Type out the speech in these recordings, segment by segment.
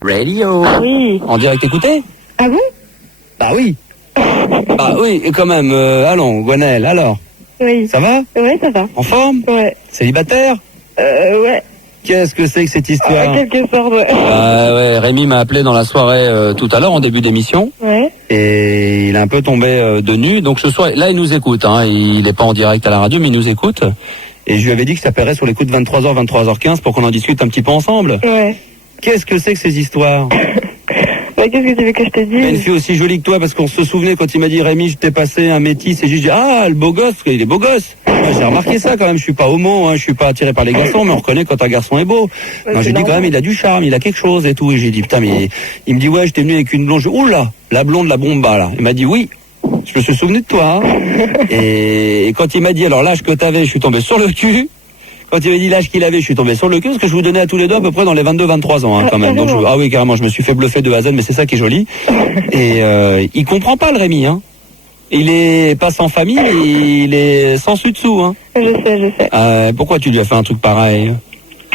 Radio. Oui. En direct écouté? Ah bon? Bah oui. Bah oui, et quand même, allons, Gwenaëlle, alors? Oui. Ça va? Ouais, ça va. En forme? Ouais. Célibataire? Ouais. Qu'est-ce que c'est que cette histoire? En quelque sorte, ouais. Bah ouais, Rémi m'a appelé dans la soirée tout à l'heure, en début d'émission. Ouais. Et il est un peu tombé de nu. Donc ce soir, là il nous écoute, hein. Il n'est pas en direct à la radio, mais il nous écoute. Et je lui avais dit que ça paierait sur les coups de 23h, 23h15 pour qu'on en discute un petit peu ensemble. Ouais. Qu'est-ce que c'est que ces histoires? Ouais, qu'est-ce que tu veux que je te Il y a une dise? fille aussi jolie que toi, parce qu'on se souvenait quand il m'a dit Rémi, je t'ai passé un métis, et j'ai dit ah, le beau gosse, il est beau gosse. Moi, j'ai remarqué ça quand même, je suis pas homo, hein, je suis pas attiré par les garçons, mais on reconnaît quand un garçon est beau. Ouais, Moi j'ai dit quand même, il a du charme, il a quelque chose et tout. Et j'ai dit putain, mais il me dit ouais, j'étais venu avec une blonde. Oula, la blonde, la bomba là. Il m'a dit oui. Je me suis souvenu de toi. Hein. Et quand il m'a dit alors l'âge que t'avais, je suis tombé sur le cul. Quand il m'a dit l'âge qu'il avait, je suis tombé sur le cul, parce que je vous donnais à tous les deux à peu près dans les 22-23 ans, hein, quand même. Donc ah oui, carrément, je me suis fait bluffer de A à Z, mais c'est ça qui est joli. Et il comprend pas le Rémi, hein. Il est pas sans famille, il est sans dessus-dessous, hein. Je sais. Pourquoi tu lui as fait un truc pareil?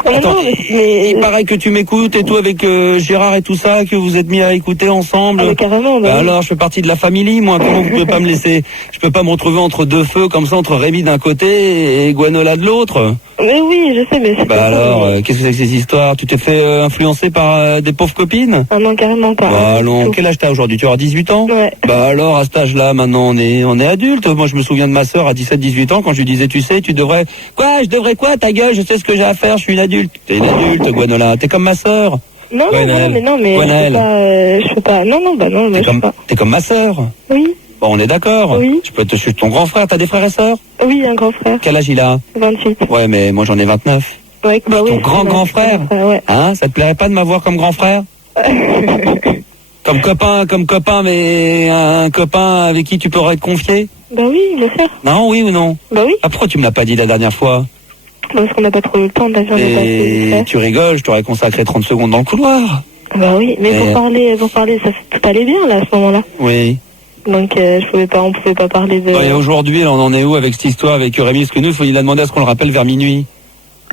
Attends, Non, mais... il paraît que tu m'écoutes et tout avec Gérard et tout ça, que vous êtes mis à écouter ensemble. Ah, mais carrément, bah oui. Alors, je fais partie de la famille, moi. Comment vous pouvez pas me laisser? Je peux pas me retrouver entre deux feux comme ça, entre Rémi d'un côté et Gwenola de l'autre. Mais oui, je sais, mais c'est Bah pas alors, ça, mais... qu'est-ce que c'est que ces histoires? Tu t'es fait influencer par des pauvres copines? Ah non, carrément pas. Bah Du non, tout. quel âge t'as aujourd'hui? Tu auras 18 ans? Ouais. Bah alors, à cet âge-là, maintenant, on est adulte. Moi, je me souviens de ma sœur à 17-18 ans, quand je lui disais, tu sais, tu devrais... Quoi? Je devrais quoi? Ta gueule, je sais ce que j'ai à faire, je suis une adulte. T'es une adulte, Gwenola. T'es comme ma sœur. Non, Gwenaëlle. non, mais Gwenaëlle. je peux pas... Non, bah non, mais je peux pas. T'es comme ma sœur. Oui, Bon, on est d'accord. Oui. Je suis ton grand frère. T'as des frères et sœurs? oui, un grand frère. Quel âge il a? 28. Ouais, mais moi, j'en ai 29. Ouais, bah oui. Ton c'est grand frère? Ouais. Hein? Ça te plairait pas de m'avoir comme grand frère? Comme copain, mais un copain avec qui tu pourrais te confier? Bah oui, bien sûr. Non, oui ou non? Bah oui, Ah, pourquoi tu me l'as pas dit la dernière fois? parce qu'on n'a pas trop eu le temps d'avion de Et passer. tu rigoles, je t'aurais consacré 30 secondes dans le couloir. Bah oui, mais pour parler, ça tout allait bien là à ce moment-là. Oui. Donc on pouvait pas parler de. Et aujourd'hui, là, on en est où avec cette histoire avec Rémi? Parce que nous, il a demandé à ce qu'on le rappelle vers minuit.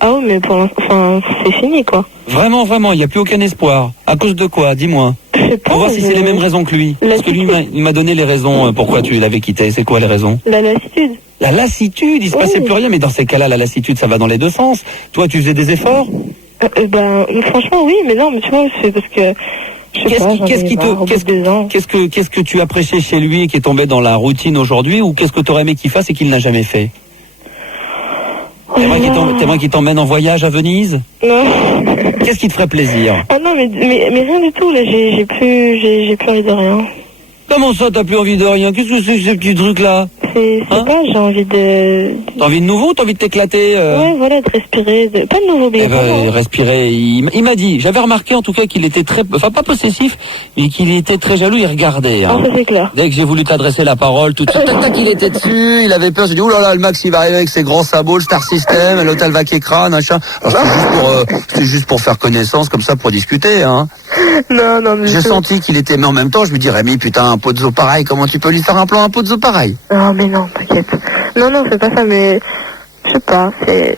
Ah oui, mais pour l'instant, enfin, c'est fini quoi. Vraiment, il n'y a plus aucun espoir. À cause de quoi? Dis-moi. Je sais pas. Pour voir si c'est les mêmes raisons que lui. Parce que lui, il m'a donné les raisons pourquoi tu l'avais quitté. C'est quoi les raisons? La lassitude. La lassitude, il se passait plus rien. Mais dans ces cas-là, la lassitude, ça va dans les deux sens. Toi, tu faisais des efforts? Ben, franchement, oui, mais non, mais tu vois, c'est parce que. Je sais pas, Qu'est-ce que tu appréciais chez lui et qui est tombé dans la routine aujourd'hui, ou qu'est-ce que tu aurais aimé qu'il fasse et qu'il n'a jamais fait? T'aimerais qu'il t'emmène en voyage à Venise? Non. Qu'est-ce qui te ferait plaisir? Ah non, mais rien du tout, là, j'ai plus envie de rien. Comment ça, t'as plus envie de rien? Qu'est-ce que c'est que ces petits trucs-là? C'est Hein? pas, j'ai envie de... T'as envie de nouveau? T'as envie de t'éclater? Ouais, voilà, de respirer, pas de nouveau, mais vraiment. Respirer. Il m'a dit, j'avais remarqué en tout cas qu'il était très, enfin pas possessif, mais qu'il était très jaloux, il regardait. Hein. Ah, ça c'est clair. Dès que j'ai voulu t'adresser la parole, tout de suite, tac, il était dessus, il avait peur, j'ai dit, oulala, le Max, il va arriver avec ses grands sabots, le Star System, l'hôtel Vaquécran, machin. Alors, c'était juste pour faire connaissance, comme ça, pour discuter, hein. Non, mais... J'ai senti qu'il était, mais en même temps, je me dis, Rémi, putain, un pot de zoo pareil, comment tu peux lui faire un plan, un pot de zoo pareil? Non, mais non, t'inquiète. Non, c'est pas ça, mais... Je sais pas, c'est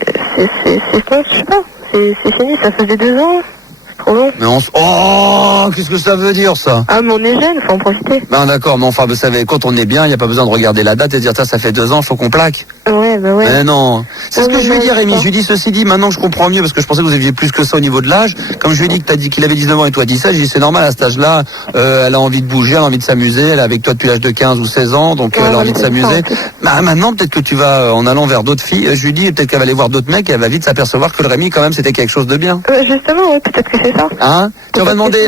quoi, je sais pas. C'est fini, ça faisait 2 ans. C'est trop long. Mais oh, qu'est-ce que ça veut dire, ça? Ah, mais on est jeune, faut en profiter. Ben d'accord, mais enfin, vous savez, quand on est bien, il n'y a pas besoin de regarder la date et de dire, ça fait 2 ans, faut qu'on plaque. Ouais, bah ouais. Mais non. C'est ce que je lui ai dit, Rémi. Je lui ai dit, ceci dit, maintenant que je comprends mieux, parce que je pensais que vous aviez plus que ça au niveau de l'âge. Comme je lui ai dit que t'as dit qu'il avait 19 ans et toi 17, j'ai dit, c'est normal, à cet âge-là, elle a envie de bouger, elle a envie de s'amuser, elle est avec toi depuis l'âge de 15 ou 16 ans, donc elle a envie de s'amuser. Bah, maintenant, peut-être que tu vas, en allant vers d'autres filles, je lui ai dit, peut-être qu'elle va aller voir d'autres mecs et elle va vite s'apercevoir que le Rémi, quand même, c'était quelque chose de bien. Justement, ouais, peut-être que c'est ça. Hein? Tu vas demander,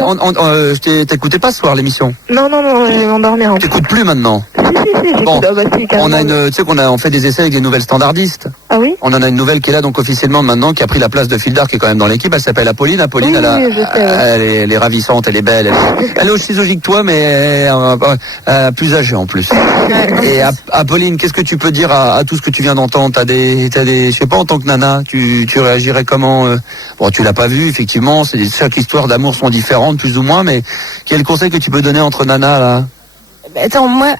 t'écoutais pas ce soir l'émission? Non, je vais m'endormir. T'écoutes plus maintenant? Si, Bon, j'écoute. on a tu sais on fait des essais avec des nouvelles standardistes. Ah oui? On en a une nouvelle qui est là, donc officiellement maintenant, qui a pris la place de Fildar, qui est quand même dans l'équipe. Elle s'appelle Apolline. Apolline, elle est ravissante, elle est belle. Elle est aussi logique que toi, mais plus âgée en plus. Et Apolline, qu'est-ce que tu peux dire à tout ce que tu viens d'entendre? T'as des, je sais pas, en tant que nana, tu réagirais comment? Bon, tu l'as pas vu, effectivement. Chaque histoire d'amour sont différentes, plus ou moins, mais quel conseil que tu peux donner entre nanas là? Attends, moi,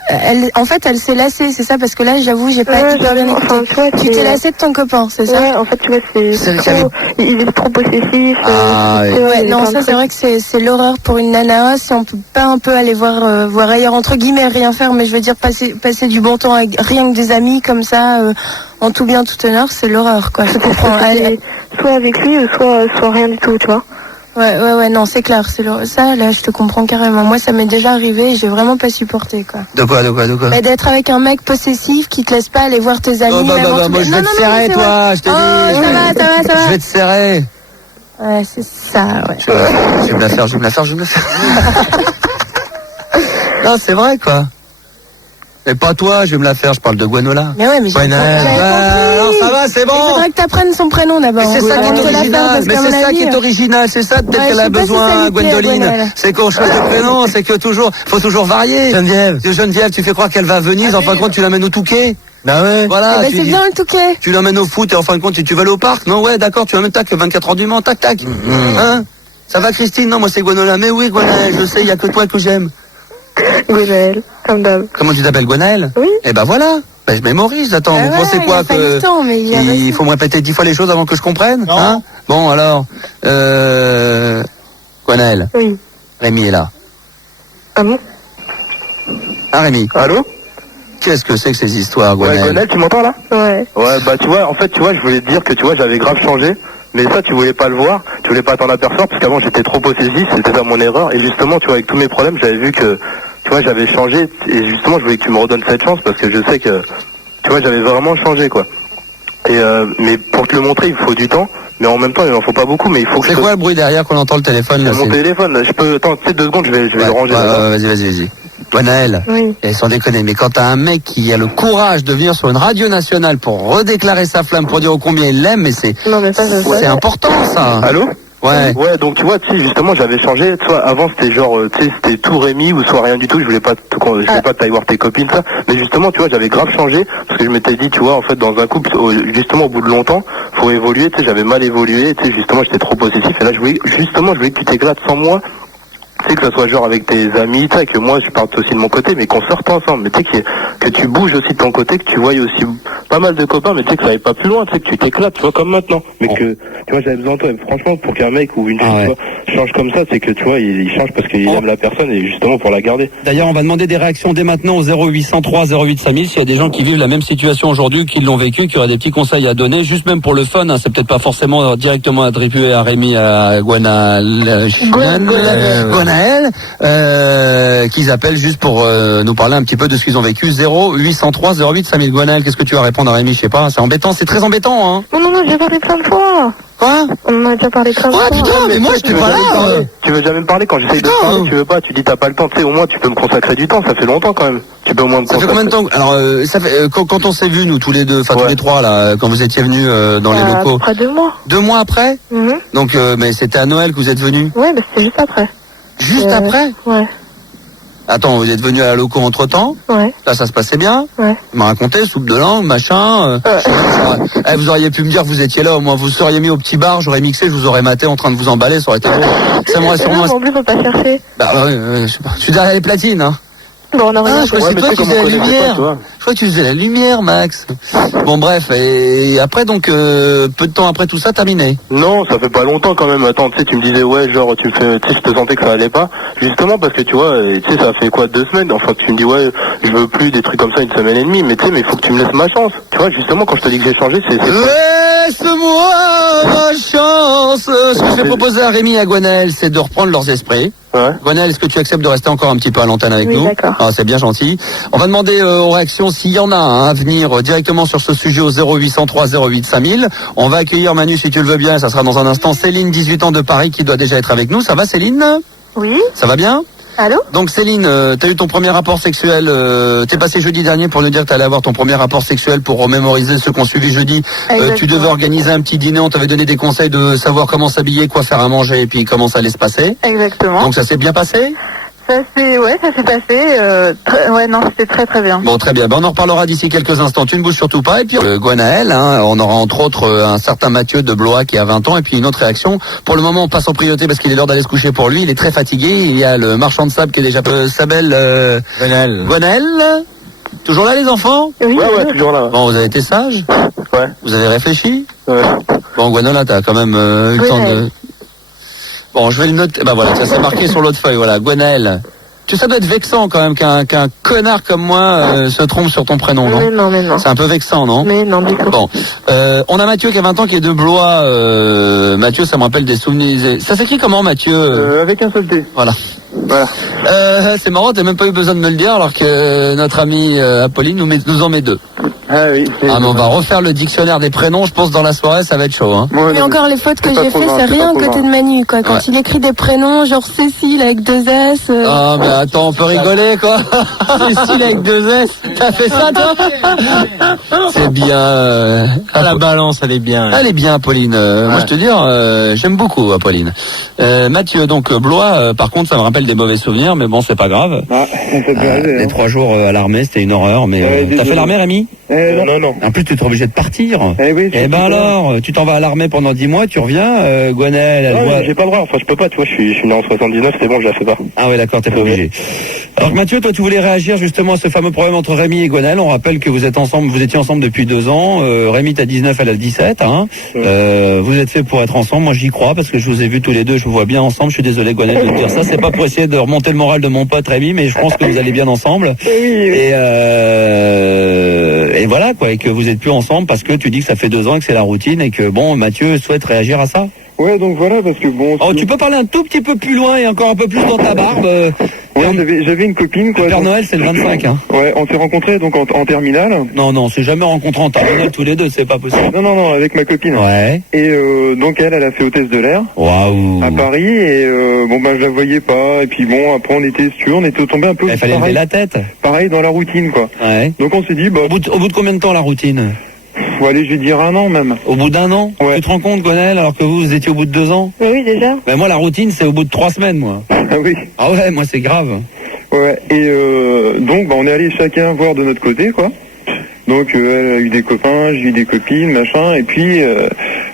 en fait, elle s'est lassée, c'est ça, parce que là, j'avoue, j'ai pas été bien écoutée. Tu t'es lassée de ton copain, c'est ça? Ouais, en fait, tu vois, il est trop possessif. Non, ça, c'est vrai que c'est l'horreur pour une nana. Si on peut pas un peu aller voir ailleurs, entre guillemets, rien faire, mais je veux dire, passer du bon temps avec rien que des amis, comme ça, en tout bien, tout honneur, c'est l'horreur, quoi. Je comprends. Soit avec lui, soit rien du tout, tu vois. Ouais, non, c'est clair. Ça, là, je te comprends carrément. Moi, ça m'est déjà arrivé et j'ai vraiment pas supporté, quoi. De quoi? D'être avec un mec possessif qui te laisse pas aller voir tes amis. Moi, je vais te serrer, toi, je t'ai dit. Ça va. Je vais te serrer. Ouais, c'est ça, ouais. Je vais me la faire. Non, c'est vrai, quoi. Mais pas toi, je vais me la faire, je parle de Gwenola. Mais ouais, mais alors ça va, c'est bon. Il faudrait que t'apprennes son prénom d'abord. Mais c'est ça qui est original, c'est ça peut-être qu'elle a besoin, Gwendoline. C'est qu'on choisit le prénom, c'est que faut toujours varier. Geneviève, tu fais croire qu'elle va à Venise, en fin de compte tu l'amènes au Touquet. Bah ouais. Voilà. C'est bien le Touquet. Tu l'emmènes au foot et en fin de compte, si tu vas aller au parc, non, ouais, d'accord, tu l'emmènes, tac, 24 heures du Mans, tac. Hein? Ça va, Christine? Non, moi c'est Gwenola. Mais oui, Gwenaël, je sais, il y a que toi que j'aime. Gwenaël, comme d'hab. Comment tu t'appelles, Gwenaël? Oui. Eh ben voilà. Ben je mémorise. Attends, vous pensez quoi il faut me répéter 10 fois les choses avant que je comprenne? Non. Hein? Bon, alors, Gwenaël. Oui. Rémi est là. Ah bon? Ah, Rémi. Allô? Qu'est-ce que c'est que ces histoires, Gwenaël? Ouais, Gwenaël, tu m'entends là? Ouais. Ouais, bah tu vois, je voulais te dire que tu vois, j'avais grave changé. Mais ça, tu voulais pas le voir, tu voulais pas t'en apercevoir, parce qu'avant j'étais trop possessif, c'était ça mon erreur. Et justement, tu vois, avec tous mes problèmes, j'avais vu que, tu vois, j'avais changé. Et justement, je voulais que tu me redonnes cette chance, parce que je sais que, tu vois, j'avais vraiment changé, quoi. Et mais pour te le montrer, il faut du temps. Mais en même temps, il n'en faut pas beaucoup, mais il faut que C'est quoi le bruit derrière qu'on entend le téléphone là? Mon téléphone, là, je peux... Attends, tu sais, 2 secondes, je vais le ranger. Vas-y. Gwenaël, et sans déconner, mais quand t'as un mec qui a le courage de venir sur une radio nationale pour redéclarer sa flamme, pour dire au combien il l'aime, mais c'est important, ça. Allô? Ouais. Ouais, donc tu vois, tu sais, justement, j'avais changé. Soit avant, c'était genre, tu sais, c'était tout Rémi ou soit rien du tout. Je voulais pas t'aller voir tes copines, ça. Mais justement, tu vois, j'avais grave changé parce que je m'étais dit, tu vois, en fait, dans un couple, justement, au bout de longtemps, faut évoluer. Tu sais, j'avais mal évolué. Tu sais, justement, j'étais trop possessif. Et là, je voulais que tu t'éclates sans moi. Tu sais, que ça soit genre avec tes amis, tu sais, que moi je parte aussi de mon côté, mais qu'on sorte ensemble. Mais tu sais que tu bouges aussi de ton côté, que tu voyes aussi pas mal de copains, mais tu sais que ça aille pas plus loin, tu sais que tu t'éclates, tu vois, comme maintenant. Mais que, tu vois, j'avais besoin de toi. Et franchement, pour qu'un mec ou une fille, tu vois, change comme ça, c'est que, tu vois, il change parce qu'il aime la personne et justement pour la garder. D'ailleurs, on va demander des réactions dès maintenant au 0803 08 5000 s'il y a des gens qui vivent la même situation aujourd'hui, qui l'ont vécu, qui auraient des petits conseils à donner, juste même pour le fun, hein, c'est peut-être pas forcément directement attribué à Rémi, à Gwenaël, qu'ils appellent juste pour nous parler un petit peu de ce qu'ils ont vécu. 0803 08 5000. Gwenaël, qu'est-ce que tu vas répondre à Rémi? Je sais pas, c'est embêtant, c'est très embêtant, hein. Non, j'ai parlé plein de fois. Quoi? On en a déjà parlé plein de fois. Ouais, putain, mais moi je t'ai pas là. Tu veux jamais me parler quand j'essaye de te parler, tu veux pas, tu dis t'as pas le temps, tu sais, au moins tu peux me consacrer du temps, ça fait longtemps quand même. Tu peux au moins me consacrer. Ça fait combien de temps? Alors, ça fait, quand on s'est vus, nous, tous les deux, enfin tous les trois, là, quand vous étiez venus dans les locaux. Après 2 mois. 2 mois après? Mhm. Donc, mais c'était à Noël que vous êtes venus? Ouais, bah c'était juste après. Juste après? Ouais. Attends, vous êtes venus à la loco entre temps? Ouais. Là, ça se passait bien? Ouais. Il m'a raconté, soupe de langue, machin. Vous auriez pu me dire que vous étiez là, au moins vous seriez mis au petit bar, j'aurais mixé, je vous aurais maté en train de vous emballer, ça aurait été beau. Ça m'aurait sûrement... En plus, faut pas chercher. Bah ouais, je suis derrière les platines, hein. Bon, on a rien. Je crois que c'est toi qui faisais la lumière. Je crois que tu faisais la lumière, Max. Bon, bref, et après, donc, peu de temps après tout ça, terminé. Non, ça fait pas longtemps quand même. Attends, tu sais, tu me disais, ouais, genre, tu sais, je te sentais que ça allait pas. Justement, parce que tu vois, tu sais, ça fait quoi, 2 semaines? Enfin, tu me dis, ouais, je veux plus des trucs comme ça, 1 semaine et demie. Mais tu sais, mais il faut que tu me laisses ma chance. Tu vois, justement, quand je te dis que j'ai changé, c'est... Laisse-moi ma chance. Ce que je vais proposer à Rémi et à Gwenaël, c'est de reprendre leurs esprits. Ouais. Gwenaël, est-ce que tu acceptes de rester encore un petit peu à l'antenne avec nous? D'accord. Ah, c'est bien gentil. On va demander aux réactions s'il y en a à venir directement sur ce sujet au 0803 08 5000. On va accueillir Manu si tu le veux bien. Ça sera dans un instant Céline, 18 ans de Paris, qui doit déjà être avec nous. Ça va, Céline? Oui. Ça va bien? Allô? Donc Céline, t'as eu ton premier rapport sexuel, t'es passé jeudi dernier pour nous dire que t'allais avoir ton premier rapport sexuel pour remémoriser ceux qu'on suivi jeudi. Tu devais organiser un petit dîner, on t'avait donné des conseils de savoir comment s'habiller, quoi faire à manger et puis comment ça allait se passer. Exactement. Donc ça s'est bien passé? Ça s'est passé. Ouais, non, c'était très très bien. Bon, très bien. Ben, on en reparlera d'ici quelques instants. Tu ne bouges surtout pas. Et puis, Gwenaël, hein, on aura entre autres un certain Mathieu de Blois qui a 20 ans. Et puis une autre réaction. Pour le moment, on passe en priorité parce qu'il est l'heure d'aller se coucher pour lui. Il est très fatigué. Il y a le marchand de sable qui est déjà... Sabel... Gwenaël. Toujours là, les enfants? Oui, Ouais, toujours là. Bon, vous avez été sages? Ouais. Vous avez réfléchi? Ouais. Bon, Gwenola, t'as quand même eu le temps de... Bon, je vais le noter. Bah voilà, ça s'est marqué sur l'autre feuille. Voilà, Gwenaël. Ça doit être vexant quand même qu'un connard comme moi se trompe sur ton prénom, non? Mais non. C'est un peu vexant, non? Mais non, du tout. Bon, on a Mathieu qui a 20 ans, qui est de Blois. Mathieu, ça me rappelle des souvenirs. Ça s'écrit comment, Mathieu? Avec un seul T. Voilà. Voilà. C'est marrant, t'as même pas eu besoin de me le dire, alors que notre amie Apolline nous en met deux. Ah oui. Mais on va refaire le dictionnaire des prénoms. Je pense dans la soirée, ça va être chaud, hein. Mais encore les fautes que j'ai fait, c'est rien à côté de Manu, quoi. Quand il écrit des prénoms, genre Cécile avec 2 S. Ah, mais attends, on peut rigoler, quoi. Cécile avec 2 S. T'as fait ça, toi? C'est bien. La balance, elle est bien. Elle est bien, Apolline. Moi, je te dis, j'aime beaucoup, Apolline. Mathieu, donc, Blois, par contre, ça me rappelle des mauvais souvenirs, mais bon, c'est pas grave. Ah, ça peut arriver. Les 3 jours à l'armée, c'était une horreur, mais t'as fait l'armée, Rémi? Non. En plus, tu es obligé de partir. Oui, Eh ben alors, tu t'en vas à l'armée pendant 10 mois, tu reviens, Gwenaël, elle voit... J'ai pas le droit, enfin je peux pas, tu vois, je suis né en 79, c'est bon, je la fais pas. Ah ouais, d'accord, t'es pas obligé. Alors Mathieu, toi tu voulais réagir justement à ce fameux problème entre Rémi et Gwenaël. On rappelle que vous étiez ensemble depuis 2 ans. Rémi t'as 19, elle a 17. Hein. Vous êtes fait pour être ensemble. Moi j'y crois parce que je vous ai vus tous les deux, je vous vois bien ensemble. Je suis désolé Gwenaël de te dire ça. C'est pas pour essayer de remonter le moral de mon pote Rémi, mais je pense que vous allez bien ensemble. Et voilà quoi, et que vous êtes plus ensemble parce que tu dis que ça fait 2 ans et que c'est la routine et que bon, Mathieu souhaite réagir à ça. Ouais, donc voilà, parce que bon... Oh, tu peux parler un tout petit peu plus loin et encore un peu plus dans ta barbe. Ouais, j'avais une copine, quoi. Le Père donc... Noël, c'est le 25, hein. Ouais, on s'est rencontrés donc en terminale. Non, on s'est jamais rencontrés en terminale tous les deux, c'est pas possible. Non, avec ma copine. Ouais. Et donc elle a fait hôtesse de l'air. Waouh. À Paris, et bon, je la voyais pas, et puis bon, après on était tombé un peu... Il fallait lever la tête. Pareil dans la routine, quoi. Ouais. Donc on s'est dit, bah... Au bout de combien de temps la routine? Allez, je vais dire 1 an même. Au bout d'1 an? Ouais. Tu te rends compte, Gwenaël, alors que vous étiez au bout de 2 ans? Oui, déjà. Ben moi, la routine, c'est au bout de 3 semaines, moi. Ah oui. Ah ouais, moi, c'est grave. Ouais, et donc on est allé chacun voir de notre côté, quoi. Donc elle a eu des copains, j'ai eu des copines, machin, et puis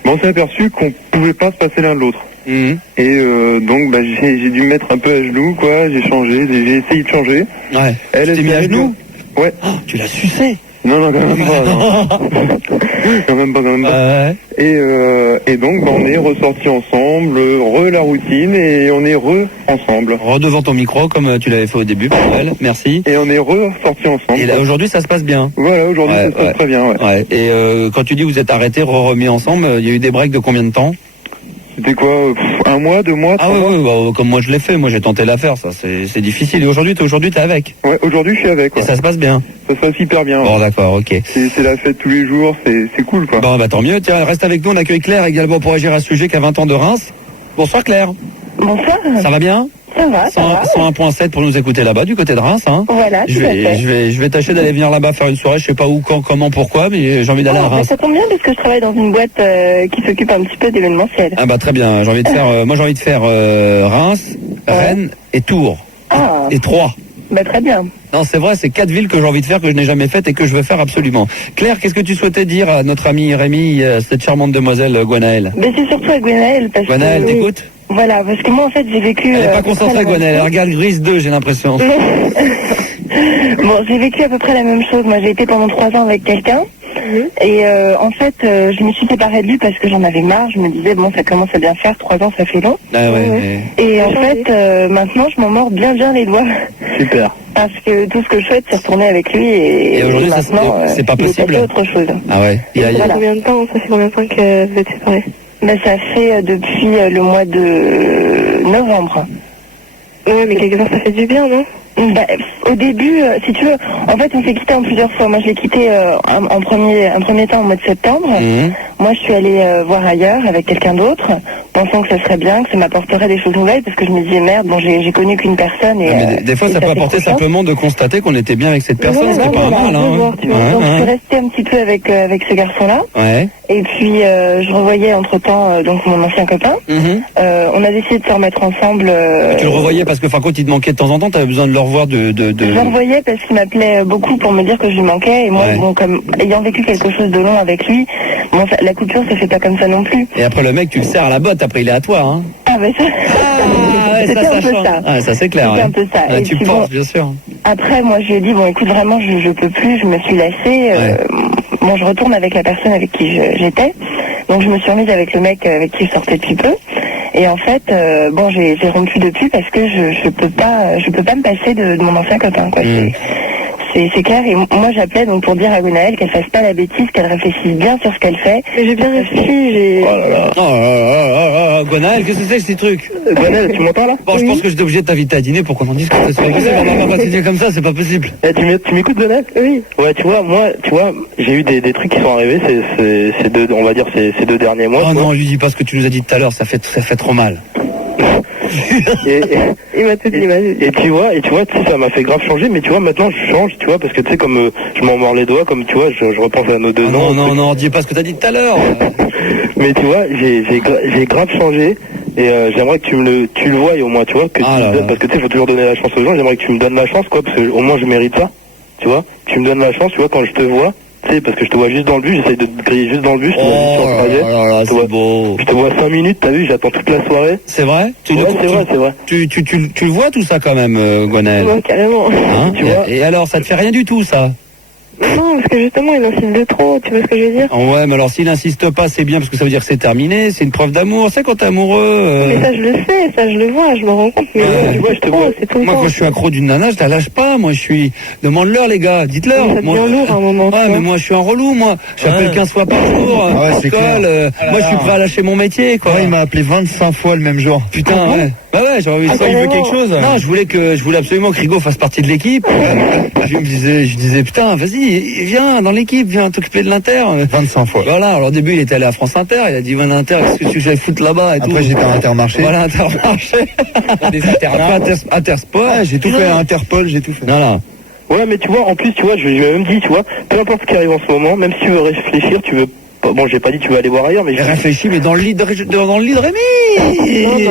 on s'est aperçu qu'on pouvait pas se passer l'un de l'autre. Mmh. Et donc j'ai dû me mettre un peu à genoux, quoi, j'ai essayé de changer. Ouais. Elle Tu t'es mis à genoux? Ouais. Oh, tu l'as sucé? Non, quand même pas, non. quand même pas. Ouais. Et donc on est ressortis ensemble, la routine, et on est ensemble. Redevant ton micro, comme tu l'avais fait au début, Paul. Merci. Et on est ressortis ensemble. Et là, aujourd'hui, ça se passe bien. Voilà, aujourd'hui ça se passe très bien, ouais. Ouais. Et quand tu dis vous êtes arrêtés, remis ensemble, il y a eu des breaks de combien de temps? C'était quoi, 1 mois, 2 mois, 3 mois? Oui, bah, comme moi je l'ai fait, moi j'ai tenté l'affaire, ça c'est difficile. Et aujourd'hui t'es avec. Ouais, aujourd'hui je suis avec, quoi. Et ça se passe bien. Ça se passe hyper bien. Bon, d'accord, ok. C'est la fête tous les jours, c'est cool, quoi. Bon, bah tant mieux. Tiens, reste avec nous, on accueille Claire également pour agir à ce sujet, qui a 20 ans de Reims. Bonsoir Claire. Bonsoir. Ça va bien? Ça va, ça va. 101.7 pour nous écouter là-bas, du côté de Reims, hein. Voilà, tout à fait. Je vais tâcher d'aller venir là-bas faire une soirée, je sais pas où, quand, comment, pourquoi, mais j'ai envie d'aller à Reims. Ça tombe bien parce que je travaille dans une boîte qui s'occupe un petit peu d'événementiel. Ah bah très bien, j'ai envie de faire Reims, Rennes et Tours. Ah. Et Troyes. Bah très bien. Non, c'est vrai, c'est 4 villes que j'ai envie de faire, que je n'ai jamais faites et que je veux faire absolument. Claire, qu'est-ce que tu souhaitais dire à notre ami Rémi, cette charmante demoiselle Gwenaël? Mais c'est surtout à Gwenaël parce Gwenaël, que... t'écoutes? Voilà, parce que moi en fait j'ai vécu... Elle n'est pas concentrée, Gwenaël, elle regarde Grise 2, j'ai l'impression. Bon, j'ai vécu à peu près la même chose. Moi j'ai été pendant 3 ans avec quelqu'un. Et en fait, je me suis séparée de lui parce que j'en avais marre. Je me disais, bon, ça commence à bien faire, 3 ans, ça fait long. Ah ouais. Et en fait, maintenant, je m'en mords bien les doigts. Super. Parce que tout ce que je souhaite, c'est retourner avec lui. Et aujourd'hui, maintenant, c'est pas possible. Il est autre chose. Ah ouais. Ça fait combien de temps que vous êtes séparés? Ben, ça fait depuis le mois de novembre. Ouais, mais quelque part, ça fait du bien, non? Au début, si tu veux, en fait, on s'est quitté en plusieurs fois. Moi, je l'ai quitté un premier temps au mois de septembre. Moi, je suis allée voir ailleurs avec quelqu'un d'autre, pensant que ça serait bien, que ça m'apporterait des choses nouvelles, parce que je me disais merde, bon, j'ai connu qu'une personne. Et, des fois, ça peut apporter simplement de constater qu'on était bien avec cette personne, voilà, ce qui est pas mal. Hein. Donc, je suis restée un petit peu avec ce garçon-là. Ouais. Et puis, je revoyais entre-temps donc mon ancien copain. On a décidé de se remettre ensemble. Tu le revoyais parce que, enfin, quand il te manquait de temps en temps, t'avais besoin de le revoir de... Je le revoyais parce qu'il m'appelait beaucoup pour me dire que je lui manquais. Et moi, bon, comme ayant vécu quelque chose de long avec lui, bon, la coupure se fait pas comme ça non plus. Et après, le mec, tu le serres à la botte, après, il est à toi, hein. Ah, bah ça... c'était un peu ça. Ah, ça, c'est clair. C'était un peu ça. Et tu penses, bien sûr. Après, moi, je lui ai dit, bon, écoute, vraiment, je peux plus, je me suis lassée. Bon, je retourne avec la personne avec qui j'étais. Donc, je me suis remise avec le mec avec qui je sortais depuis peu. Et en fait, bon, j'ai rompu depuis parce que je peux pas me passer de mon ancien copain, quoi. C'est clair. Et moi, j'appelais donc pour dire à Gwenaëlle qu'elle fasse pas la bêtise, qu'elle réfléchisse bien sur ce qu'elle fait. Mais j'ai bien réfléchi, Oh là là. Oh là là. Gwenaëlle, qu'est-ce que c'est que ces trucs? Gwenaëlle, tu m'entends là? Bon, je pense que j'étais obligé de t'inviter à dîner pour qu'on en discute. C'est pas possible, on va pas continuer comme ça, c'est pas possible. Tu m'écoutes, Gwenaëlle? Oui. Ouais, tu vois, j'ai eu des trucs qui sont arrivés on va dire ces 2 derniers mois. Oh non, lui dis pas ce que tu nous as dit tout à l'heure, ça fait trop mal. Il m'a tout dit, et tu vois, tu sais, ça m'a fait grave changer, mais tu vois, maintenant je change, tu vois, parce que tu sais, comme je m'en mords les doigts, comme tu vois, je repense à nos 2 ans. Non, dis pas ce que t'as dit tout à l'heure. Mais tu vois, j'ai grave changé, et j'aimerais que tu le vois, et au moins, tu vois, que parce que tu sais, faut toujours donner la chance aux gens, j'aimerais que tu me donnes la chance, quoi, parce que au moins je mérite ça, tu vois, tu me donnes la chance, tu vois, quand je te vois. Tu sais, parce que je te vois juste dans le bus, j'essaye de te griller juste dans le bus, sur le trajet. C'est beau. Je te vois 5 minutes, t'as vu, j'attends toute la soirée. C'est vrai? C'est vrai. Tu le vois tout ça quand même, Gwenaëlle? Ouais, carrément. Hein? Tu vois. Et alors, ça te fait rien du tout, ça? Non, parce que justement, il insiste de trop, tu vois ce que je veux dire? Ouais, mais alors s'il insiste pas, c'est bien, parce que ça veut dire que c'est terminé, c'est une preuve d'amour, c'est quand t'es amoureux. Mais ça, je le sais, ça, je le vois, je me rends compte, mais tu vois, je te vois. c'est tout le Moi, temps. quand je suis accro d'une nana, je la lâche pas, moi, demande-leur, les gars, dites-leur. Ça devient lourd à un moment. Ouais, mais moi, je suis un relou, moi. J'appelle 15 fois par jour. c'est moi, je suis prêt à lâcher mon métier, quoi. Il m'a appelé 25 fois le même jour. Putain, ouais. Bah ouais, j'ai envie de il veut quelque chose. Non, je voulais absolument que Rigaud fasse partie de l'équipe. Je disais, putain, vas-y, viens dans l'équipe, viens t'occuper de l'Inter. 25 fois. Voilà, alors au début, il était allé à France Inter, il a dit, va à l'Inter, qu'est-ce que tu veux que j'aille foutre là-bas et tout. Après, j'étais à Intermarché. Voilà, Intermarché. Des internats. Intersport. Ouais, j'ai tout fait à Interpol, j'ai tout fait. Voilà. Ouais, mais tu vois, en plus, tu vois, je lui ai même dit, tu vois, peu importe ce qui arrive en ce moment, même si tu veux réfléchir, tu veux... Bon, j'ai pas dit tu veux aller voir ailleurs, mais... Réfléchis, mais dans le lit de Rémi.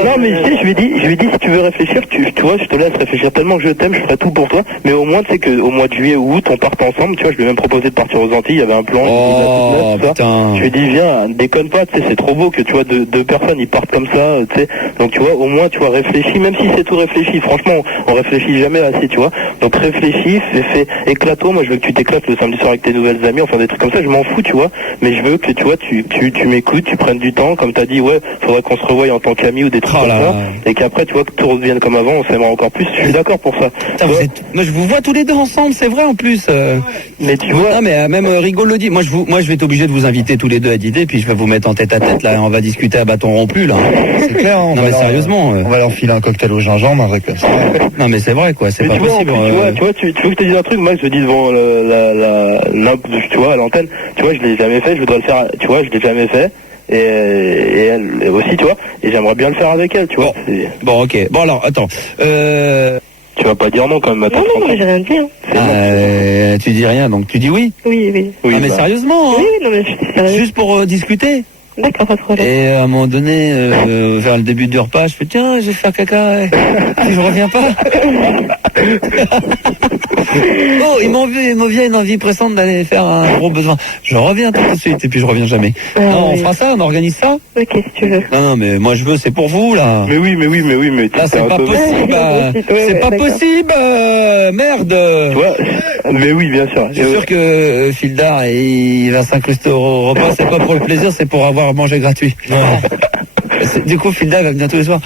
Non, mais tu sais, je lui ai dit, si tu veux réfléchir, tu vois, je te laisse réfléchir tellement que je t'aime, je ferai tout pour toi, mais au moins, tu sais qu'au mois de juillet ou août, on parte ensemble, tu vois, je lui ai même proposé de partir aux Antilles, il y avait un plan, oh, putain. Je lui ai dit, viens, déconne pas, tu sais, c'est trop beau que, tu vois, deux personnes, ils partent comme ça, tu sais, donc, tu vois, au moins, tu vois, réfléchis, même si c'est tout réfléchi, franchement, on réfléchit jamais assez, tu vois, donc réfléchis, fais éclate-toi, moi, je veux que tu t'éclates le samedi soir avec tes nouvelles amies, enfin, des trucs comme ça, je m'en fous, tu vois, mais je veux que, tu vois, tu m'écoutes, tu prennes du temps, comme t'as dit, ouais, faudrait qu'on se revoie en tant qu'amis ou des trucs comme ça, et qu'après, tu vois, que tout revienne comme avant, on s'aimera encore plus, je suis d'accord pour ça. Putain, moi, je vous vois tous les deux ensemble, c'est vrai, en plus. Mais tu vois... Non, mais même Rigaud le dit, moi, je vais être obligé de vous inviter tous les deux à dîner, puis je vais vous mettre en tête à tête, là, et on va discuter à bâton rompu, là. C'est clair, non, mais sérieusement. On va leur filer un cocktail au gingembre, un vrai comme ça. Non, mais c'est vrai, quoi, c'est pas possible. Tu vois, tu veux que je te dise un truc, Max, je dis devant tu vois, à l'antenne, tu vois, je l'ai jamais fait, je voudrais le faire, tu vois, je l'ai jamais fait. Et elle aussi, tu vois, et j'aimerais bien le faire avec elle, tu vois. Bon, ok. Bon, alors, attends. Tu vas pas dire non quand même, attends. Non, j'ai rien dit. Tu dis rien, donc tu dis oui. Oui. Ah, mais sérieusement, hein. Oui, non, mais je suis sérieux. Juste pour discuter. D'accord, pas de problème. Et à un moment donné, vers le début du repas, je fais tiens, je vais faire caca. Si je reviens pas. Oh, il m'en vient une envie pressante d'aller faire un gros besoin. Je reviens tout de suite et puis je reviens jamais. Non, on fera ça, on organise ça. Ok, si tu veux. Non, mais moi je veux, c'est pour vous là. Mais oui, mais là c'est pas possible. C'est pas possible. Merde. Tu vois. Mais oui, bien sûr. Je suis sûr que Fildar il va s'incruster au repas, c'est pas pour le plaisir, c'est pour avoir mangé gratuit. Du coup, Fildar va venir tous les soirs.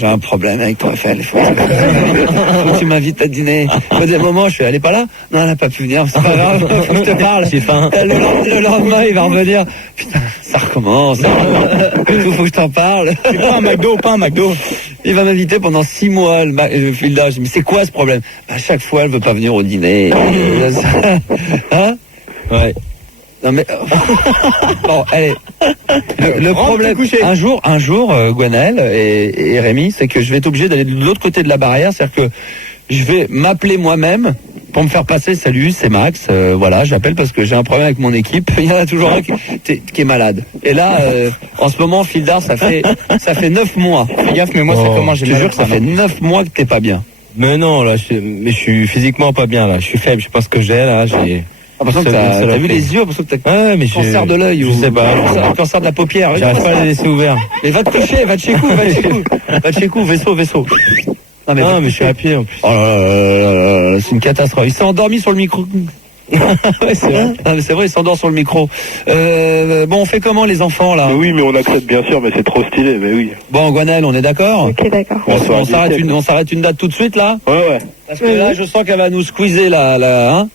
J'ai un problème avec toi, Raphaël. Faut que tu m'invites à dîner. Au des moments, je suis elle est pas là. Non, elle a pas pu venir. C'est pas grave. Faut que je te parle. J'ai faim. Le lendemain, il va revenir. Putain, ça recommence. Du coup, faut que je t'en parle. C'est pas un McDo, pas un McDo. Il va m'inviter pendant 6 mois, le Filda. Je dis, mais c'est quoi ce problème? À chaque fois, elle veut pas venir au dîner. Hein? Ouais. Non mais bon, allez. Le problème, un jour, Gwenaël et Rémi, c'est que je vais être obligé d'aller de l'autre côté de la barrière, c'est-à-dire que je vais m'appeler moi-même pour me faire passer. Salut, c'est Max. Voilà, j'appelle parce que j'ai un problème avec mon équipe. Il y en a toujours un qui est malade. Et là, en ce moment, Fildar, ça fait 9 mois. Fais gaffe, mais moi, ça commence. Je te jure que ça fait 9 mois que t'es pas bien. Mais non, là, je suis physiquement pas bien, là. Je suis faible, je sais pas ce que j'ai, là. J'ai l'impression que t'as vu les yeux, l'impression que t'as cancer de l'œil ou sais pas. Cancer de la paupière. J'arrive pas à les laisser ouverts. Mais va te coucher, va de chez coup, vaisseau. Non mais je suis à pied en plus. Oh là là, c'est une catastrophe. Il s'est endormi sur le micro. Ouais, c'est vrai. Ah, c'est vrai, il s'endort sur le micro. Bon, on fait comment les enfants là? Mais oui, mais on accepte bien sûr, mais c'est trop stylé, mais oui. Bon, Gwenaël, on est d'accord? Ok, d'accord. On s'arrête une date tout de suite là? Ouais. Parce que là, je sens qu'elle va nous squeezer là, hein.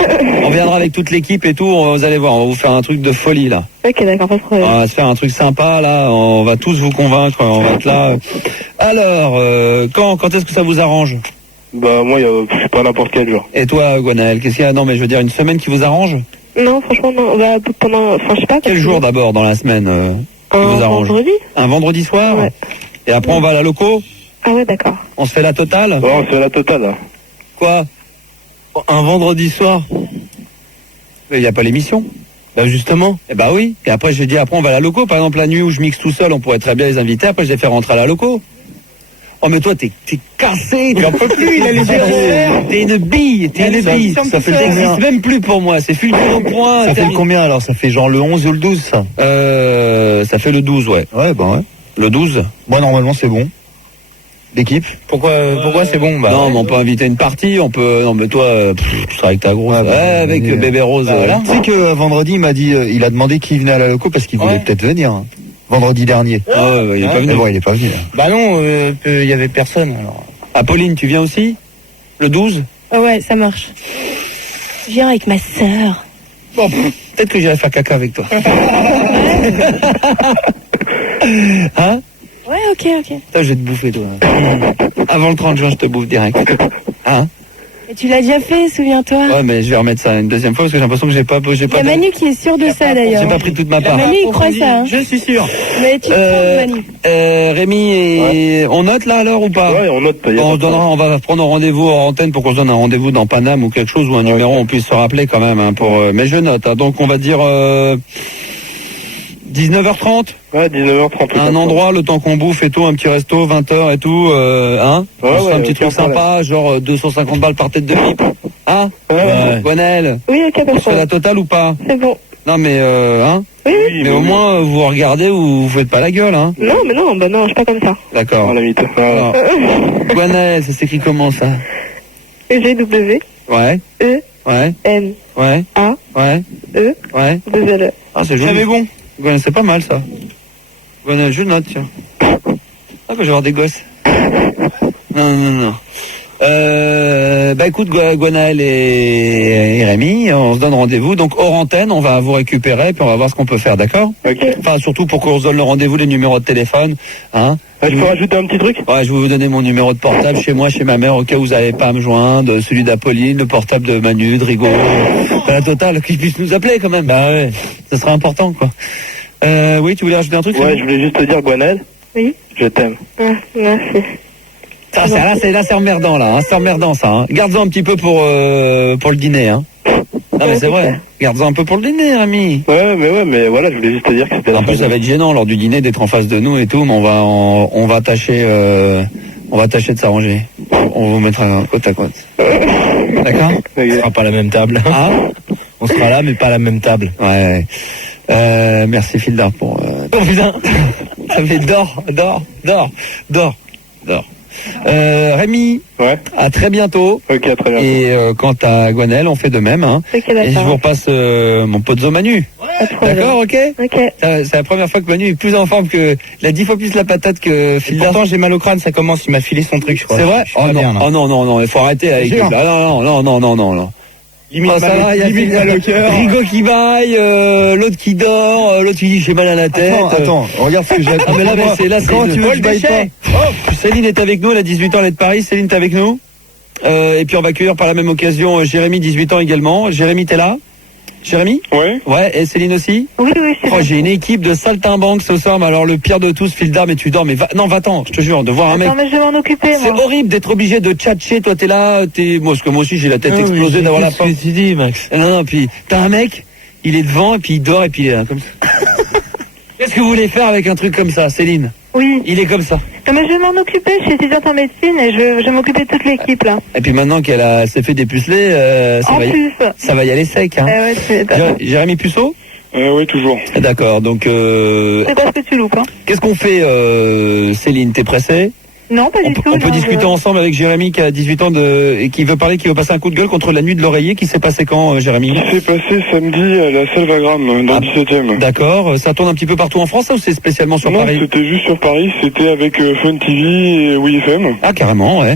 On viendra avec toute l'équipe et tout. Vous allez voir, on va vous faire un truc de folie là. Ok, d'accord, pas de problème. On va se faire un truc sympa là. On va tous vous convaincre. On va être là. Alors, quand est-ce que ça vous arrange? Bah moi, je sais pas n'importe quel jour. Et toi, Gwenaël, qu'est-ce qu'il y a? Non, mais je veux dire une semaine qui vous arrange? Non, franchement, non. Bah, je sais pas. Quel jour d'abord dans la semaine qui vous arrange? Vendredi. Un vendredi soir? Ouais. Et après on va à la loco? Ah ouais, d'accord. On se fait la totale? Ouais, on se fait la totale là. Quoi? Un vendredi soir? Il n'y a pas l'émission? Bah justement. Eh bah oui. Et après j'ai dit après on va à la loco. Par exemple la nuit où je mixe tout seul, on pourrait très bien les inviter. Après je les fais rentrer à la loco. Oh mais toi t'es cassé, tu en peux plus, il a les yeux verts. T'es une bille. Ça fait Ça combien? n'existe même plus pour moi, c'est fulgurant au point. Ça fait combien alors? Ça fait genre le 11 ou le 12 ça? Ça fait le 12, ouais. Ouais, bah ouais. Le 12? Moi normalement c'est bon. L'équipe? Pourquoi c'est bon? Bah non, mais on peut inviter une partie, on peut. Non, mais toi, tu seras avec ta grosse. Avec bébé Rose. Voilà. Tu sais que vendredi il m'a dit, il a demandé qui venait à la loco parce qu'il voulait peut-être venir. Hein. Vendredi dernier. Il est pas venu. Mais bon, il est pas venu. Là. Bah non, il y avait personne alors. Apolline, tu viens aussi? Le 12? Ouais, ça marche. Je viens avec ma sœur. Bon, peut-être que j'irai faire caca avec toi. Hein? Ouais, ok. Putain, je vais te bouffer, toi. Avant le 30 juin, je te bouffe direct. Hein? Et tu l'as déjà fait, souviens-toi. Ouais, mais je vais remettre ça une deuxième fois parce que j'ai l'impression que j'ai pas. Il y a Manu qui est sûr de ça d'ailleurs. J'ai pas pris toute ma part. Manu, il croit ça. Hein. Je suis sûr. Mais tu te trompes, Manu. Rémi, on note là alors ou pas? Ouais, on note. On va prendre un rendez-vous en antenne pour qu'on se donne un rendez-vous dans Paname ou quelque chose ou un numéro, on puisse se rappeler quand même. Hein, mais je note. Hein, donc on va dire 19h30. Ouais, 19h30. Un endroit, le temps qu'on bouffe et tout, un petit resto, 20h et tout, hein? On se fait un petit truc sympa, genre 250 balles par tête de pipe. Hein? Ouais. Gwenaël, Oui, ok, pas de on se fait problème. la totale ou pas? C'est bon. Non mais hein? Oui. Mais au moins vous regardez ou vous faites pas la gueule, hein? Non, mais non, bah non, je suis pas comme ça. D'accord. On a mis Alors, Gwenaël, ça s'écrit comment ça? GW, Ouais. E, Ouais. N, Ouais. A, Ouais. E, Ouais. 2 L. Ah c'est joli. Mais bon. Gwenaël, c'est pas mal ça. Gwenaël, je note, tiens. Ah bah je vais avoir des gosses. Non. Bah écoute Gwenaël et Rémi, on se donne rendez-vous. Donc hors antenne, on va vous récupérer puis on va voir ce qu'on peut faire, d'accord? Ok. Enfin surtout pour qu'on se donne le rendez-vous, les numéros de téléphone, hein. Je peux rajouter un petit truc? Ouais, je vais vous donner mon numéro de portable chez moi, chez ma mère, au cas où vous n'allez pas à me joindre, celui d'Apolline, le portable de Manu, de Rigaud, la totale, qu'ils puissent nous appeler quand même. Bah ouais, ça sera important quoi. Oui, tu voulais rajouter un truc? Ouais, je voulais juste te dire, Gwenaël. Oui. Je t'aime. Ah, merci. Ça, c'est emmerdant là, hein, c'est emmerdant ça. Hein. Garde-en un petit peu pour le dîner. Hein. Non mais c'est vrai, garde-en un peu pour le dîner, Rémi. Ouais, mais voilà, je voulais juste te dire que c'était. En plus, ça va être gênant lors du dîner d'être en face de nous et tout, mais on va tâcher de s'arranger. On vous mettra côte à côte. D'accord? On sera pas à la même table. Ah, On sera là, mais pas à la même table. ouais. Merci Fildar pour. Oh putain. Ça fait dors. Rémi, Ouais. à très bientôt. Ok, très bien. Et quant à Gwenaël, on fait de même. Hein. Ok, Et je vous d'accord. repasse mon pote Manu. Pas de problème. D'accord, ok? Ok. C'est la première fois que Manu est plus en forme que. Il a 10 fois plus la patate que Et Fildar. pourtant, j'ai mal au crâne, ça commence, il m'a filé son truc, je crois. C'est vrai? Je suis pas bien, là. Oh non, il faut arrêter avec. Jure. Non. Oh, ça va, il y a Rigo qui baille, l'autre qui dort, l'autre qui dit j'ai mal à la tête. Attends, regarde ce que j'ai. Ah mais là, c'est Quand tu veux que je baille pas. Céline est avec nous, elle a 18 ans, elle est de Paris. Céline, t'es avec nous. Et puis on va accueillir par la même occasion Jérémy, 18 ans également. Jérémy, t'es là? Jérémy? Ouais. Ouais, et Céline aussi? Oui, c'est Oh, j'ai une équipe de saltimbanques ce soir, mais alors le pire de tous, Filda, mais tu dors, mais va-t'en, je te jure, de voir un mec. Non, mais je vais m'en occuper, C'est moi. horrible d'être obligé de tchatcher, toi t'es là, moi, parce que moi aussi j'ai la tête explosée d'avoir la porte. Qu'est-ce que tu dis, Max? Non, puis t'as un mec, il est devant, et puis il dort, et puis il est là, comme ça. Qu'est-ce que vous voulez faire avec un truc comme ça, Céline? Oui. Il est comme ça. Non, mais je vais m'en occuper, je suis étudiante en médecine et je vais m'occuper de toute l'équipe, là. Et puis maintenant qu'elle s'est fait dépuceler, ça va y aller sec, hein. Ouais, Jérémy Puceau? Oui, toujours. D'accord, donc c'est quoi ce que tu loupes, hein? qu'est-ce qu'on fait, Céline? T'es pressée? Non, pas du tout. On peut discuter ensemble avec Jérémy qui a 18 ans et qui veut passer un coup de gueule contre la nuit de l'oreiller. Qui s'est passé quand, Jérémy? Il s'est passé samedi à la Salvagram, dans le 17e. D'accord, ça tourne un petit peu partout en France, ou c'est spécialement sur Paris? Non, c'était juste sur Paris, c'était avec Fun TV et WeFM. Ah, carrément, ouais.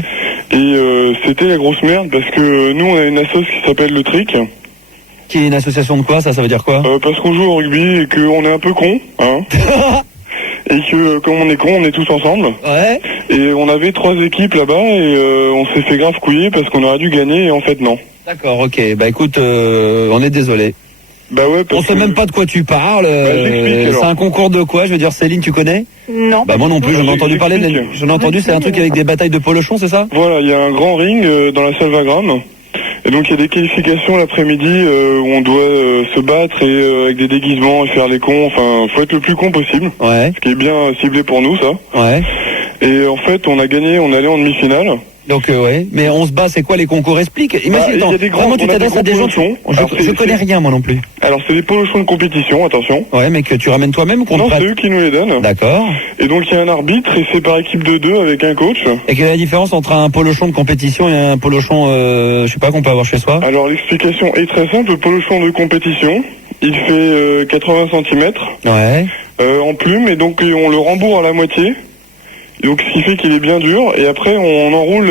Et c'était la grosse merde parce que nous, on a une assoce qui s'appelle Le Trick. Qui est une association de quoi, ça veut dire quoi? Parce qu'on joue au rugby et qu'on est un peu con, hein. Et que comme on est con, on est tous ensemble. Ouais. Et on avait 3 équipes là-bas et on s'est fait grave couiller parce qu'on aurait dû gagner et en fait non. D'accord, ok. Bah écoute, on est désolé. Bah ouais, parce on sait même pas de quoi tu parles. C'est un concours de quoi? Je veux dire, Céline, tu connais? Non. Bah moi non plus, j'en ai entendu parler. J'en ai entendu, c'est un truc avec des batailles de polochons, c'est ça? Voilà, il y a un grand ring dans la Salvagram. Et donc il y a des qualifications l'après-midi où on doit se battre et avec des déguisements et faire les cons. Enfin, faut être le plus con possible. Ouais. Ce qui est bien ciblé pour nous, ça. Ouais. Et en fait, on a gagné, on allait en demi-finale. Donc ouais, mais on se bat, c'est quoi les concours? Explique. Imagine, vraiment tu t'adresses à des gens. Je connais rien moi non plus. Alors c'est des polochons de compétition, attention. Ouais, mais que tu ramènes toi-même ou qu'on te Non, prête? c'est eux qui nous les donnent. D'accord. Et donc il y a un arbitre et c'est par équipe de 2 avec un coach. Et quelle est la différence entre un polochon de compétition et un polochon, je sais pas, qu'on peut avoir chez soi? Alors l'explication est très simple. Le polochon de compétition, il fait 80 cm. Ouais. En plume et donc on le rembourre à la moitié. Donc ce qui fait qu'il est bien dur et après on enroule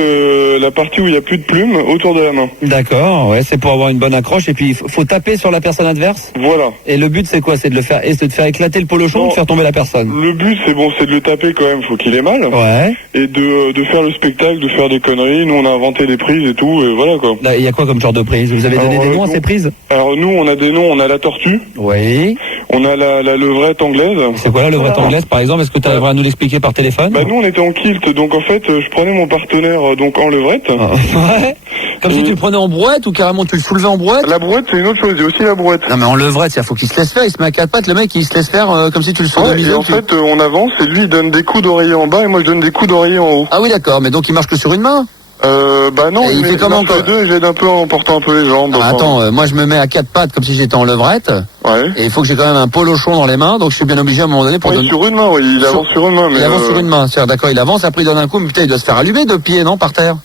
la partie où il n'y a plus de plumes autour de la main. D'accord, ouais, c'est pour avoir une bonne accroche et puis il faut taper sur la personne adverse. Voilà. Et le but c'est quoi? C'est de de faire éclater le polochon ou de faire tomber la personne? Le but c'est de le taper quand même, faut qu'il ait mal. Ouais. Et de faire le spectacle, de faire des conneries. Nous on a inventé des prises et tout, et voilà quoi. Il y a quoi comme genre de prise? Vous avez donné des noms à ces prises? Alors nous on a des noms, on a la tortue. Oui. On a la levrette anglaise. C'est quoi la levrette anglaise par exemple? Est-ce que tu arriveras à nous l'expliquer par téléphone? Bah nous on était en kilt, donc en fait je prenais mon partenaire donc en levrette. Ouais. Comme si tu le prenais en brouette ou carrément tu le soulevais en brouette? La brouette c'est une autre chose, il y a aussi la brouette. Non mais en levrette, il faut qu'il se laisse faire, il se met à 4 pattes, le mec il se laisse faire comme si tu le soulevais. Et en fait on avance et lui il donne des coups d'oreiller en bas et moi je donne des coups d'oreiller en haut. Ah oui d'accord, mais donc il marche que sur une main? Bah non, il fait comment les deux, j'aide un peu en portant un peu les jambes. Ah, attends, moi je me mets à 4 pattes comme si j'étais en levrette. Ouais. Et il faut que j'ai quand même un polochon dans les mains, donc je suis bien obligé à un moment donné pour donner... sur une main, oui, il avance sur une main. Mais il avance sur une main, c'est d'accord, il avance, après il donne un coup, mais putain il doit se faire allumer de pied, non, par terre?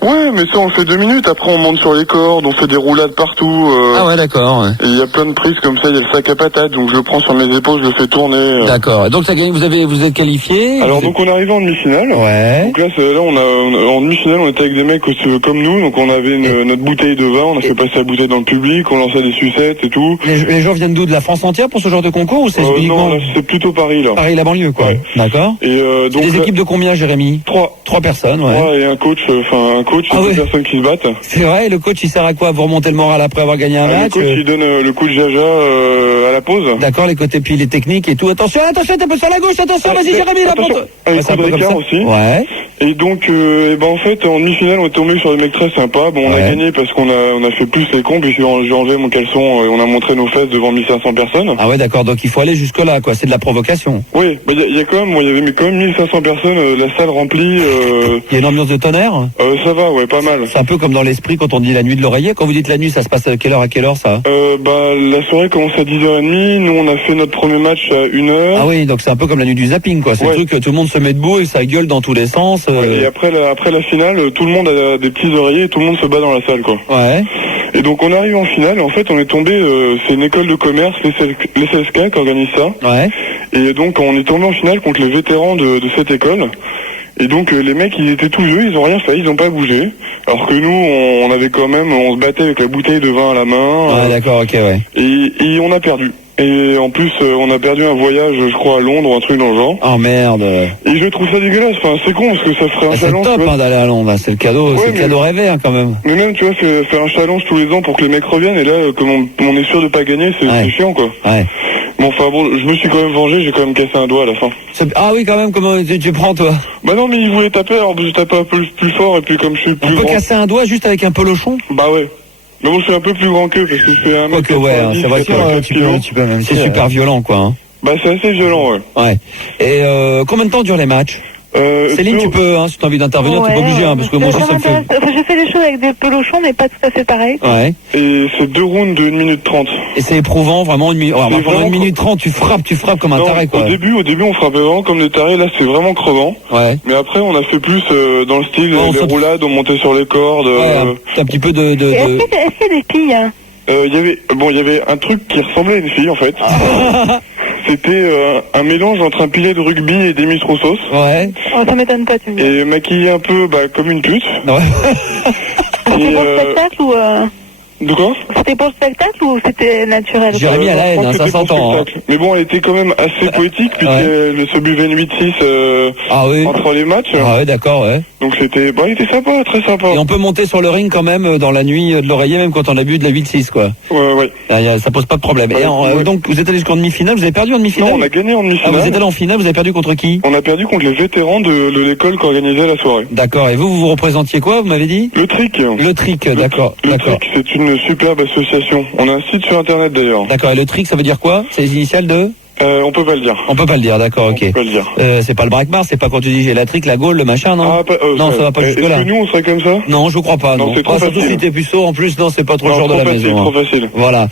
Ouais, mais ça on le fait 2 minutes, après on monte sur les cordes, on fait des roulades partout. Ah ouais, d'accord. Ouais. Et il y a plein de prises comme ça, il y a le sac à patates, donc je le prends sur mes épaules, je le fais tourner. D'accord, donc ça gagne, vous êtes qualifié? Alors donc on est arrivé en demi-finale. Ouais. Donc là, en demi-finale, on était avec des mecs comme nous, donc on avait notre bouteille de vin, on a fait passer la bouteille dans le public, on lançait des sucettes et tout. Les gens viennent d'où? De la France entière pour ce genre de concours ou c'est uniquement... Non, là, c'est plutôt Paris, là. Paris, la banlieue, quoi. Ouais. D'accord. Et donc des équipes de combien, Jérémy? 3 personnes, ouais. 3 et un coach et 2 personnes qui se battent. C'est vrai, le coach il sert à quoi? Vous remonter le moral après avoir gagné un match? Le coach il donne le coup de jaja à la pause. D'accord, les côtés puis les techniques et tout. Attention, t'es un peu sur la gauche, attention, vas-y Jérémy, la porte. Un coup d'écart aussi. Ouais. Et donc, en fait, en demi-finale, on est tombé sur des mecs très sympas. Bon, on a gagné parce qu'on a fait plus les cons, puis j'ai enlevé mon caleçon et on a montré nos fesses devant 1500 personnes. Ah ouais, d'accord, donc il faut aller jusque là, quoi. C'est de la provocation. Oui, bah il y a quand même, il y avait quand même 1500 personnes, la salle remplie. Il y a une ambiance de tonnerre? Ça va, ouais, pas mal. C'est un peu comme dans l'esprit quand on dit la nuit de l'oreiller. Quand vous dites la nuit, ça se passe à quelle heure ça? La soirée commence à 10h30. Nous, on a fait notre premier match à 1h. Ah oui, donc c'est un peu comme la nuit du zapping, quoi. C'est le truc que tout le monde se met debout et ça gueule dans tous les sens. Et après la finale, tout le monde a des petits oreillers et tout le monde se bat dans la salle, quoi. Ouais. Et donc on arrive en finale. En fait, on est tombé. C'est une école de commerce, les CSK, qui organise ça. Ouais. Et donc on est tombé en finale contre les vétérans de cette école. Et donc les mecs, ils étaient tous vieux, ils ont rien fait, ils ont pas bougé. Alors que nous, on avait quand même, on se battait avec la bouteille de vin à la main. Ouais, d'accord, ok, ouais. Et on a perdu. Et en plus, on a perdu un voyage, je crois, à Londres ou un truc dans le genre. Oh merde. Et je trouve ça dégueulasse. Enfin, c'est con parce que ça ferait un C'est challenge. top tu vois. d'aller à Londres, hein, c'est le cadeau, c'est le cadeau rêvé quand même. Mais même, tu vois, faire un challenge tous les ans pour que les mecs reviennent. Et là, comme on est sûr de pas gagner, c'est chiant, quoi. Ouais. Bon, enfin bon, je me suis quand même vengé. J'ai quand même cassé un doigt à la fin. Ah oui, quand même, comment tu prends toi? Bah non, mais il voulait taper. Alors je tapais un peu plus fort et puis comme je suis plus On peut grand. casser un doigt juste avec un pelochon? Bah ouais. Mais bon, je suis un peu plus grand qu'eux parce que je fais un mec. Quoique, ouais, c'est vrai que tu peux même. C'est super violent, quoi. Hein. Bah c'est assez violent, ouais. Ouais. Et combien de temps durent les matchs? Céline, tu peux, hein, si tu as envie d'intervenir, tu es pas obligé, hein, parce que moi aussi ça me fait... J'ai fait des choses avec des pelochons, mais pas tout à fait pareil. Ouais. Et c'est 2 rounds de 1 minute 30. Et c'est éprouvant, vraiment, pendant 1 minute 30, tu frappes comme un taré, quoi. Au début, on frappait vraiment comme des tarés, là c'est vraiment crevant. Ouais. Mais après, on a fait plus dans le style, les roulades, on montait sur les cordes. Ouais, un petit peu de... Est-ce qu'il y a des filles, hein? Il y avait un truc qui ressemblait à une fille, en fait. C'était un mélange entre un pilet de rugby et des Roussos. Ouais. Oh, ça m'étonne pas, tu me dis. Et maquillé un peu comme une pute. Ouais. C'était pour le spectacle ou... De quoi? C'était pour le spectacle ou c'était naturel? Jérémy à la haine, hein, ça s'entend. Hein. Mais bon, elle était quand même assez poétique puisqu'elle se buvait une 8-6 entre les matchs. Ah ouais, d'accord, ouais. Donc c'était, il était sympa, très sympa. Et on peut monter sur le ring quand même dans la nuit de l'oreiller, même quand on a bu de la 8-6, quoi. Ouais. Ça pose pas de problème. Ouais, et donc, vous êtes allé jusqu'en demi-finale, vous avez perdu en demi-finale? Non, on a gagné en demi-finale. Ah, vous êtes allé en finale, vous avez perdu contre qui? On a perdu contre les vétérans de l'école qui organisait la soirée. D'accord. Et vous représentiez quoi, vous m'avez dit? Le Trick. Le Trick, d'accord. Le Trick, c'est une superbe association. On a un site sur internet d'ailleurs. D'accord. Et le Trick, ça veut dire quoi? C'est les initiales de? On peut pas le dire. On peut pas le dire, d'accord, ok. On peut pas le dire. C'est pas le braquemar, c'est pas quand tu dis j'ai la trique, la gaule, le machin, non? Non, ça va pas jusque là. Est-ce que nous on serait comme ça? Non, je crois pas, non. C'est trop surtout facile. si t'es puceau, en plus, non, c'est pas trop le genre de la maison. C'est trop facile. Voilà.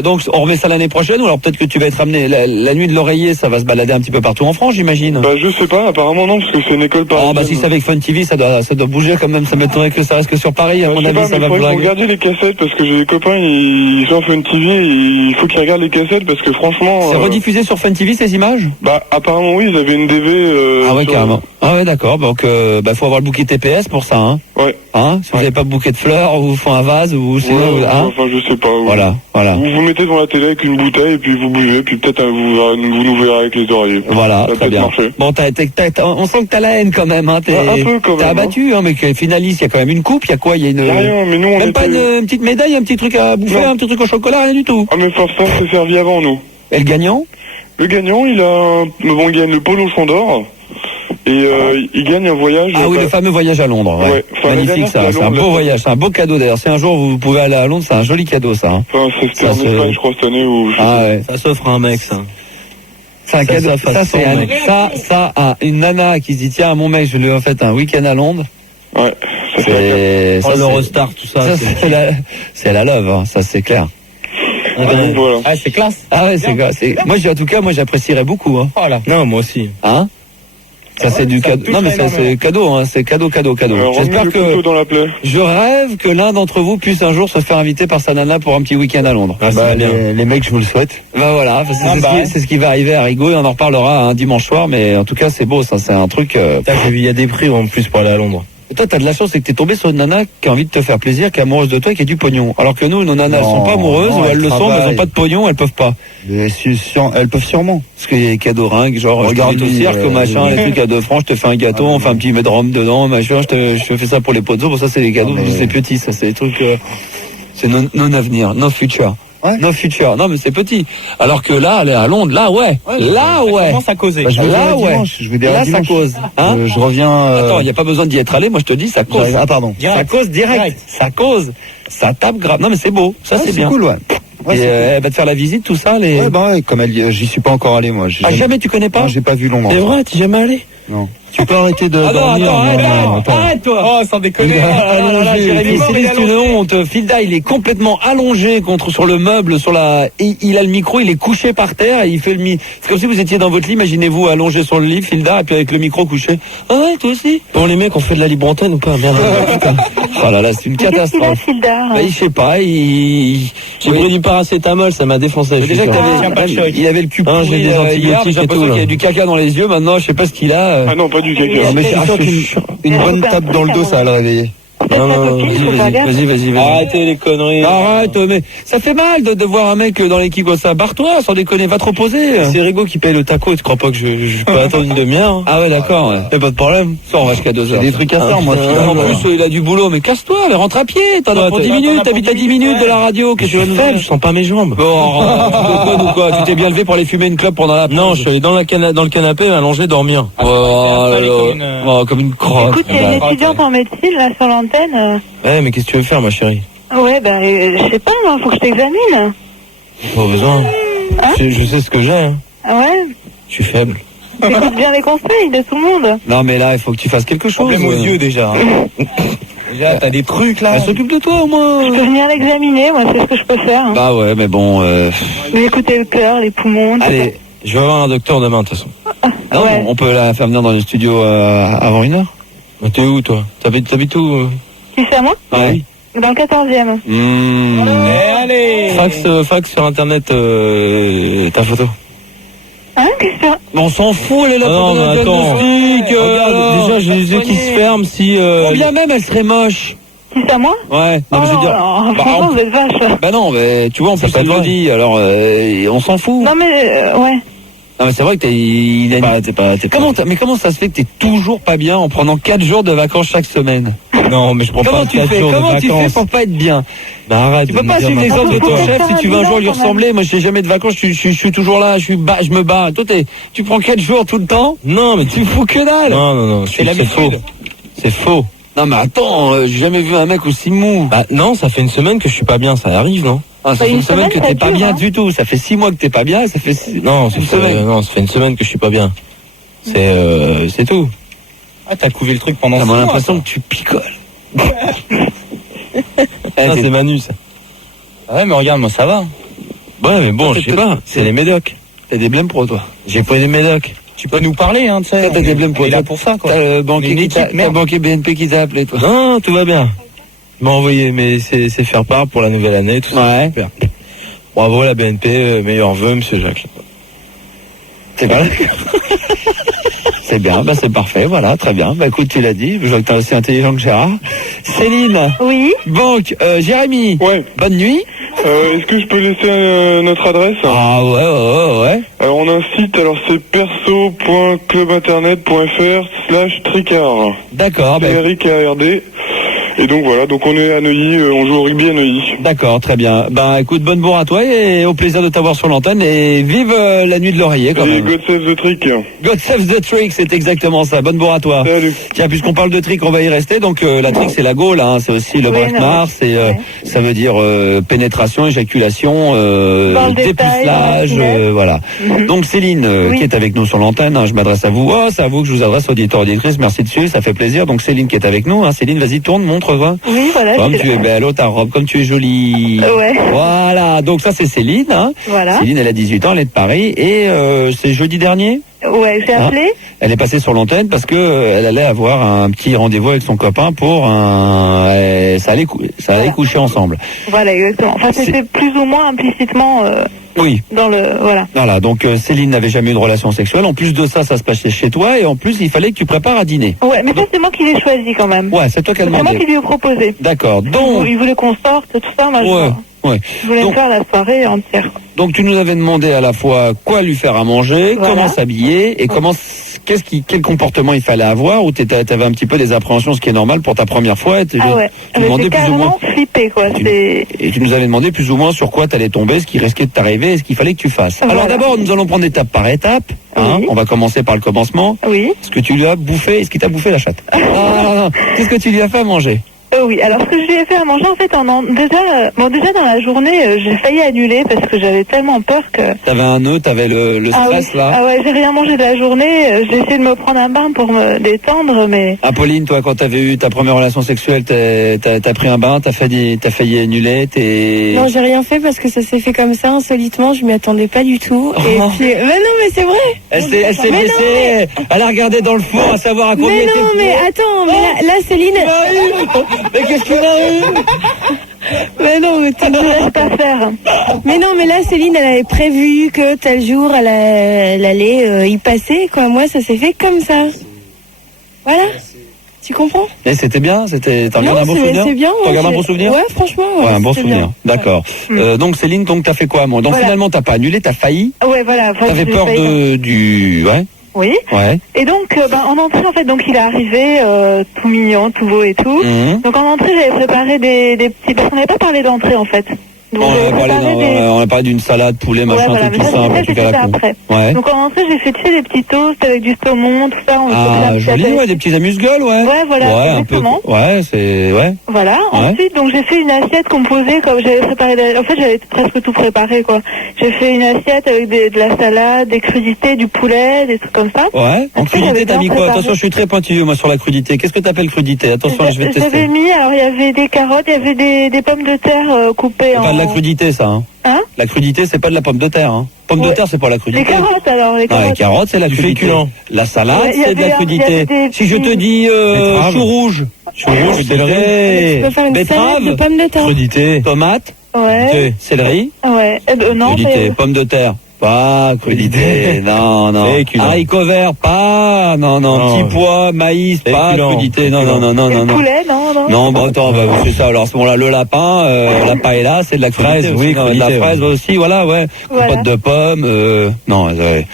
Donc, on remet ça l'année prochaine, ou alors peut-être que tu vas être amené, la nuit de l'oreiller, ça va se balader un petit peu partout en France, j'imagine? Bah, je sais pas, apparemment non, parce que c'est une école parisienne. Ah, bah, si c'est avec Fun TV, ça doit bouger quand même, ça m'étonnerait que ça reste que sur Paris, à mon avis, ça va bouger. Il faut blaguer. regarder les cassettes, parce que j'ai des copains, ils sont Fun TV, et il faut qu'ils regardent les cassettes, parce que franchement... C'est rediffusé sur Fun TV, ces images? Bah, apparemment oui, ils avaient une DV... ah ouais, carrément. Ah ouais, d'accord, donc, faut avoir le bouquet TPS pour ça, hein? Ouais. Hein? Si vous n'avez pas de bouquet de fleurs, ou font un vase, ou sinon, hein? Enfin, je sais pas. Voilà. Vous mettez devant la télé avec une bouteille, et puis vous buvez, puis peut-être vous nous verrez avec les oreillers. Voilà, ça très bien. Marcher. Bon, on sent que t'as la haine quand même, hein. Un peu quand même. T'es abattu, hein, mais que finaliste, il y a quand même une coupe, il y a quoi? Il y a une... rien, mais nous, on même pas une petite médaille, un petit truc à bouffer, un petit truc au chocolat, rien du tout. Ah, mais forcément, c'est servi avant nous. Et le gagnant? Le gagnant, il gagne le polochon d'or. Et il gagne un voyage. Ah oui, le fameux voyage à Londres. Ouais. Enfin, magnifique, ça. C'est un beau voyage, c'est un beau cadeau d'ailleurs. Si un jour vous pouvez aller à Londres, c'est un joli cadeau, ça. Hein. Enfin, c'était en Espagne, je crois, cette année où. Ça s'offre à un mec, ça. C'est un cadeau. Ça, une nana qui se dit tiens, mon mec, je lui ai fait un week-end à Londres. Ouais. C'est l'Eurostar, tout ça. C'est la love, hein, ça c'est clair. Voilà. Ah, c'est classe. Ah ouais, c'est classe. Moi, en tout cas, j'apprécierais beaucoup. Hein. Voilà. Non, moi aussi. Hein? Ça c'est du cadeau. Non mais c'est cadeau, hein. C'est cadeau. J'espère que dans la plaie. je rêve que l'un d'entre vous puisse un jour se faire inviter par sa nana pour un petit week-end à Londres. Les mecs, je vous le souhaite. Bah voilà, c'est ce qui va arriver à Rigaud et on en reparlera un dimanche soir, mais en tout cas c'est beau, ça c'est un truc. Il y a des prix en plus pour aller à Londres. Et toi, t'as de la chance, c'est que t'es tombé sur une nana qui a envie de te faire plaisir, qui est amoureuse de toi et qui a du pognon. Alors que nous, nos nanas, elles sont pas amoureuses, ou elles le sont, mais elles ont pas de pognon, elles peuvent pas. Elles peuvent sûrement. Parce qu'il y a des cadeaux ringues, genre, regarde au cirque, machin, les trucs à 2 francs, je te fais un gâteau, on fait un petit mets de rhum dedans, machin, je te fais ça pour les potes. Bon, ça, c'est des cadeaux, c'est petit, ça, c'est des trucs, c'est non avenir, no future. Ouais. No future. Non, mais c'est petit. Alors que là, aller à Londres, là, ouais. Là, ouais. Commence à causer. Là, ouais. Là, ça cause. Hein? Je reviens. Attends, il n'y a pas besoin d'y être allé. Moi, je te dis, ça cause. Ah, pardon. Ça cause direct. Ça cause. Ça tape grave. Non, mais c'est beau. Ça, c'est bien. C'est cool, ouais. Et elle va te faire la visite, tout ça, les. Ouais, comme j'y suis pas encore allé, moi. Jamais tu connais pas? Non, j'ai pas vu Londres. C'est vrai, t'es jamais allé? Non. Tu peux arrêter de dormir. Arrête, toi. Oh, sans déconner. Jérémy, c'est une honte. Filda, il est complètement allongé sur le meuble, il a le micro, il est couché par terre, et il fait c'est comme si vous étiez dans votre lit, imaginez-vous allongé sur le lit, Filda, et puis avec le micro couché. Ah ouais, toi aussi? Bon, les mecs, on fait de la libre antenne ou pas? Merde. Oh là là, c'est une catastrophe. Je sais pas, j'ai pris du paracétamol, ça m'a défoncé. Déjà il avait le cul pourri, j'ai des antibiotiques j'ai l'impression qu'il y a du caca dans les yeux, maintenant, je sais pas ce qu'il a. Ah non, pas du caca. Une bonne tape dans le dos, ça va le réveiller. peut-être sa copine, faut faire gaffe. Vas-y. Arrêtez les conneries. Arrête, mais ça fait mal de voir un mec dans l'équipe comme ça. Barre-toi, sans déconner, va te reposer. C'est Rigaud qui paye le taco, tu crois pas que je peux attendre une demi-heure hein? Ah ouais, d'accord. Ouais. Y'a pas de problème. Ça, on va jusqu'à 2 heures. Des trucs à faire, moi. En plus, il a du boulot, mais casse-toi, mais rentre à pied. T'en as pour 10 minutes, t'habites à 10 minutes de la radio. Qu'est-ce que tu vas nous faire? Je sens pas mes jambes. Bon, ou quoi? Tu t'es bien levé pour aller fumer une clope pendant la pause? Non, je suis allé dans le canapé, allongé, dormir. Comme une crotte. Écoute, il y a une étudiante en médecine, là, sur l'antenne. Ouais, mais qu'est-ce que tu veux faire, ma chérie? Ouais, je sais pas, là, faut que je t'examine. Pas besoin. Hein? Je sais ce que j'ai. Hein. Ah ouais? Je suis faible. Écoute bien les conseils de tout le monde. Non, mais là, il faut que tu fasses quelque chose. Problème aux yeux, déjà. Déjà, t'as des trucs, là. Elle s'occupe de toi, au moins. Je peux venir l'examiner, moi, c'est ce que je peux faire. Hein. Bah ouais, mais bon... Mais écoutez le cœur, les poumons... tout Allez, Je vais avoir un docteur demain, de toute façon. non, ouais. on peut la faire venir dans le studio avant 1 heure. Mais t'es où, toi? T'habites où? ça. Qui c'est à moi? Oui. Dans le 14e. Allez! Fax sur Internet ta photo. Hein? Qu'est-ce que Mais on s'en fout, elle est là Ah pour non, donner un mais attends. diagnostic. Regarde, déjà, j'ai les yeux qui se ferment si... Combien même elle serait moche. Qui c'est à moi? Ouais. Non, mais je veux dire... non, bah, franchement, on- vous êtes vache. Bah non, mais tu vois, en Ça plus peut elle être le vrai. dit, alors on s'en fout. Non, mais, ouais. Non, mais c'est vrai que comment ça se fait que t'es toujours pas bien en prenant 4 jours de vacances chaque semaine? Non, mais je prends Comment pas tu 4 fais? jours de Comment tu fais vacances. pour pas être bien? Bah arrête. Tu peux de pas me dire suivre l'exemple de n'importe ton quoi. chef si tu veux un jour lui ressembler. Moi, je n'ai jamais de vacances, je suis toujours là, je me bats. Toi, tu prends 4 jours tout le temps? Non, mais Tu fous que dalle. Non, c'est faux. C'est faux. Non, mais attends, j'ai jamais vu un mec aussi mou. Bah non, ça fait une semaine que je suis pas bien, ça arrive, non? Ah, ça fait une une semaine que semaine, t'es ça pas dure, bien hein. du tout. Ça fait 6 mois que t'es pas bien et ça fait Non, une semaine. ça fait une semaine que je suis pas bien. C'est tout. Ah, t'as couvé le truc pendant T'as 6 mois. l'impression que tu picoles. Ça, c'est Manu, ça. Ah ouais, mais regarde, moi, ça va. Ouais, mais bon, je sais pas, c'est les médocs. T'as des blêmes pour toi. J'ai pas des médocs. Tu peux nous parler, hein, tu sais. T'as des blêmes pour Il est toi. là pour ça, quoi. T'as le banquier Une qui équipe, t'a- t'as le merde. banquier BNP qui t'a appelé, toi. Non, tout va bien. Il m'a envoyé, mais c'est faire part pour la nouvelle année, tout ça. Ouais. Super. Bravo, la BNP, meilleur vœu, monsieur Jacques. C'est bien. C'est bien, bah c'est parfait, voilà, très bien. Bah écoute, tu l'as dit, je vois que t'es aussi intelligent que Gérard. Céline, Oui. banque, Jérémy, Ouais. bonne nuit. Est-ce que je peux laisser notre adresse? Ah ouais. Alors on a un site, alors c'est perso.clubinternet.fr/tricard. D'accord, bah, TRIKARD. Et donc voilà, donc on est à Neuilly, on joue au rugby à Neuilly. d'accord, très bien. Bah écoute, bonne bourre à toi et au plaisir de t'avoir sur l'antenne et vive la nuit de l'oreiller quand Et même. God save the trick. God save the trick, c'est exactement ça. Bonne bourre à toi. Salut. Tiens, puisqu'on parle de trick, on va y rester. Donc la trick, c'est la Gaule, hein. C'est aussi le Oui, braquemar, non, c'est ouais. ça veut dire pénétration, éjaculation, Dans le détail, dépucelage, dans la finesse. voilà. Mhm. Donc Céline, Oui. qui est avec nous sur l'antenne, hein, je m'adresse à vous. Oh, c'est à vous que je vous adresse, auditeur, auditrice. Merci de suivre, ça fait plaisir. Donc Céline qui est avec nous. Hein. Céline, vas-y, tourne, montre-toi. Oui, voilà. Comme c'est tu es là. belle, oh, ta robe, comme tu es jolie. Ouais. Voilà, donc ça c'est Céline. Hein. Voilà. Céline, elle a 18 ans, elle est de Paris. Et c'est jeudi dernier, Ouais, j'ai appelé. elle est passée sur l'antenne parce que elle allait avoir un petit rendez-vous avec son copain pour ça allait Voilà. coucher ensemble. Voilà, exactement. Enfin, c'était plus ou moins implicitement Oui. dans le... Voilà. Voilà, donc Céline n'avait jamais eu de relation sexuelle. En plus de ça, ça se passait chez toi et en plus, il fallait que tu prépares à dîner. Ouais, mais ça, c'est moi qui l'ai choisi quand même. Ouais, c'est toi qui as C'est moi demandé. qui lui ai proposé. D'accord. Donc, Il voulait qu'on sorte, tout ça. Moi, ouais. je voulais Donc- faire la soirée entière. Donc tu nous avais demandé à la fois quoi lui faire à manger, Voilà. comment s'habiller et quel comportement il fallait avoir, ou t'avais un petit peu des appréhensions, ce qui est normal pour ta première fois. Et Ah ouais. tu demandais J'ai plus ou moins. carrément flippé, quoi. Tu- C'est... Et tu nous avais demandé plus ou moins sur quoi t'allais tomber, ce qui risquait de t'arriver et ce qu'il fallait que tu fasses. Voilà. Alors d'abord, nous allons prendre étape par étape. Hein. Oui. On va commencer par le commencement. Oui. Ce que tu lui as bouffé, est-ce qu'il t'a bouffé la chatte? Non. Qu'est-ce que tu lui as fait à manger? Oui, alors ce que je lui ai fait à manger, en fait, déjà dans la journée, j'ai failli annuler parce que j'avais tellement peur que... T'avais un nœud, t'avais le stress oui. là. Ah ouais, j'ai rien mangé de la journée, j'ai essayé de me prendre un bain pour me détendre, mais... Apolline, toi, quand t'avais eu ta première relation sexuelle, t'as pris un bain, t'as failli annuler, Non, j'ai rien fait parce que ça s'est fait comme ça, insolitement, je m'y attendais pas du tout. Et Oh. puis, mais non, mais c'est vrai. Elle s'est Mais non, baissée, elle a regardé dans le four à savoir à combien Mais était non, le mais four. attends, mais là, Céline. Mais qu'est-ce qu'il a eu? Mais non, mais Ça ne me laisse pas faire. Mais non, mais là, Céline, elle avait prévu que tel jour, elle allait y passer, quoi. Moi, ça s'est fait comme ça. Voilà. Tu comprends? Et c'était bien, t'en gardes un bon souvenir? C'est bien. T'en gardes un bon souvenir? Ouais, franchement. Ouais, un bon c'était souvenir. bien. D'accord. Donc Céline, donc t'as fait quoi, moi? Donc Voilà. finalement t'as pas annulé, t'as failli. Ouais, voilà. Enfin, T'avais j'ai peur failli- ouais, Oui. ouais. Et donc, en entrée, en fait, donc il est arrivé tout mignon, tout beau et tout. Mhm. Donc en entrée, j'avais préparé des petits... Parce qu'on n'avait pas parlé d'entrée, en fait. Donc, j'avais préparé On a parlé d'une salade, poulet, machin, voilà, tout mais ça, simple, j'ai truc fait à la ça con. après. Ouais. Donc en entrée, j'ai fait, tu sais, des petits toasts avec du saumon, tout ça. Ah, joli, ouais, des petits amuse-gueules, ouais. Ouais, voilà, Ouais, un peu. exactement. Ouais, c'est, ouais. Voilà. Ouais. Ensuite, donc j'ai fait une assiette composée, comme j'avais préparé. En fait, j'avais presque tout préparé, quoi. J'ai fait une assiette avec de la salade, des crudités, du poulet, des trucs comme ça. Ouais. En Après, crudité, j'avais t'as bien mis quoi? préparé. Attention, je suis très pointilleux, moi, sur la crudité. Qu'est-ce que t'appelles crudité? Attention, je vais te J'avais tester. mis, alors il y avait des carottes, il y avait des pommes de terre coupées C'est en... pas de la crudité, ça, hein. Hein? La crudité, c'est pas de la pomme de terre, hein. Pomme de Ouais. terre, c'est pas la Les crudité. carottes, alors, les Ah, carottes. les carottes, c'est la Du crudité. féculent. La salade, Ouais, il y c'est de la avait crudité. des Si je te petits- dis Betterave. chou rouge, Tu peux faire une salade de betterave, pommes de terre. Crudité. tomate, Ouais, crudité, céleri, ouais. Non, crudité, pomme de terre. Pas crudité, non, non. Féculent. Haricots verts, pas, non, Non. petits pois, maïs, pas Féculent. crudité, non, non, non, non, et non, le non. poulet, non, non. Non, bah attends, bah, c'est ça. Alors à ce moment-là, le lapin, la paella, c'est de la crudité. Fraise, aussi, oui, non, de la crudité, fraise aussi, voilà, ouais. Voilà. Compote de pommes, non, ouais.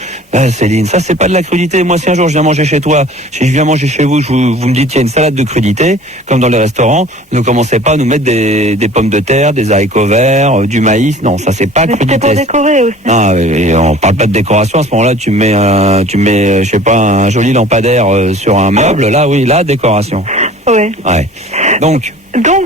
Céline, ça c'est pas de la crudité. Moi, si un jour je viens manger chez toi, si je viens manger chez vous, vous me dites il y a une salade de crudité, comme dans les restaurants, ne commencez pas à nous mettre des pommes de terre, des haricots verts, du maïs. Non, ça c'est pas Mais c'était pour crudité. décorer aussi. Ah, et on parle pas de décoration. À ce moment-là, tu mets, je sais pas, un joli lampadaire sur un meuble. Là, oui, la décoration. Ouais. Ouais. Donc,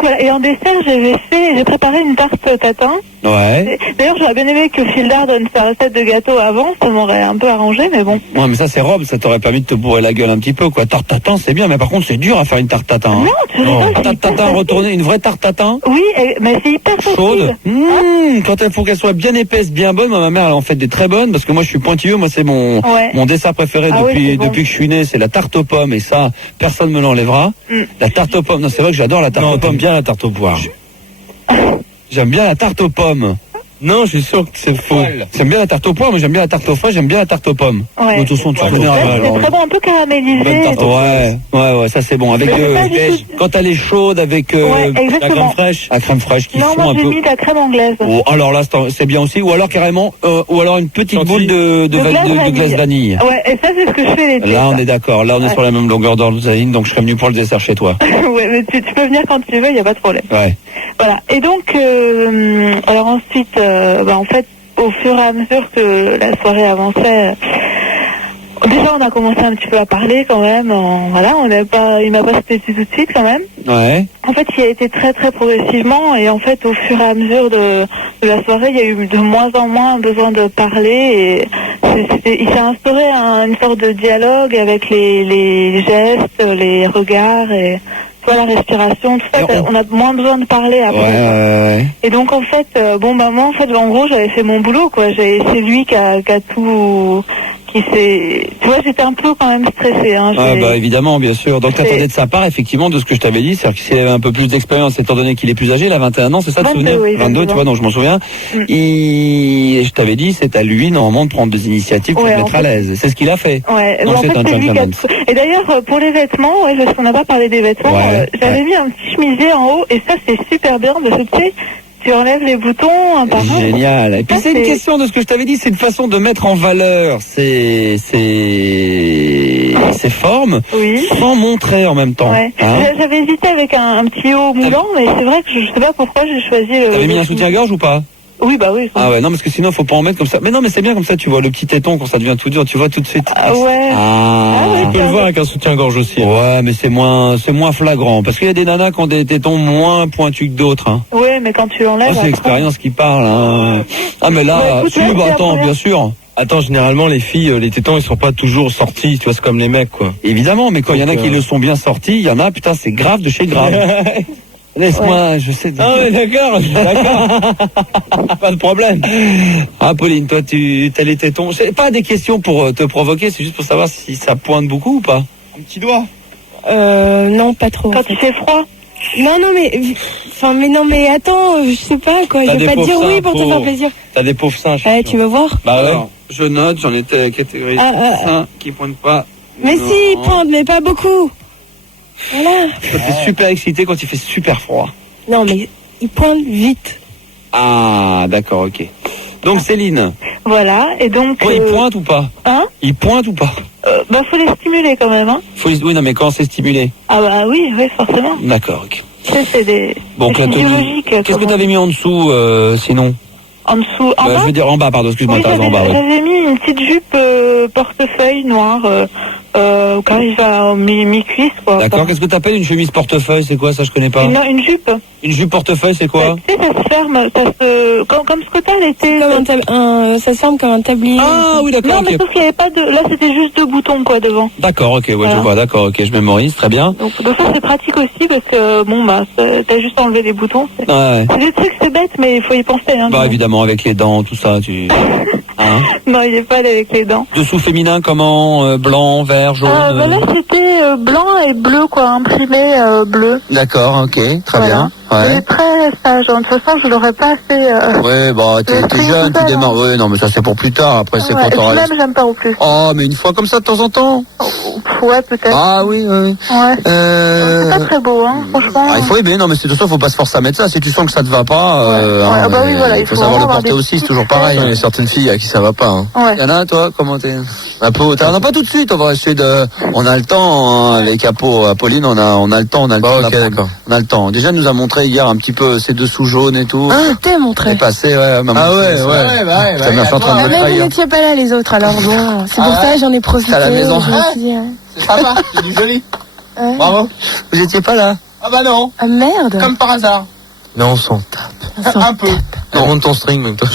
Voilà. Et en dessert, j'ai préparé une tarte au tatin. ouais. D'ailleurs, j'aurais bien aimé que Phildar donne sa recette de gâteau avant, ça m'aurait un peu arrangé, mais bon. Ouais, mais ça c'est robe, ça t'aurait permis de te bourrer la gueule un petit peu, quoi. Tarte tatin, c'est bien, mais par contre, c'est dur à faire une tarte tatin. Hein. Non, tu rigoles, c'est Tarte hyper tatin facile. retournée, une vraie tarte tatin. Oui, mais c'est hyper Chaude. facile. Quand il faut qu'elle soit bien épaisse, bien bonne. Moi, ma mère, elle en fait des très bonnes parce que moi, je suis pointilleux. Moi, c'est mon dessert préféré Ah oui, depuis c'est bon. depuis que je suis né. C'est la tarte aux pommes et ça, personne me l'enlèvera. La tarte aux pommes. Non, c'est vrai que j'adore la tarte aux Non, pommes. t'aimes bien la tarte aux poires. J'aime bien la tarte aux pommes. Non, je suis sûr que c'est faux. J'aime bien la tarte aux poires, mais j'aime bien la tarte aux fraises. J'aime bien la tarte aux pommes. Ouais. De toute façon, tu Ouais, connais. ouais, C'est très bon, un peu caramélisé. Bonne tarte aux Ouais, ça c'est bon. Avec Mais c'est pas du tout- quand elle est chaude avec Ouais, la exactement. crème fraîche, la crème fraîche qui Non, fond moi un j'ai peu. mis de la crème anglaise. Oh, alors là, c'est bien aussi. Ou alors carrément, ou alors une petite Chantilly. boule de glace vanille. Ouais, et ça c'est ce que je fais l'été. Là, on ça. est d'accord. Là, on est Ouais. sur la même longueur d'onde, Zaline, donc je serais venu pour le dessert chez toi. Ouais, mais tu peux venir quand tu veux, il n'y a pas de problème. Ouais. Voilà. Et donc, alors ensuite, en fait, au fur et à mesure que la soirée avançait, déjà on a commencé un petit peu à parler quand même. Voilà, il m'a pas sauté tout de suite quand même. Ouais. En fait, il a été très très progressivement et en fait, au fur et à mesure de la soirée, il y a eu de moins en moins besoin de parler et il s'est instauré une sorte de dialogue avec les gestes, les regards et la respiration, tout ça. Et On a moins besoin de parler après. Ouais. Et donc en fait, moi en fait, en gros, j'avais fait mon boulot quoi. C'est lui qui a tout, tu vois, j'étais un peu quand même stressée. Hein. Ah bah évidemment, bien sûr. Donc t'attendais de sa part, effectivement, de ce que je t'avais dit, c'est-à-dire que s'il avait un peu plus d'expérience, étant donné qu'il est plus âgé, il a 21 ans, c'est ça, de 22, souvenir oui, 22, tu vois, donc je m'en souviens. Et je t'avais dit, c'est à lui, normalement, de prendre des initiatives pour Ouais, te mettre en à fait- l'aise. C'est ce qu'il a fait. Ouais, Donc en c'est fait, un c'est lui qui a gentleman. tout- Et d'ailleurs, pour les vêtements, parce qu'on n'a pas parlé des vêtements, Ouais, j'avais mis un petit chemisier en haut, et ça, c'est super bien, parce que tu sais, tu enlèves les boutons un par un. Génial. Et puis Ça, c'est une c'est- question de ce que je t'avais dit, c'est une façon de mettre en valeur ces formes Oui. sans montrer en même temps. Ouais. Hein. J'avais hésité avec un petit haut moulant, mais c'est vrai que je sais pas pourquoi j'ai choisi le... T'avais mis un soutien-gorge ou pas? Oui, bah oui. Ah ouais, non, parce que sinon, faut pas en mettre comme ça. Mais non, mais c'est bien comme ça, tu vois, le petit téton, quand ça devient tout dur, tu vois tout de suite. Ah ouais. Ah, ouais, Tu peux le voir avec un soutien-gorge aussi. Ouais, mais c'est moins flagrant. Parce qu'il y a des nanas qui ont des tétons moins pointus que d'autres, hein. Ouais, mais quand tu l'enlèves... Oh, c'est après- l'expérience qui parle, hein. Ah, mais là, Ouais, écoute, si, là, bah, c'est la attends, première- bien sûr. Attends, généralement, les filles, les tétons, ils sont pas toujours sortis, tu vois, c'est comme les mecs, quoi. Évidemment, mais quand il y en a Donc, qui le sont bien sortis, il y en a, putain, c'est grave de chez grave. Laisse-moi, je sais. Ah ouais, d'accord. Pas de problème. Ah, Pauline, toi, t'as les tétons. C'est pas des questions pour te provoquer, c'est juste pour savoir si ça pointe beaucoup ou pas. Un petit doigt. Non, pas trop. Quand il fait froid. Non, mais attends, je sais pas quoi. T'as Je vais des pas te dire pauvres oui seins, pour te pauvres. faire plaisir. T'as des pauvres seins. je suis Ouais, sûr. tu veux voir? Bah ouais. Alors, je note, j'en étais catégorie Ah, 5 qui pointe pas. Mais Non. si, pointe, mais pas beaucoup. Voilà. Toi, t'es super excité quand il fait super froid. Non, mais il pointe vite. Ah, d'accord, ok. Donc Céline, Voilà, et donc... toi, il pointe ou pas? Hein? Il pointe ou pas? Bah, faut les stimuler quand même, hein. Oui, non, mais quand c'est stimulé. Ah bah oui, forcément. D'accord, ok. Tu sais, c'est des... Donc c'est la tenue. physiologique. Qu'est-ce que comment- t'avais mis en dessous, sinon? En dessous, en Bah, bas je veux dire en bas, pardon, excuse-moi, Oui, t'as raison, en bas, ouais. j'avais mis une petite jupe portefeuille noire, quand il va mi-cuisse, quoi. D'accord, qu'est-ce que t'appelles une chemise portefeuille? C'est quoi ça? Je connais pas. Une jupe. Une jupe portefeuille, c'est quoi? Tu sais, ça se ferme, comme ce que t'as l'été. Ça se ferme comme un tablier. Ah oui, d'accord, Non, mais ok. sauf qu'il n'y avait pas de... Là, c'était juste 2 boutons, quoi, devant. D'accord, ok, ouais, Voilà. je vois, d'accord, ok, je mémorise, très bien. Donc ça, c'est pratique aussi, parce que, bon, bah, t'as juste enlevé les boutons. Ouais. C'est des trucs, c'est bête, mais il faut y penser, hein. Bah évidemment, avec les dents, tout ça, tu... Hein? Non, il n'est pas allé avec les dents. Dessous féminin, comment? Blanc, vert, jaune? Bah là, c'était blanc et bleu, quoi, imprimé bleu. D'accord, ok, très Voilà. bien. Il est très sage. De toute façon, je l'aurais pas fait. Ouais, bah t'es Le jeune, tu principal, démarres. Ouais, non, mais ça c'est pour plus tard. Après, c'est Ouais, quand et t'auras. puis même, j'aime pas non plus. Oh, mais une fois comme ça de temps en temps. Ouais, peut-être. Ah oui, oui. Ouais. C'est pas très beau, hein, franchement. Ah, il faut aimer, non, mais c'est de ça, faut pas se forcer à mettre ça. Si tu sens que ça te va pas, Ah bah oui, voilà, il faut savoir le avoir porter des aussi, c'est petites toujours pareil. fesses. Il y a certaines filles à qui ça va pas. Hein. Ouais. Y en a, toi, comment t'es? Un peu. On n'a pas tout de suite. On va essayer de. On a le temps hein, avec Apolline. On a le temps. On a le temps. ok, d'accord. On a le temps. Déjà, elle nous a montré hier un petit peu ses dessous jaunes et tout. Ah, t'es montré. C'est passé, ouais. Maman, Ah ouais, c'est- ouais. Ça m'a fait en train de Ah, me mais vous trahir. n'étiez pas là, les autres, alors bon. C'est pour ça, j'en ai profité. à la maison. Je me suis dit, ouais. C'est sympa, c'est du joli. Ouais. Bravo. Vous étiez pas là? Ah bah non, Ah merde. comme par hasard. Mais on s'en tape. Un peu. Non. Monte ton string, même toi.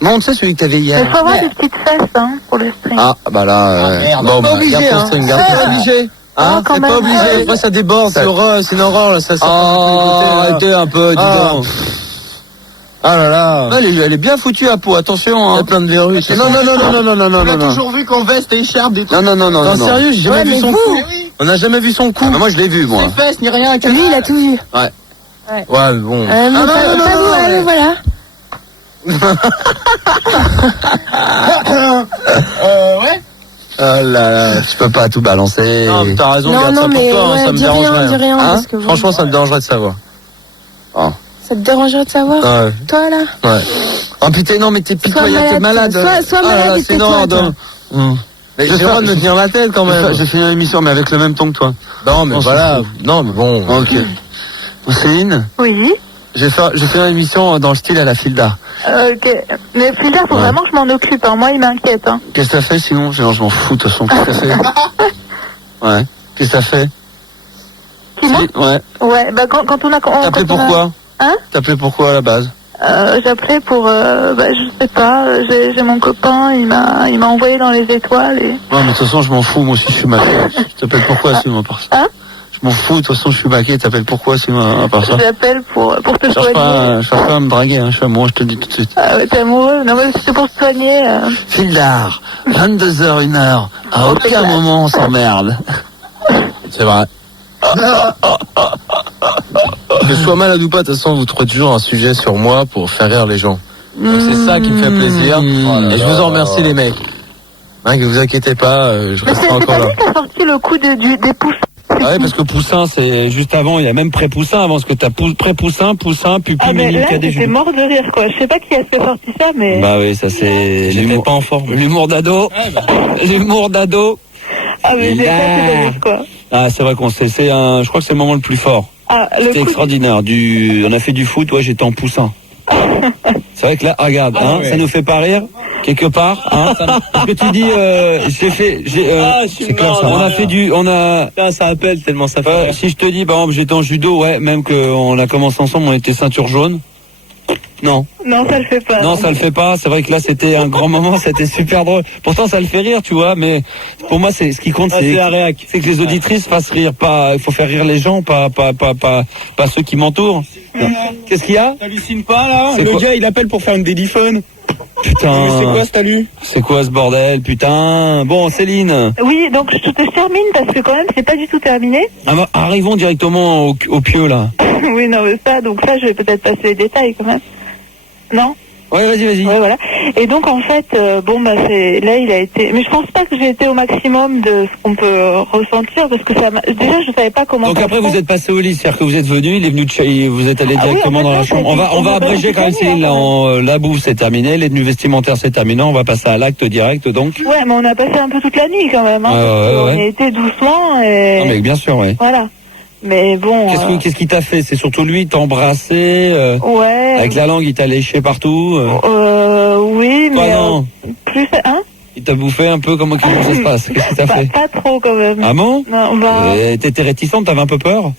Montre, c'est celui que t'avais Il hier. faut avoir des petites fesses, hein, pour le string. Ah, bah là, merde. bon, Pas bah, obligé, garde ton hein. string, garde C'est ton string. obligé. Hein? quand C'est même. pas obligé. Ouais. Après, ça déborde, c'est horreur, c'est une horreur, là. Ça Oh, arrêtez un peu, dis Ah. donc. Ah là là. Elle est bien foutue à peau, attention, Il y hein. a plein de verrues. Non, On l'a toujours vu qu'en veste et écharpe, des trucs. Non, Non, sérieux, j'ai jamais Ouais, vu mais son vous- cou. On n'a jamais vu son cou. Ah, mais moi, je l'ai vu, moi. Ses fesses, ni rien. Lui, il a tout vu. Ouais, mais bon. Mais non, pas non, vous, non, allez, ouais. voilà. Ouais. Oh là là, tu peux pas tout balancer. Non, mais t'as raison, Non, garde non, ça pour mais toi, hein, ouais, ça me dis dérangerait. rien, Hein parce que bon, Franchement, ça me dérangerait de savoir. ça te dérangerait de savoir, Ouais. toi, là. Ouais. Oh putain, non, mais t'es pitoyable, t'es malade. Sois malade et c'est tais-toi, non, toi. non. Mais j'ai le droit de me tenir la tête quand même. Je vais finir l'émission, mais avec le même ton que toi. Non, mais On s'en voilà. fout. Non, mais bon. Ok. Céline, Oui. je vais faire l'émission dans le style à la Filda. Ok. Mais Frida, faut Ouais. vraiment que je m'en occupe, hein. Moi, il m'inquiète, hein. Qu'est-ce que t'as fait sinon? Je m'en fous, de toute façon. Qu'est-ce que t'as fait? Ouais. Qu'est-ce que t'as fait? Qui, moi? Ouais. Ouais, bah, quand on a... T'appelais pourquoi? Hein? T'appelais pourquoi à la base? J'appelais pour, bah, je sais pas, j'ai mon copain, il m'a envoyé dans les étoiles et... Ouais, mais de toute façon, je m'en fous, moi aussi, je suis maqué. Je t'appelle pourquoi, sinon, à part ça? Hein? Je m'en fous, de toute façon, je suis maqué, t'appelles pourquoi, sinon, à part ça? J'appelle pour te Je cherche soigner. pas à me draguer, hein, je suis amoureux, je te le dis tout de suite. Ah ouais, t'es amoureux? Non, mais c'est pour te soigner. Fildar, 22h, 1h, à aucun moment on s'emmerde. C'est vrai. Que je sois malade ou pas, de toute façon, vous trouvez toujours un sujet sur moi pour faire rire les gens. Donc c'est ça qui me fait plaisir. Et je vous en remercie, les mecs. Hein, que vous inquiétez pas, je Mais resterai c'est encore pas là. lui qui a sorti le coup des pouces. Ah ouais, parce que Poussin, c'est juste avant, il y a même pré-Poussin avant, parce que t'as pré-Poussin, Poussin, Pupi, Ah, mais Mini, là, Cadet, j'étais mort de rire, quoi. Je sais pas qui a sorti ça, mais... Bah oui, ça c'est J'étais l'humour. pas en forme. L'humour d'ado. L'humour d'ado. Ah, mais j'ai pas Là. fait de rire, quoi. Ah, c'est vrai je crois que c'est le moment le plus fort. Ah, le C'était coup... extraordinaire. On a fait du foot, ouais, j'étais en Poussin. C'est vrai que là, regarde, hein, ça nous fait pas rire, quelque part, hein. Parce que tu dis, c'est clair, ça on va. a fait Putain, ça appelle tellement ça fait. si je te dis, par exemple, j'étais en judo, ouais, même qu'on a commencé ensemble, on était ceinture jaune. Non, Non, ça le fait pas. non, ça le fait pas. C'est vrai que là, c'était un grand moment, c'était super drôle. Pourtant, ça le fait rire, tu vois, mais pour moi, ce qui compte, c'est la réac. c'est que les auditrices fassent rire. Pas, il faut faire rire les gens, pas ceux qui m'entourent. Qu'est-ce qu'il y a? T'hallucines pas là? C'est Le quoi gars il appelle pour faire une déliphone. Putain. Mais c'est quoi ce talus? C'est quoi ce bordel, putain? Bon, Céline, Oui, donc je te termine parce que quand même, c'est pas du tout terminé. arrivons directement au pieu, là. Oui, non, mais ça, donc ça, je vais peut-être passer les détails quand même. Non? Ouais, vas-y. Ouais, voilà. Et donc en fait, là il a été. Mais je pense pas que j'ai été au maximum de ce qu'on peut ressentir parce que déjà je savais pas comment. Donc après vous êtes passé au lit, c'est-à-dire que vous êtes venu, il est venu vous êtes allé directement dans la chambre. On va abréger quand même Céline. Là, la bouffe c'est terminé, les tenues vestimentaires c'est terminé, on va passer à l'acte direct donc. Ouais, mais on a passé un peu toute la nuit quand même. Hein, on a été doucement et. Non mais bien sûr, ouais. Voilà. Mais bon. Qu'est-ce qu'il t'a fait? C'est surtout lui, il t'a embrassé. Ouais. Avec la langue, il t'a léché partout. Oui, mais non. plus, hein? Il t'a bouffé un peu, comment ça se passe? Qu'est-ce qu'il t'a fait? Pas trop quand même. Ah bon? Non, t'étais réticente, t'avais un peu peur?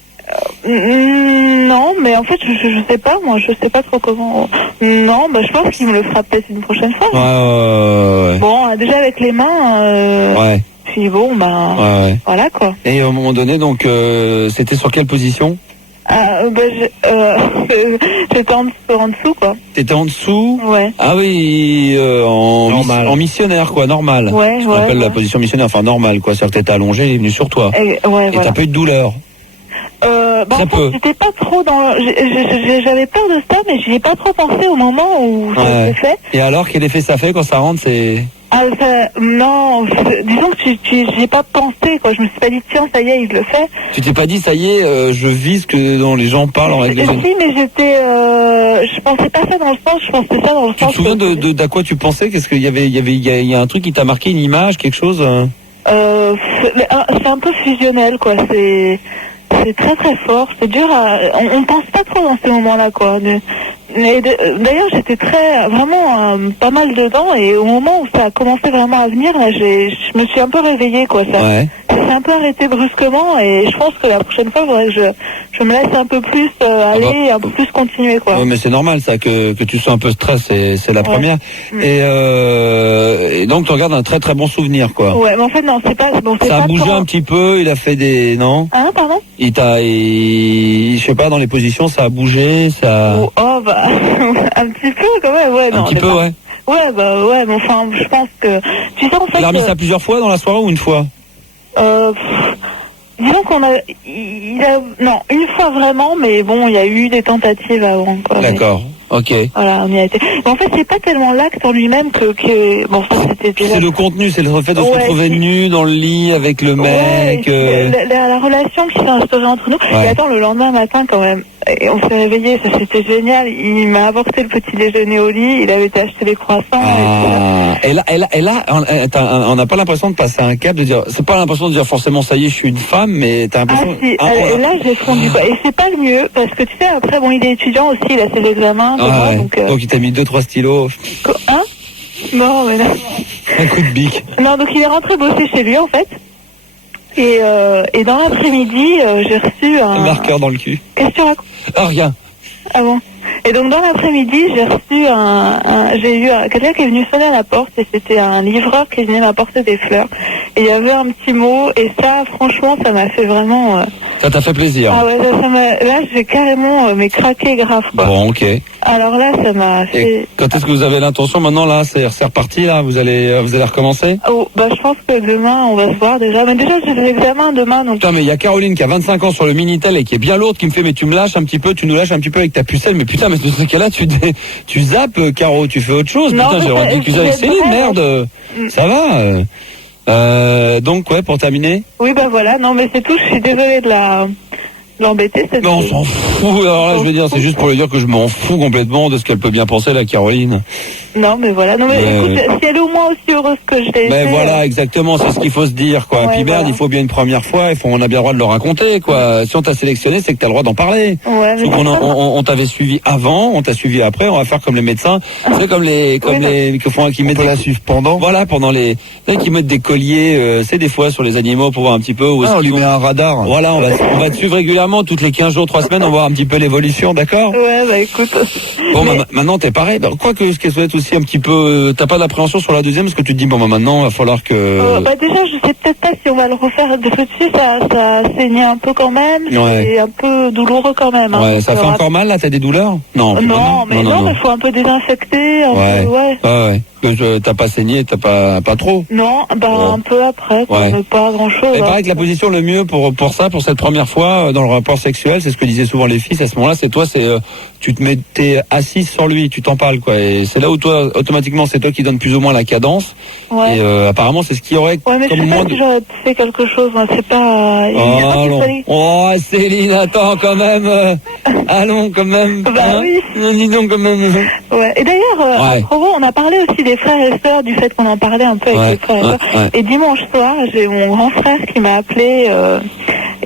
Non, mais en fait, je sais pas, moi, je sais pas trop comment. Non, je pense qu'il me le fera peut-être une prochaine fois. Ouais. Bon, déjà avec les mains. Ouais. Puis bon, voilà quoi. Et à un moment donné, donc, c'était sur quelle position? J'étais en dessous, quoi. T'étais en dessous? Ouais. Ah oui, en missionnaire, quoi, normal. Ouais, ce qu'on appelle la position missionnaire, enfin normal, quoi. C'est-à-dire que t'étais allongé, il est venu sur toi. Et t'as pas eu de douleur? En fait, j'étais pas trop dans. J'avais peur de ça, mais j'y ai pas trop pensé au moment où ça s'est fait. Et alors, quel effet ça fait quand ça rentre? Non, disons que j'y ai pas pensé, quoi. Je me suis pas dit, tiens, ça y est, il le fait. Tu t'es pas dit, ça y est, je vise que dont les gens parlent en règle générale? Si, mais je pensais pas ça dans le sens, je pensais ça dans le sens. Tu te souviens d'à quoi tu pensais? Qu'est-ce qu'il y avait? Il y a un truc qui t'a marqué, une image, quelque chose? C'est un peu fusionnel, quoi. C'est très très fort, c'est dur on pense pas trop dans ces moments-là, quoi. D'ailleurs, j'étais vraiment pas mal dedans, et au moment où ça a commencé vraiment à venir, là, je me suis un peu réveillée, quoi. Ça s'est un peu arrêté brusquement, et je pense que la prochaine fois, il faudrait que je me laisse un peu plus aller, un peu plus continuer, quoi. Ouais, mais c'est normal, ça, que tu sois un peu stress, c'est la première. Et donc, tu regardes un très très bon souvenir, quoi. Ouais, mais en fait, non, c'est pas. Ça a bougé un petit peu, il a fait des. Non? Hein, pardon? Je sais pas, dans les positions, ça a bougé, ça. Un petit peu quand même, ouais. Un petit peu, ouais. Ouais, mais enfin, je pense que. Tu sais, en fait. Il a remis ça plusieurs fois dans la soirée ou une fois? Disons qu'on a. Non, une fois vraiment, mais bon, il y a eu des tentatives avant, quoi. D'accord. Ok. Voilà, on y a été. Mais en fait, c'est pas tellement l'acte en lui-même que bon, ça c'était déjà. C'est le contenu, c'est le fait de se retrouver nu dans le lit avec le mec. La relation qui s'est instaurée entre nous. Et attends, le lendemain matin, quand même, et on s'est réveillés, ça c'était génial. Il m'a apporté le petit déjeuner au lit. Il avait été acheter des croissants. Et là, on n'a pas l'impression de passer un cap, de dire. C'est pas l'impression de dire forcément ça y est, je suis une femme, mais t'as l'impression. Là, j'ai fondu. Et c'est pas le mieux, parce que tu sais, après, bon, il est étudiant aussi, il a ses examens. Donc il t'a mis 2-3 stylos. Hein? Non, mais là. Un coup de bic. Non, donc il est rentré bosser chez lui, en fait. Et dans l'après-midi, j'ai reçu un marqueur dans le cul. Qu'est-ce que tu racontes? Rien. Ah bon? Et donc dans l'après-midi, j'ai reçu j'ai eu quelqu'un qui est venu sonner à la porte, et c'était un livreur qui venait m'apporter des fleurs. Et il y avait un petit mot, et ça, franchement, ça m'a fait vraiment. Ça t'a fait plaisir. Ah ouais, là, j'ai carrément craqué grave, quoi. Bon, ok. Alors là, ça m'a fait. Et quand est-ce que vous avez l'intention maintenant, là, c'est reparti, là, vous allez recommencer? Je pense que demain, on va se voir déjà. Mais déjà, j'ai des examens demain, donc. Putain, mais il y a Caroline qui a 25 ans sur le Minitel et qui est bien lourde, qui me fait, mais tu me lâches un petit peu, tu nous lâches un petit peu avec ta pucelle, mais putain, mais dans ce cas-là, tu zappes, Caro, tu fais autre chose. Non, putain, j'aurais dit que vous avez Céline, merde. Ça va. Donc, ouais, pour terminer. Oui, voilà, non, mais c'est tout, je suis désolée de l'embêter. Mais on s'en fout, alors là, je veux dire, c'est juste pour lui dire que je m'en fous complètement de ce qu'elle peut bien penser, la Caroline. Non, mais voilà, non, mais écoute, si elle est au moins aussi heureuse que je l'ai été. Mais voilà, exactement, c'est ce qu'il faut se dire, quoi. Ouais, puis merde, il faut bien une première fois, on a bien le droit de le raconter, quoi. Si on t'a sélectionné, c'est que t'as le droit d'en parler. Ouais, mais on t'avait suivi avant, on t'a suivi après, on va faire comme les médecins. C'est comme les qui mettent la suivre pendant. Voilà, pendant qui mettent des colliers, c'est des fois sur les animaux pour voir un petit peu où on lui met un radar. Voilà, on va te suivre régulièrement, toutes les 15 jours, 3 semaines, on va voir un petit peu l'évolution, d'accord? Ouais, écoute. Bon, maintenant t'es pareil. Quoi que ce qui souhaite aussi un petit peu, t'as pas d'appréhension sur la deuxième, parce que tu te dis maintenant, il va falloir que. Déjà, je sais peut-être pas si on va le refaire. De fait, tu sais, ça saignait un peu quand même. Ouais. C'est un peu douloureux quand même. Hein, ouais, ça fait encore mal là, t'as des douleurs? Non, mais il faut un peu désinfecter. Ouais. T'as pas saigné, t'as pas trop? Non, un peu après, mais pas grand chose. Il paraît que la position le mieux pour cette première fois, dans rapport sexuel, c'est ce que disaient souvent les filles, à ce moment-là, c'est toi, tu te mettais assise sur lui, tu t'en parles, quoi. Et c'est là où toi, automatiquement, c'est toi qui donne plus ou moins la cadence. Ouais. Et apparemment, c'est ce qui aurait Ouais, mais je comme sais moins pas si j'aurais fait quelque chose, moi, c'est pas... Oh, Céline, attends, quand même. Allons, quand même. Bah oui. Dis donc, quand même. Ouais. Et d'ailleurs, à propos, on a parlé aussi des frères et sœurs, du fait qu'on en parlait un peu avec les frères et sœurs. Et dimanche soir, j'ai mon grand frère qui m'a appelé,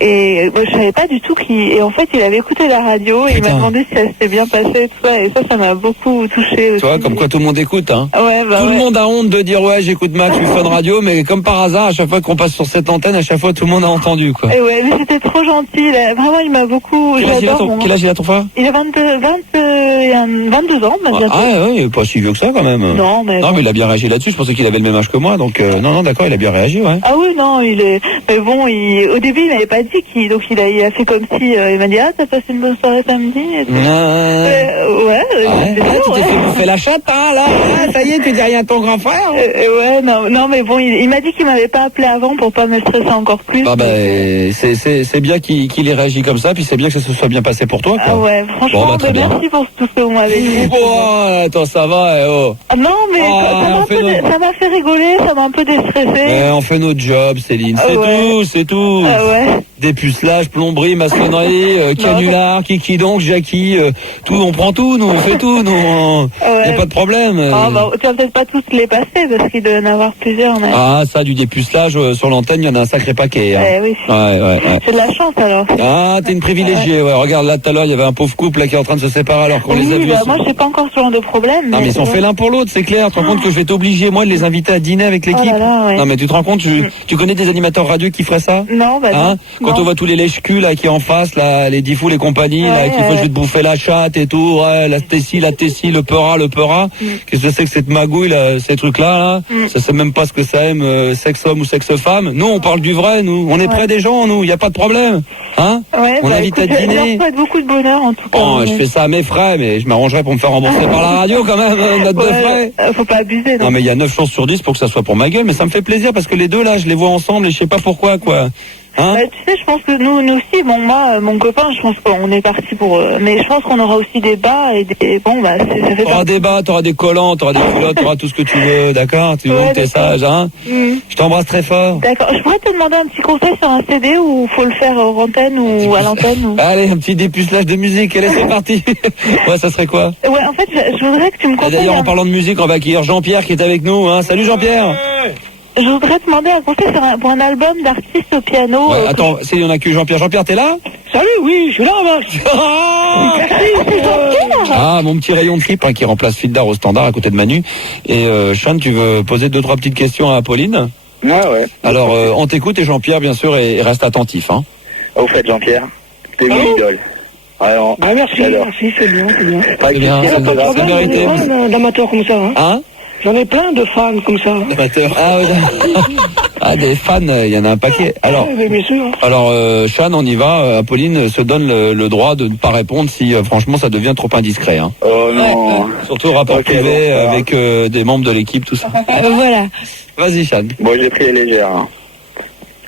et je savais pas du tout et en fait, il avait écouté la radio, et il m'a demandé si ça s'était bien passé, et tout ça, et ça m'a beaucoup touché aussi. Tu vois, comme quoi tout le monde écoute, hein. Ouais, bah tout le monde a honte de dire, ouais, j'écoute Max, je suis Fun Radio, mais comme par hasard, à chaque fois qu'on passe sur cette antenne, à chaque fois, tout le monde a entendu, quoi. Et ouais, mais c'était trop gentil, vraiment, il m'a beaucoup, j'adore. Quel âge il a ton frère? Il a 22 ans, bientôt. Ah, ouais, il est pas si vieux que ça, quand même. Non, mais il a bien réagi là-dessus, je pensais qu'il avait le même âge que moi, donc, non, d'accord, il a bien réagi, ouais. Ah oui, non, mais bon, au début, il m'avait pas dit donc il a fait comme si, il m'a dit, ah, t'as passé une bonne soirée samedi, et tout. Tu t'es fait bouffer la chatte, hein, là, ça y est, tu dis rien à ton grand frère. Ouais, non, mais bon, il m'a dit qu'il m'avait pas appelé avant pour pas me stresser encore plus. C'est bien qu'il ait réagi comme ça, puis c'est bien que ça se soit bien passé pour toi, quoi. Ah ouais, franchement, merci pour tout ce que vous m'avez dit. Oh, attends, ça va, Ah non, mais ça m'a fait rigoler, ça m'a un peu déstressé. On fait notre job, Céline, c'est tout. Ah ouais. Dépucelage, plomberie, maçonnerie, canular, kiki donc, Jackie, tout, on prend tout, nous, on fait tout, nous, y a pas de problème. Tu vas peut-être pas tous les passer, parce qu'il doit y en avoir plusieurs, mais... Ah, ça, du dépucelage sur l'antenne, il y en a un sacré paquet. Hein. Oui. Ouais. J'ai de la chance, alors. Ah, t'es une privilégiée, ouais. Regarde, là, tout à l'heure, il y avait un pauvre couple là, qui est en train de se séparer alors qu'on les a vus. Moi, je sais pas encore ce genre de problème. Non, mais ils sont faits l'un pour l'autre, c'est clair. Tu te rends compte que je vais t'obliger, moi, de les inviter à dîner avec l'équipe? Non, mais tu te rends compte, tu connais des animateurs radio qui feraient ça? Non, hein? Quand on voit tous les lèche-culs, là, qui en face, là, les diffous, les compagnies, là, qui font, je vais te bouffer la chatte et tout, ouais, la tessie, le peura. Qu'est-ce que c'est que cette magouille, là, ces trucs-là, là? Ça sait même pas ce que ça aime, sexe-homme ou sexe-femme. Nous, on parle du vrai, nous. On est près des gens, nous. Y a pas de problème. Hein? On invite à dîner. Je leur souhaite beaucoup de bonheur, en tout cas. Bon, je fais ça à mes frais, mais je m'arrangerai pour me faire rembourser par la radio, quand même, note de frais. Faut pas abuser, non, mais il y a 9 chances sur 10 pour que ça soit pour ma gueule, mais ça me fait plaisir parce que les deux, là, je les vois ensemble et je sais pas pourquoi, quoi. Hein? Tu sais, je pense que nous aussi, bon, moi, mon copain, je pense qu'on est parti pour... mais je pense qu'on aura aussi des bas et des... Bon, bah, ça fait... T'auras des bas, t'auras des collants, t'auras des culottes, t'auras tout ce que tu veux, d'accord? Tu vois que t'es sage, hein? Je t'embrasse très fort. D'accord. Je pourrais te demander un petit conseil sur un CD ou faut le faire hors antenne ou à l'antenne ou... Allez, un petit dépucelage de musique, allez, c'est parti. Ouais, ça serait quoi? Ouais, en fait, je voudrais que tu me conseilles... D'ailleurs, en parlant de musique, on va accueillir Jean-Pierre qui est avec nous, hein? Salut Jean-Pierre! Je voudrais te demander un conseil pour un album d'artiste au piano. Ouais, attends, on a que Jean-Pierre. Jean-Pierre, t'es là? Salut, oui, je suis là, Max. Ah, mon petit rayon de trip, hein, qui remplace Fildar au standard à côté de Manu. Et Sean, tu veux poser 2-3 petites questions à Apolline? Ouais. Alors, on t'écoute et Jean-Pierre, bien sûr, et reste attentif, hein. Au fait, Jean-Pierre, t'es mon idole. Alors, merci, c'est bien. C'est bien, c'est mérité. D'amateurs comme ça, Hein? J'en ai plein de fans comme ça. D'amateurs. Ah, des fans, il y en a un paquet. Alors, bien sûr. Alors, Sean, on y va. Apolline se donne le droit de ne pas répondre si, franchement, ça devient trop indiscret. Hein. Oh non. Surtout au rapport privé avec des membres de l'équipe, tout ça. Voilà. Vas-y, Sean. Bon, j'ai pris les légères. Hein.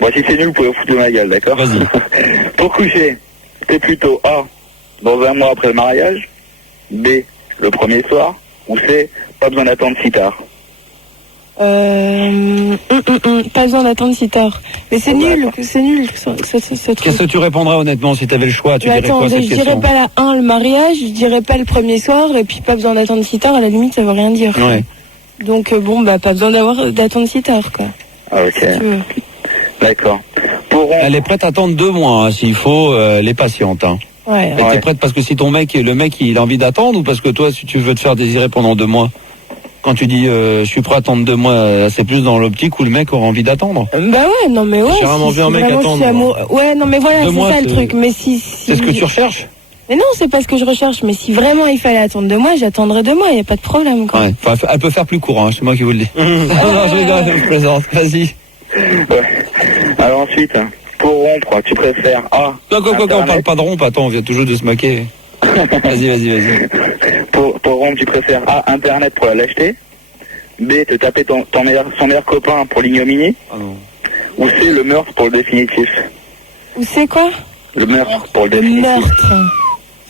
Bon, si c'est nul, vous pouvez foutre de ma gueule, d'accord? Vas-y. Pour coucher, t'es plutôt A, dans un mois après le mariage, B, le premier soir, ou C, pas besoin d'attendre si tard. Pas besoin d'attendre si tard. Mais c'est nul, ce truc. Qu'est-ce que tu répondrais honnêtement si tu avais le choix? Tu dirais quoi cette question? Je dirais pas la 1, le mariage, je dirais pas le premier soir, et puis pas besoin d'attendre si tard, à la limite ça veut rien dire. Ouais. Donc bon, bah pas besoin d'attendre si tard, quoi. Ah, ok. Si tu veux. D'accord. Elle est prête à attendre 2 mois, hein, s'il faut, elle est patiente. Hein. Ouais. Elle est prête parce que si le mec il a envie d'attendre, ou parce que toi, si tu veux te faire désirer pendant 2 mois? Quand tu dis je suis prêt à attendre 2 mois, c'est plus dans l'optique où le mec aura envie d'attendre. Bah ouais, non mais ouais. J'ai vraiment vu un mec attendre. Ouais, non mais voilà, c'est ça le truc. Mais si... C'est ce que tu recherches? Mais non, c'est pas ce que je recherche. Mais si vraiment il fallait attendre 2 mois, j'attendrai 2 mois, y a pas de problème, quoi. Ouais. Enfin, elle peut faire plus court, hein, c'est moi qui vous le dis. Non, je rigole, je plaisante. Vas-y. Ouais. Alors ensuite, pour rompre, tu préfères A. Quoi, on parle pas de rompre, attends, on vient toujours de se moquer. Vas-y. Pour rompre, tu préfères A, Internet pour la lâcheté, B, te taper son meilleur copain pour l'ignominie, ou C, le meurtre pour le définitif. Ou c'est quoi? Le meurtre, pour le Le définitif. meurtre.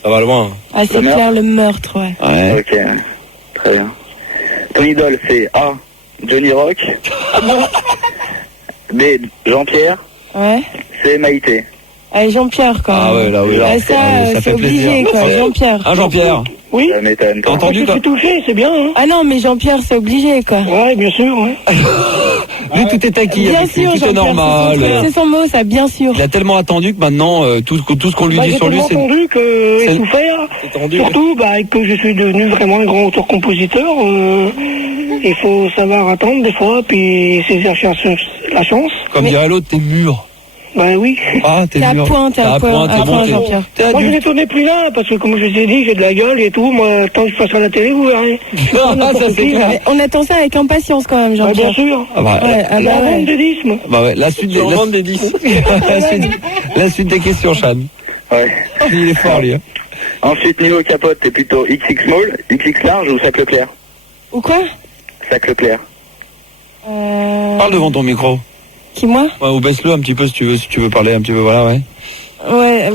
Ça va loin. Ah, c'est Le clair, le meurtre, ouais. Ouais. Ok, très bien. Ton idole, c'est A. Johnny Rock. B. Jean-Pierre. Ouais. C. Maïté. Allez, Jean-Pierre, quoi. Ah ouais, là, oui. Ah, là, ça, ça c'est fait obligé, plaisir. quoi. Jean-Pierre. Hein, Jean-Pierre? Oui. Ça m'étonne. T'as entendu, Je toi? suis touché, c'est bien, hein. Ah non, mais Jean-Pierre, c'est obligé, quoi. Ouais, bien sûr, ouais. Lui, tout est acquis. Bien avec lui, sûr, tout est Jean-Pierre, normal. c'est son mot, ça, bien sûr. Il a tellement attendu que maintenant, tout ce qu'on lui dit J'ai sur lui, tellement c'est... entendu que c'est- et souffert. C'est tendu. Surtout, que je suis devenu vraiment un grand auteur-compositeur. Il faut savoir attendre des fois, puis saisir la chance. Comme dirait l'autre, t'es mûr. Ben oui. Ah, t'es T'es à mûr. point, t'es à point, t'es bon, t'es- Jean-Pierre. T'es Moi, je adulte. n'étonnais plus là, parce que comme je vous ai dit, j'ai de la gueule et tout. Moi, tant que je passe à la télé, vous verrez. Ah, ça, c'est clair. Mais on attend ça avec impatience, quand même, Ouais, bien Jean-Pierre. sûr. Ah bah, Ouais, ah La bah vente ouais. des disques, moi. bah ouais, la suite des, Vendre des 10. la suite des questions, Chan. Ouais. Il est fort, lui. Hein. Ensuite, niveau capote, t'es plutôt XX small, XX large ou sac Leclerc? Ou quoi? Sac Leclerc. Parle devant ton micro. Qui, moi? Ouais, ou baisse-le un petit peu si tu veux parler un petit peu, voilà, ouais. Ouais,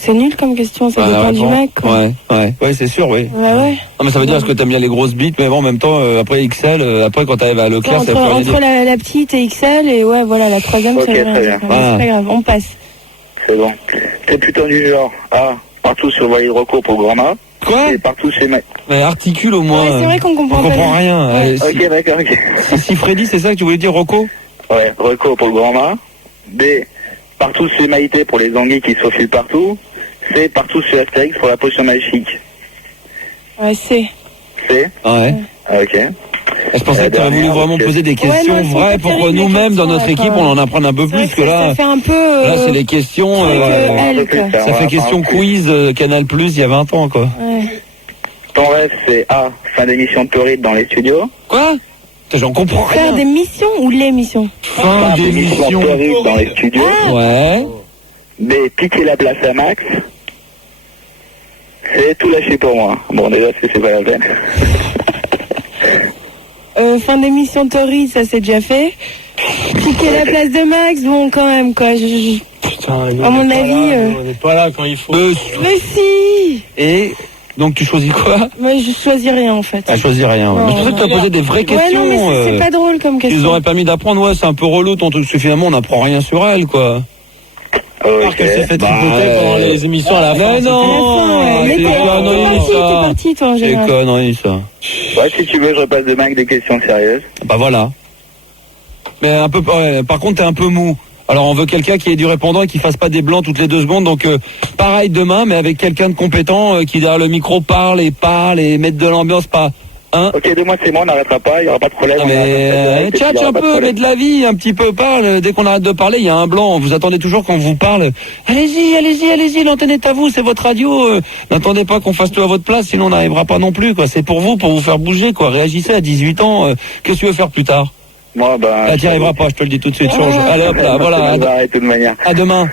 c'est nul comme question, ça Ouais, dépend du réponds. mec, quoi. Ouais, c'est sûr, oui. Ouais. Non, mais ça veut dire, est-ce que t'aimes bien les grosses bites, mais bon, en même temps, après XL, après quand t'arrives à Leclerc, ça veut plus rien Entre dire. la petite et XL, et ouais, voilà, la troisième, Ok, ça veut rien très dire. bien. Mais Ah. c'est pas grave, on passe. C'est bon. T'es plutôt du genre A. Partout sur le voilier de recours pour Grandma. Quoi? Et partout chez Mais articule au moins. Ouais, c'est vrai qu'on On comprend comprend pas. rien. Ouais. Allez, Ok, d'accord, ok. si Freddy, c'est ça que tu voulais dire, Rocco? Ouais, recours pour le Grandma. B. Partout chez Maïté pour les anguilles qui se faufilent partout. C. Partout chez Astérix pour la potion magique. Ouais, c'est. C. Ouais. Ah, ok. Je pensais que tu aurais voulu vraiment poser des questions non, elles sont vraies pas pour que terribles, les nous-mêmes, dans questions, notre là, équipe, quoi. on en apprenne un peu C'est vrai plus que ça là. fait un peu. Là, c'est les questions. truc, Un peu quoi. plus, Ça fait question quiz Canal Plus il y a 20 ans, quoi. Ouais. Ton rêve, c'est A. Fin d'émission de Torride dans les studios. Quoi? J'en comprends Faire rien. des missions ou les missions? Fin d'émission. Torride dans les studios. Ouais. B. Piquer la place à Max. C'est tout lâché pour moi. Bon, déjà, c'est pas la peine. Fin d'émission Tori, ça c'est déjà fait. Piquer la place de Max, bon, quand même, quoi. Putain, À mon avis, on n'est pas là quand il faut. Mais si! Et donc tu choisis quoi? Moi, je choisis rien, en fait. Elle choisit rien. Ouais. Non, Mais c'est pour ça que tu as posé des vraies Ouais, questions. non, mais c'est pas drôle comme Ils question. auraient permis d'apprendre, ouais, c'est un peu relou ton truc, parce que finalement on n'apprend rien sur elle, quoi. Parce qu'elle s'est fait tripoter pendant les émissions à la fin. Mais non, Mais c'est t'es des conneries, parti, ça. t'es parti, toi, en C'est général. conneries, ça. Ouais, si tu veux, je repasse demain avec des questions sérieuses. Bah voilà. Mais un peu, ouais, par contre, t'es un peu mou. Alors on veut quelqu'un qui ait du répondant et qui fasse pas des blancs toutes les 2 secondes. Donc pareil demain, mais avec quelqu'un de compétent qui derrière le micro parle et met de l'ambiance, pas. Hein? Ok, 2 mois, c'est moi, on n'arrêtera pas, il n'y aura pas de problème. Non, mais tchatch un peu, mets de la vie, un petit peu, parle. Dès qu'on arrête de parler, il y a un blanc. Vous attendez toujours qu'on vous parle. Allez-y, l'antenne est à vous, c'est votre radio. N'attendez pas qu'on fasse tout à votre place, sinon on n'arrivera pas non plus, quoi. C'est pour vous faire bouger, quoi. Réagissez à 18 ans. Qu'est-ce que tu veux faire plus tard? Moi, ben. Là, t'y arriveras pas, je te le dis tout de suite. Change. Allez hop là, voilà. De toute manière. À demain.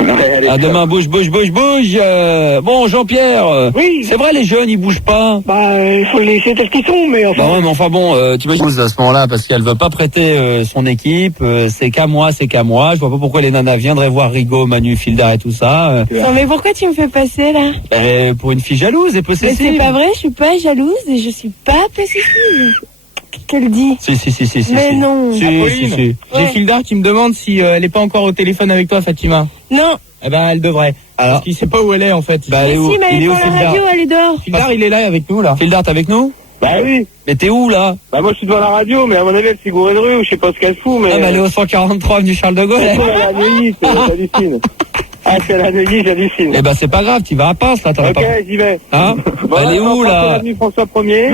Allez, À demain, bouge. Bon, Jean-Pierre. Oui. C'est vrai, les jeunes, ils bougent pas. Il faut les laisser tels qu'ils sont, mais Bah enfin. ouais, mais enfin bon, tu imagines à ce moment-là, parce qu'elle veut pas prêter son équipe, c'est qu'à moi. Je vois pas pourquoi les nanas viendraient voir Rigaud, Manu, Fildar et tout ça. Non, mais pourquoi tu me fais passer, là? Pour une fille jalouse et Mais possessive. c'est pas vrai, je suis pas jalouse et je suis pas possessive. Je te le dis. Si. Mais si. non. Si. Ouais. J'ai Fildar qui me demande si elle est pas encore au téléphone avec toi, Fatima. Non. Eh ben, elle devrait. Alors, Parce qu'il sait pas où elle est, en fait. bah, elle est Mais où? si, mais Il est elle où, est pour la Fildar? radio, elle est dehors. Fildar, il est là avec nous, là. Fildar, t'es avec nous? Bah oui. Mais t'es où, là? Bah moi je suis devant la radio, mais à mon avis elle s'est gourée de rue, ou je sais pas ce qu'elle fout, mais... Ah, bah, elle est au 143 avenue Charles de Gaulle. C'est à la Neuilly, j'hallucine. Ah, c'est à la Neuilly, j'hallucine. Eh ben, c'est pas grave, tu vas à Pince, là, t'en as Ok, pas. j'y vais. Hein? Elle est où, là? L'avenue François 1er.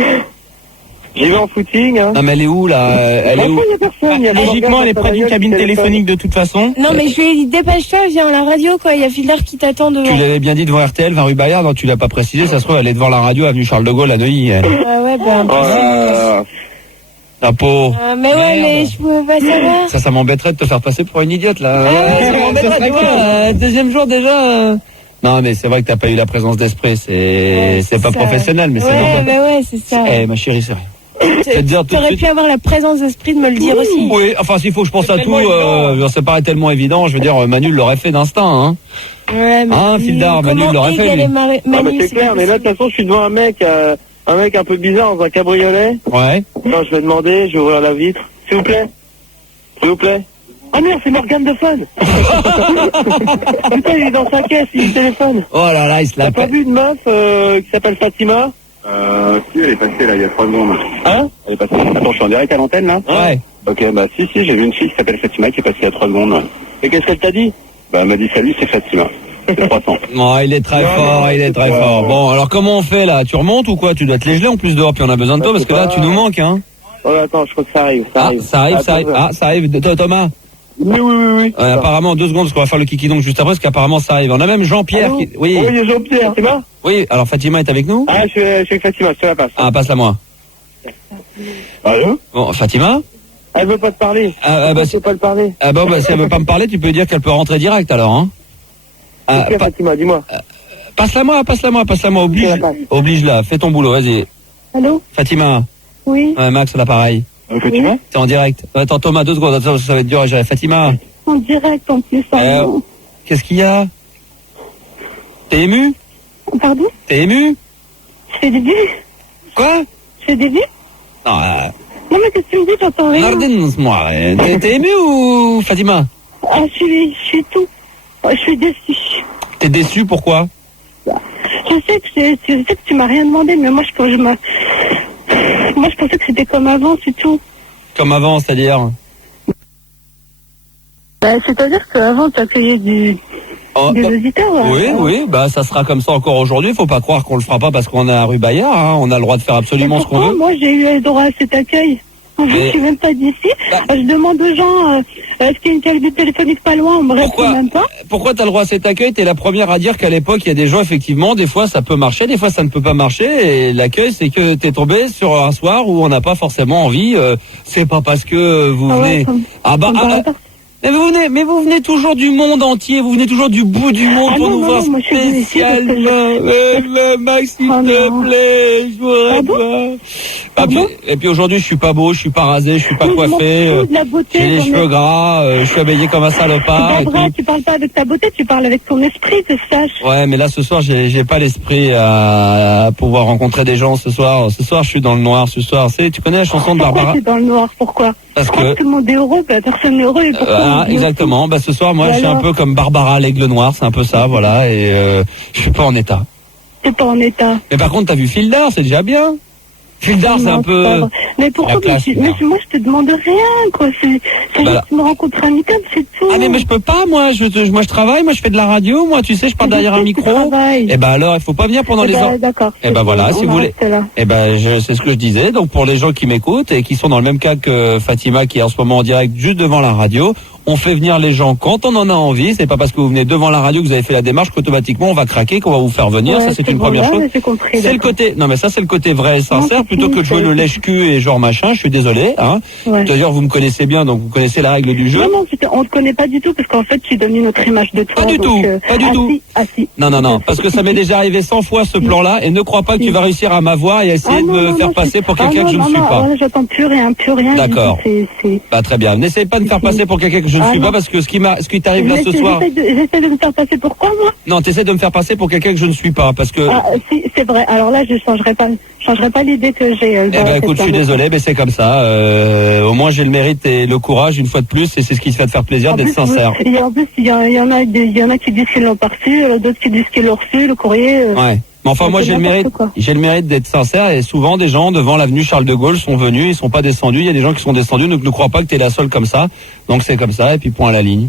J'y vais en footing. Hein. Non, mais elle est où, là? Elle est où? Il y a personne. Il y a Logiquement, elle est près d'une cabine téléphonique de toute façon. Non, mais je lui ai dit, dépêche-toi, viens à la radio, quoi. Il y a Fildar qui t'attend devant. Tu l'avais bien dit devant RTL, 20 rue Bayard, non, tu l'as pas précisé, ça se trouve, elle est devant la radio, avenue Charles de Gaulle, à Neuilly, elle. Ouais, ben. La peau. Mais ouais, mais je pouvais pas savoir. Ça m'embêterait de te faire passer pour une idiote, là. Ça m'embêterait, tu vois, deuxième jour, déjà. Non, mais c'est vrai que t'as pas eu la présence d'esprit, c'est pas ça. professionnel, mais c'est Ouais, normal. mais ouais, c'est ça. Eh, ma chérie, c'est rien. C'est-à-dire tout de T'aurais suite. pu avoir la présence d'esprit de me le dire aussi. Oui, enfin s'il faut que je pense à tout, ça paraît tellement évident. Je veux dire, Manu l'aurait fait d'instinct, hein. Ouais, mais Hein, Fildar, Manu comment l'aurait fait. égaler Lui. Manu, Ah, bah, c'est clair, mais là, de toute façon, je suis devant un mec un peu bizarre dans un cabriolet. Ouais. Non, je vais demander, je vais ouvrir la vitre. S'il vous plaît. S'il vous plaît. Ah merde, c'est Morgane de Fun. Putain, il est dans sa caisse, il téléphone. Oh là là, il se T'as la pas pète. vu une meuf qui s'appelle Fatima? Si, elle est passée là, il y a 3 secondes. Hein? Elle est passée. Attends, je suis en direct à l'antenne là? Ouais. Ok, bah si, j'ai vu une fille qui s'appelle Fatima qui est passée il y a 3 secondes. Et qu'est-ce qu'elle t'a dit? Bah, elle m'a dit salut, c'est Fatima. C'est 300. Oh, il est très fort, il est très fort. Bon, alors comment on fait là? Tu remontes ou quoi? Tu dois te les geler en plus dehors, puis on a besoin de toi parce que là, tu nous manques, hein. Oh, attends, je crois que ça arrive. Ah, ça arrive. Ah, ça arrive. Thomas. Oui. Apparemment, 2 secondes, parce qu'on va faire le kiki donc juste après, parce qu'apparemment ça arrive. On a même Jean-Pierre qui... Oui. Oui, Jean-Pierre, Fatima? Oui, alors Fatima est avec nous? Ah, je suis avec Fatima, je te la passe. Ah, passe-la moi. Allô? Bon, Fatima? Elle veut pas te parler. Bah, Elle veut pas te parler. Ah bon, bah, si elle veut pas me parler, tu peux dire qu'elle peut rentrer direct alors, hein. Ah, Qu'est-ce que Fatima, dis-moi. passe-la moi, oblige-la, fais ton boulot, vas-y. Allô? Fatima. Oui. Max, à l'appareil. Fatima? C'est en direct. Attends, Thomas, 2 secondes, attends, ça va être dur à gérer. Fatima. En direct en plus. Qu'est-ce qu'il y a? T'es ému? Pardon? T'es ému? Je fais des vues. Quoi? Je fais des vues. Non, Non mais qu'est-ce que tu me dis? J'entends rien. Nardine-moi. T'es ému ou Fatima? Ah, je suis tout. Je suis déçue. T'es déçu, pourquoi? Je sais que tu m'as rien demandé, mais moi je pensais que c'était comme avant, c'est tout. Comme avant, c'est-à-dire? Bah, c'est-à-dire qu'avant tu accueillais des auditeurs. Oui, bah ça sera comme ça encore aujourd'hui. Faut pas croire qu'on le fera pas parce qu'on est à rue Bayard. Hein. On a le droit de faire absolument ce qu'on veut. Moi j'ai eu le droit à cet accueil. Je suis même pas d'ici. Je demande aux gens est-ce qu'il y a une cabine téléphonique pas loin, on me répond même pas. Pourquoi t'as le droit à cet accueil? T'es la première à dire qu'à l'époque il y a des gens effectivement, des fois ça peut marcher, des fois ça ne peut pas marcher. Et l'accueil c'est que t'es tombé sur un soir où on n'a pas forcément envie. C'est pas parce que vous venez. Mais vous venez toujours du monde entier, vous venez toujours du bout du monde pour nous voir spécialement. Max, s'il te plaît, je voudrais pas. Et puis aujourd'hui, je suis pas beau, je suis pas rasé, je suis pas coiffé, j'ai les cheveux gras, je suis habillé comme un salopard. Tu parles pas avec ta beauté, tu parles avec ton esprit, que je sache. Ouais, mais là ce soir, j'ai pas l'esprit à pouvoir rencontrer des gens ce soir. Ce soir, je suis dans le noir. Ce soir, tu connais la chanson de Barbara? Pourquoi tu es dans le noir? Pourquoi? Parce que tout le monde est heureux, personne n'est heureux. exactement. Bah ce soir, moi, je suis un peu comme Barbara, l'aigle noir. C'est un peu ça, voilà. Et je suis pas en état. T'es pas en état. Mais par contre, t'as vu Fildar, c'est déjà bien. Fildar, c'est un peu. Mais pourquoi? Mais moi, je te demande rien, quoi. C'est juste me rencontrer amicable, c'est tout. Ah mais je peux pas, moi. Je travaille, moi, je fais de la radio, moi. Tu sais, je parle derrière un micro. Et ben alors, il faut pas venir pendant les heures. D'accord. Et ben voilà, si vous voulez. Et ben c'est ce que je disais. Donc pour les gens qui m'écoutent et qui sont dans le même cas que Fatima, qui est en ce moment en direct juste devant la radio. On fait venir les gens quand on en a envie. C'est pas parce que vous venez devant la radio que vous avez fait la démarche qu'automatiquement on va craquer, qu'on va vous faire venir. Ça c'est une première chose. C'est le côté. Non mais ça c'est le côté vrai et sincère plutôt que de jouer le lèche-cul et genre machin. Je suis désolé. Hein. D'ailleurs vous me connaissez bien, donc vous connaissez la règle du jeu. Non, on te connaît pas du tout parce qu'en fait tu donnes une autre image de toi. Pas du tout. Pas du tout. Si. Non. Parce que ça m'est déjà arrivé 100 fois ce plan-là et ne crois pas que tu vas réussir à m'avoir et à essayer de me faire passer pour quelqu'un que je ne suis pas. J'attends plus rien. D'accord. Bah très bien. N'essaye pas de me faire passer pour quelqu'un que je ne suis pas parce que ce qui t'arrive là ce soir. J'essaie de me faire passer pour quoi, moi? Non, t'essaies de me faire passer pour quelqu'un que je ne suis pas, parce que. Ah, si, c'est vrai. Alors là, je changerai pas l'idée que j'ai. Eh ben, écoute, je suis désolé, mais c'est comme ça. Au moins, j'ai le mérite et le courage, une fois de plus, et c'est ce qui te fait te faire plaisir d'être sincère. Et en plus, il y en a qui disent qu'ils l'ont pas reçu, d'autres qui disent qu'ils l'ont reçu, le courrier. Ouais. Mais enfin, moi, j'ai le mérite d'être sincère, et souvent, des gens devant l'avenue Charles de Gaulle sont venus, ils sont pas descendus, il y a des gens qui sont descendus, donc ne crois pas que t'es la seule comme ça. Donc c'est comme ça, et puis point à la ligne.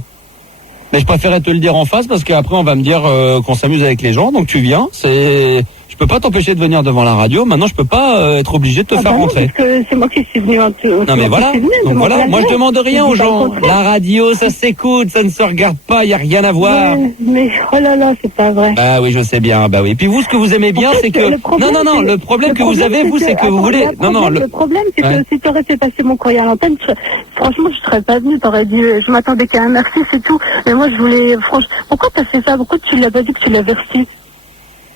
Mais je préférais te le dire en face parce qu'après on va me dire qu'on s'amuse avec les gens, donc tu viens. Je peux pas t'empêcher de venir devant la radio. Maintenant, je peux pas être obligé de te faire rentrer. Parce que c'est moi qui suis venu. Non mais voilà. Donc voilà. Moi, je demande rien aux gens. La radio, ça s'écoute, ça ne se regarde pas. Il y a rien à voir. Mais oh là là, c'est pas vrai. Ah oui, je sais bien. Bah oui. Puis vous, ce que vous aimez bien, c'est que non. Le problème que vous avez, vous, c'est que vous voulez. Le problème, c'est que si tu aurais fait passer mon courrier à l'antenne, franchement, je serais pas venue. T'aurais dit, je m'attendais qu'à un merci, c'est tout. Mais moi, je voulais, franchement, pourquoi t'as fait ça? Pourquoi tu l'as pas dit que tu l'avais reçu?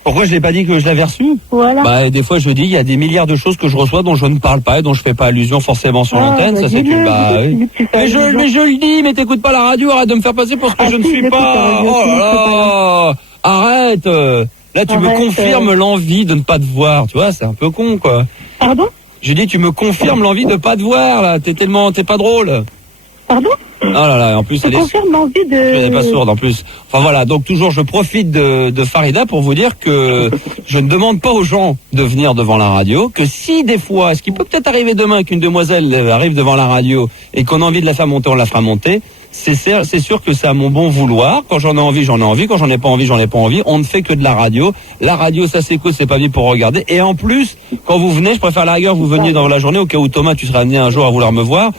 Pourquoi je l'ai pas dit que je l'avais reçu? Voilà. Bah, des fois, je dis, il y a des milliards de choses que je reçois dont je ne parle pas et dont je fais pas allusion forcément sur l'antenne. Ça, c'est une, oui. Mais je le dis, mais t'écoutes pas la radio, arrête de me faire passer pour ce que je ne suis pas. Oh là là. Arrête. Là, tu me confirmes l'envie de ne pas te voir. Tu vois, c'est un peu con, quoi. Pardon? J'ai dit, tu me confirmes l'envie de pas te voir, là. T'es pas drôle. Pardon? Oh là là, en plus, Je confirme l'envie de... Je n'ai pas sourde, en plus. Enfin voilà, donc toujours, je profite de Farida pour vous dire que je ne demande pas aux gens de venir devant la radio, que si des fois, ce qui peut peut-être arriver demain qu'une demoiselle arrive devant la radio et qu'on a envie de la faire monter, on la fera monter. C'est sûr que c'est à mon bon vouloir. Quand j'en ai envie, j'en ai envie. Quand j'en ai pas envie, j'en ai pas envie. On ne fait que de la radio. La radio, ça s'écoute, c'est pas mis pour regarder. Et en plus, quand vous venez, je préfère à la rigueur vous veniez dans la journée, au cas où Thomas, tu seras amené un jour à vouloir me voir,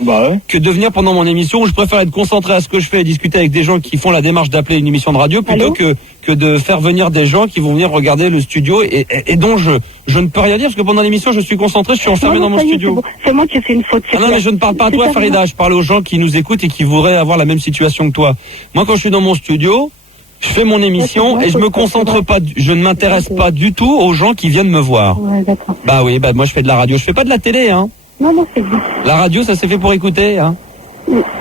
que de venir pendant mon émission où je préfère être concentré à ce que je fais et discuter avec des gens qui font la démarche d'appeler une émission de radio plutôt que de faire venir des gens qui vont venir regarder le studio et dont je ne peux rien dire parce que pendant l'émission, je suis concentré, je suis enfermé dans mon studio. C'est moi qui ai fait une faute. Non, mais je ne parle pas à toi, Farida. Je parle aux gens qui nous écoutent et qui voudraient avoir la même situation que toi. Moi, quand je suis dans mon studio, je fais mon émission et je me concentre pas, je ne m'intéresse pas du tout aux gens qui viennent me voir. Ouais, d'accord. Bah oui, bah moi je fais de la radio. Je fais pas de la télé, hein. Non, c'est bien. La radio, ça s'est fait pour écouter, hein.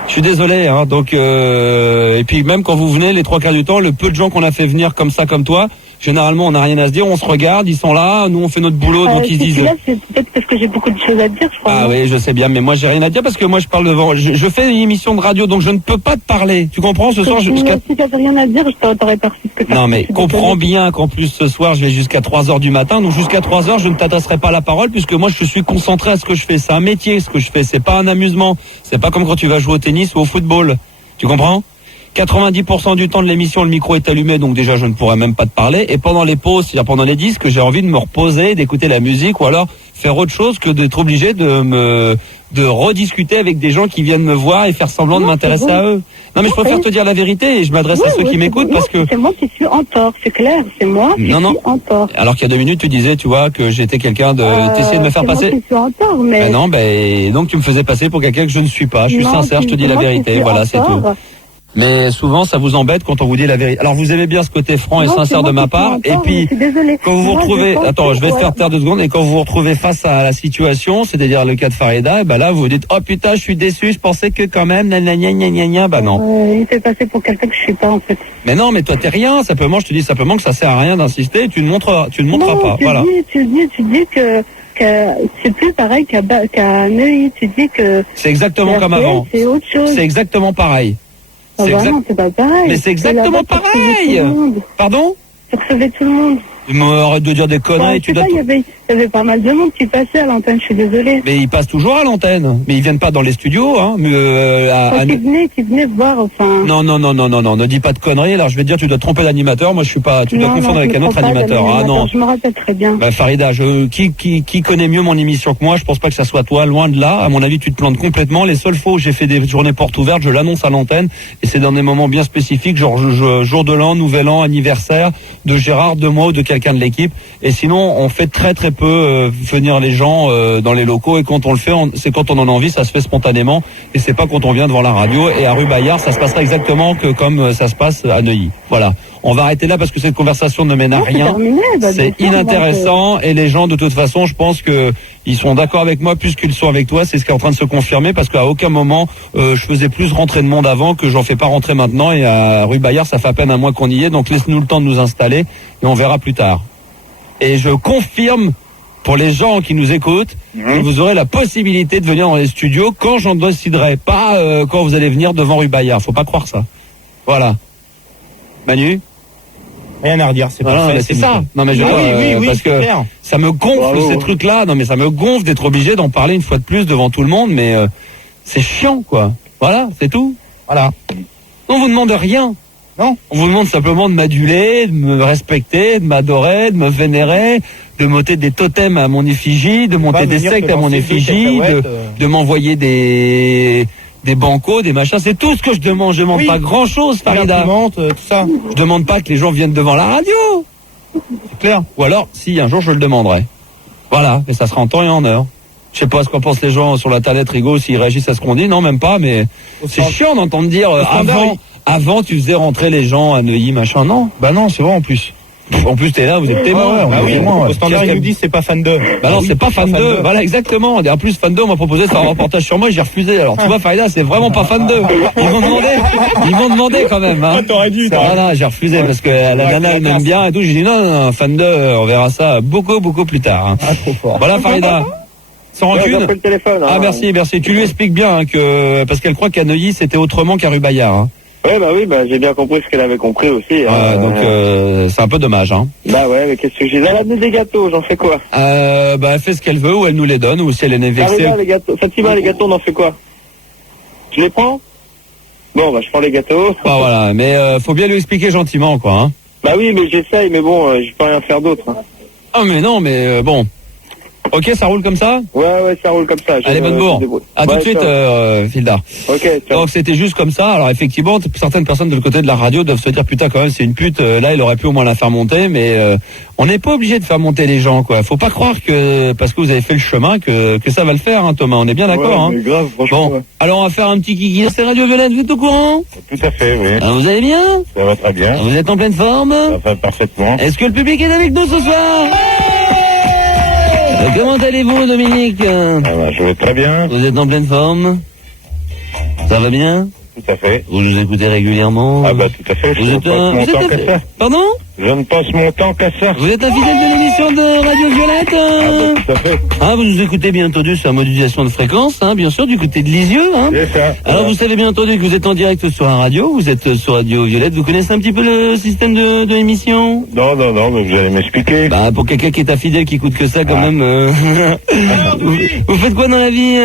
Je suis désolé, hein. Donc, et puis même quand vous venez, les 3/4 du temps, le peu de gens qu'on a fait venir comme ça, comme toi, généralement on n'a rien à se dire, on se regarde, ils sont là, nous on fait notre boulot, donc ils se disent. Là, c'est peut-être parce que j'ai beaucoup de choses à dire, je crois. Ah oui, je sais bien, mais moi j'ai rien à dire parce que moi je parle devant. Je fais une émission de radio, donc je ne peux pas te parler. Tu comprends? Ce soir, si t'avais rien à dire, je t'aurais pas reçu ce que t'as. Non, mais comprends bien qu'en plus ce soir, je vais jusqu'à 3h du matin, donc jusqu'à 3h, je ne t'adresserai pas la parole puisque moi je suis concentré à ce que je fais. C'est un métier, ce que je fais. C'est pas un amusement. C'est pas comme quand tu vas jouer au tennis ou au football. Tu comprends? 90% du temps de l'émission, le micro est allumé, donc déjà je ne pourrais même pas te parler. Et pendant les pauses, c'est-à-dire pendant les disques, j'ai envie de me reposer, d'écouter la musique, ou alors faire autre chose que d'être obligé de rediscuter avec des gens qui viennent me voir et faire semblant de m'intéresser à eux. Non, mais je préfère te dire la vérité et je m'adresse à ceux qui m'écoutent parce que... C'est moi qui suis en tort, c'est clair, c'est moi qui suis en tort. Alors qu'il y a 2 minutes, tu disais, tu vois, que j'étais quelqu'un de... T'essayais de me faire passer... C'est moi qui suis en tort, mais... non, donc tu me faisais passer pour quelqu'un que je ne suis pas. Je suis sincère, je te dis la vérité, voilà, c'est tout. Mais souvent, ça vous embête quand on vous dit la vérité. Alors, vous aimez bien ce côté franc et sincère de ma part. Et puis, quand vous vous retrouvez... Attends, je vais te faire taire 2 secondes. Et quand vous vous retrouvez face à la situation, c'est-à-dire le cas de Farida, et ben là, vous vous dites, oh putain, je suis déçu, je pensais que quand même, bah non. Il s'est passé pour quelqu'un que je suis pas, en fait. Mais non, mais toi, t'es rien. Simplement, je te dis simplement que ça sert à rien d'insister. Tu ne montreras pas. Voilà. Tu dis que c'est plus pareil qu'à Neuilly. Tu dis que... C'est exactement comme avant. C'est autre chose. C'est exactement pareil. Non, c'est pas pareil. Mais c'est exactement pareil. Pardon? Tu recevais tout le monde. Arrête de dire des conneries. Il y avait pas mal de monde qui passait à l'antenne, je suis désolée. Mais ils passent toujours à l'antenne. Mais ils viennent pas dans les studios, hein. Qui venaient voir, enfin... Non, ne dis pas de conneries. Alors je vais te dire, tu dois te tromper d'animateur. Moi je suis pas, tu dois confondre avec un autre animateur. Ah non. Je me rappelle très bien. Bah, Farida, qui connaît mieux mon émission que moi, je pense pas que ça soit toi, loin de là. À mon avis, tu te plantes complètement. Les seules fois où j'ai fait des journées portes ouvertes, je l'annonce à l'antenne. Et c'est dans des moments bien spécifiques, genre jour de l'an, nouvel an, anniversaire de Gérard, de moi ou de quelqu'un de l'équipe. Et sinon, on fait très très peu venir les gens dans les locaux. Et quand on le fait, c'est quand on en a envie, ça se fait spontanément. Et c'est pas quand on vient devant la radio. Et à rue Bayard, ça se passera exactement comme ça se passe à Neuilly. Voilà. On va arrêter là parce que cette conversation ne mène à rien. C'est inintéressant et les gens, de toute façon, je pense que ils sont d'accord avec moi plus qu'ils sont avec toi. C'est ce qui est en train de se confirmer parce qu'à aucun moment je faisais plus rentrer de monde avant que j'en fais pas rentrer maintenant. Et à rue Bayard, ça fait à peine un mois qu'on y est, donc laisse-nous le temps de nous installer et on verra plus tard. Et je confirme pour les gens qui nous écoutent, que vous aurez la possibilité de venir dans les studios quand j'en déciderai, pas quand vous allez venir devant rue Bayard. Faut pas croire ça. Voilà. Manu? Rien à redire, c'est voilà, parfait. c'est ça. Non mais je oui, parce que clair. Ça me gonfle ces trucs-là. Non mais ça me gonfle d'être obligé d'en parler une fois de plus devant tout le monde. Mais c'est chiant quoi. Voilà, c'est tout. Voilà. On vous demande rien. Non. On vous demande simplement de m'aduler, de me respecter, de m'adorer, de me vénérer, de monter des totems à mon effigie, de monter des sectes à mon effigie, de m'envoyer des bancos, des machins, c'est tout ce que je demande. Je demande pas grand chose, Farida. Tout ça. Je demande pas que les gens viennent devant la radio. C'est clair. Ou alors, si un jour je le demanderai. Voilà, et ça sera en temps et en heure. Je sais pas ce qu'en pensent les gens sur la tablette Rigo, s'ils réagissent à ce qu'on dit, non, même pas, mais c'est chiant d'entendre dire avant tu faisais rentrer les gens à Neuilly, machin. Non, bah non, c'est vrai en plus. En plus, t'es là, vous êtes témoin. Bah oui, au standard, ils nous disent c'est pas fan 2. Bah non, c'est pas fan 2. Voilà, exactement. Et en plus, fan 2, on m'a proposé de faire un reportage sur moi, j'ai refusé. Alors, tu vois, Farida, c'est vraiment pas fan 2. Ils m'ont demandé quand même, hein. T'aurais dû, Non, j'ai refusé parce que la nana, elle m'aime bien et tout. J'ai dit non, fan 2, on verra ça beaucoup plus tard, hein. Ah, trop fort. Voilà, Farida. Sans rancune. Le téléphone, hein. Ah, merci. Tu lui expliques bien, hein, que, parce qu'elle croit qu'à Neuilly, c'était autrement qu'à Rue-Bayard, hein. Oui, j'ai bien compris ce qu'elle avait compris aussi. Hein. Donc, c'est un peu dommage, hein. Bah ouais, mais qu'est-ce que j'ai? Elle a amené des gâteaux, j'en fais quoi? Elle fait ce qu'elle veut, ou elle nous les donne, ou si elle est vexée. Regarde les gâteaux. Fatima, les gâteaux, on en fait quoi? Tu les prends? Bon, bah je prends les gâteaux. Bah voilà, mais faut bien lui expliquer gentiment, quoi, hein. Bah oui, mais j'essaye, mais bon, je peux rien faire d'autre. Hein. Ah mais non, mais bon. Ok, ça roule comme ça? Ouais, ça roule comme ça. Allez, bonne bourre. À tout de suite, Filda. Ok, ciao. Donc c'était juste comme ça. Alors effectivement, certaines personnes de le côté de la radio doivent se dire putain quand même c'est une pute. Là, il aurait pu au moins la faire monter, mais on n'est pas obligé de faire monter les gens, quoi. Faut pas croire que parce que vous avez fait le chemin que ça va le faire, hein, Thomas. On est bien d'accord, mais hein. grave, franchement. Bon, alors on va faire un petit kiki. C'est Radio Violette, vous êtes au courant? Tout à fait, oui. Alors, vous allez bien? Ça va très bien. Vous êtes en pleine forme? Ça va parfaitement. Est-ce que le public est avec nous ce soir? Comment allez-vous, Dominique? Je vais très bien. Vous êtes en pleine forme? Ça va bien? Tout à fait. Vous nous écoutez régulièrement? Ah bah tout à fait, je ne passe mon temps qu'à ça. Pardon? Je ne passe mon temps qu'à ça. Vous êtes un fidèle de l'émission de Radio Violette? Ah bah tout à fait. Ah, vous nous écoutez bien entendu sur la modulation de fréquence, hein, bien sûr, du côté de Lisieux, hein. C'est ça. Alors vous savez bien entendu que vous êtes en direct sur la radio, vous êtes sur Radio Violette, vous connaissez un petit peu le système de l'émission? Non, mais vous allez m'expliquer. Bah pour quelqu'un qui est un fidèle qui écoute que ça quand même. Vous faites quoi dans la vie?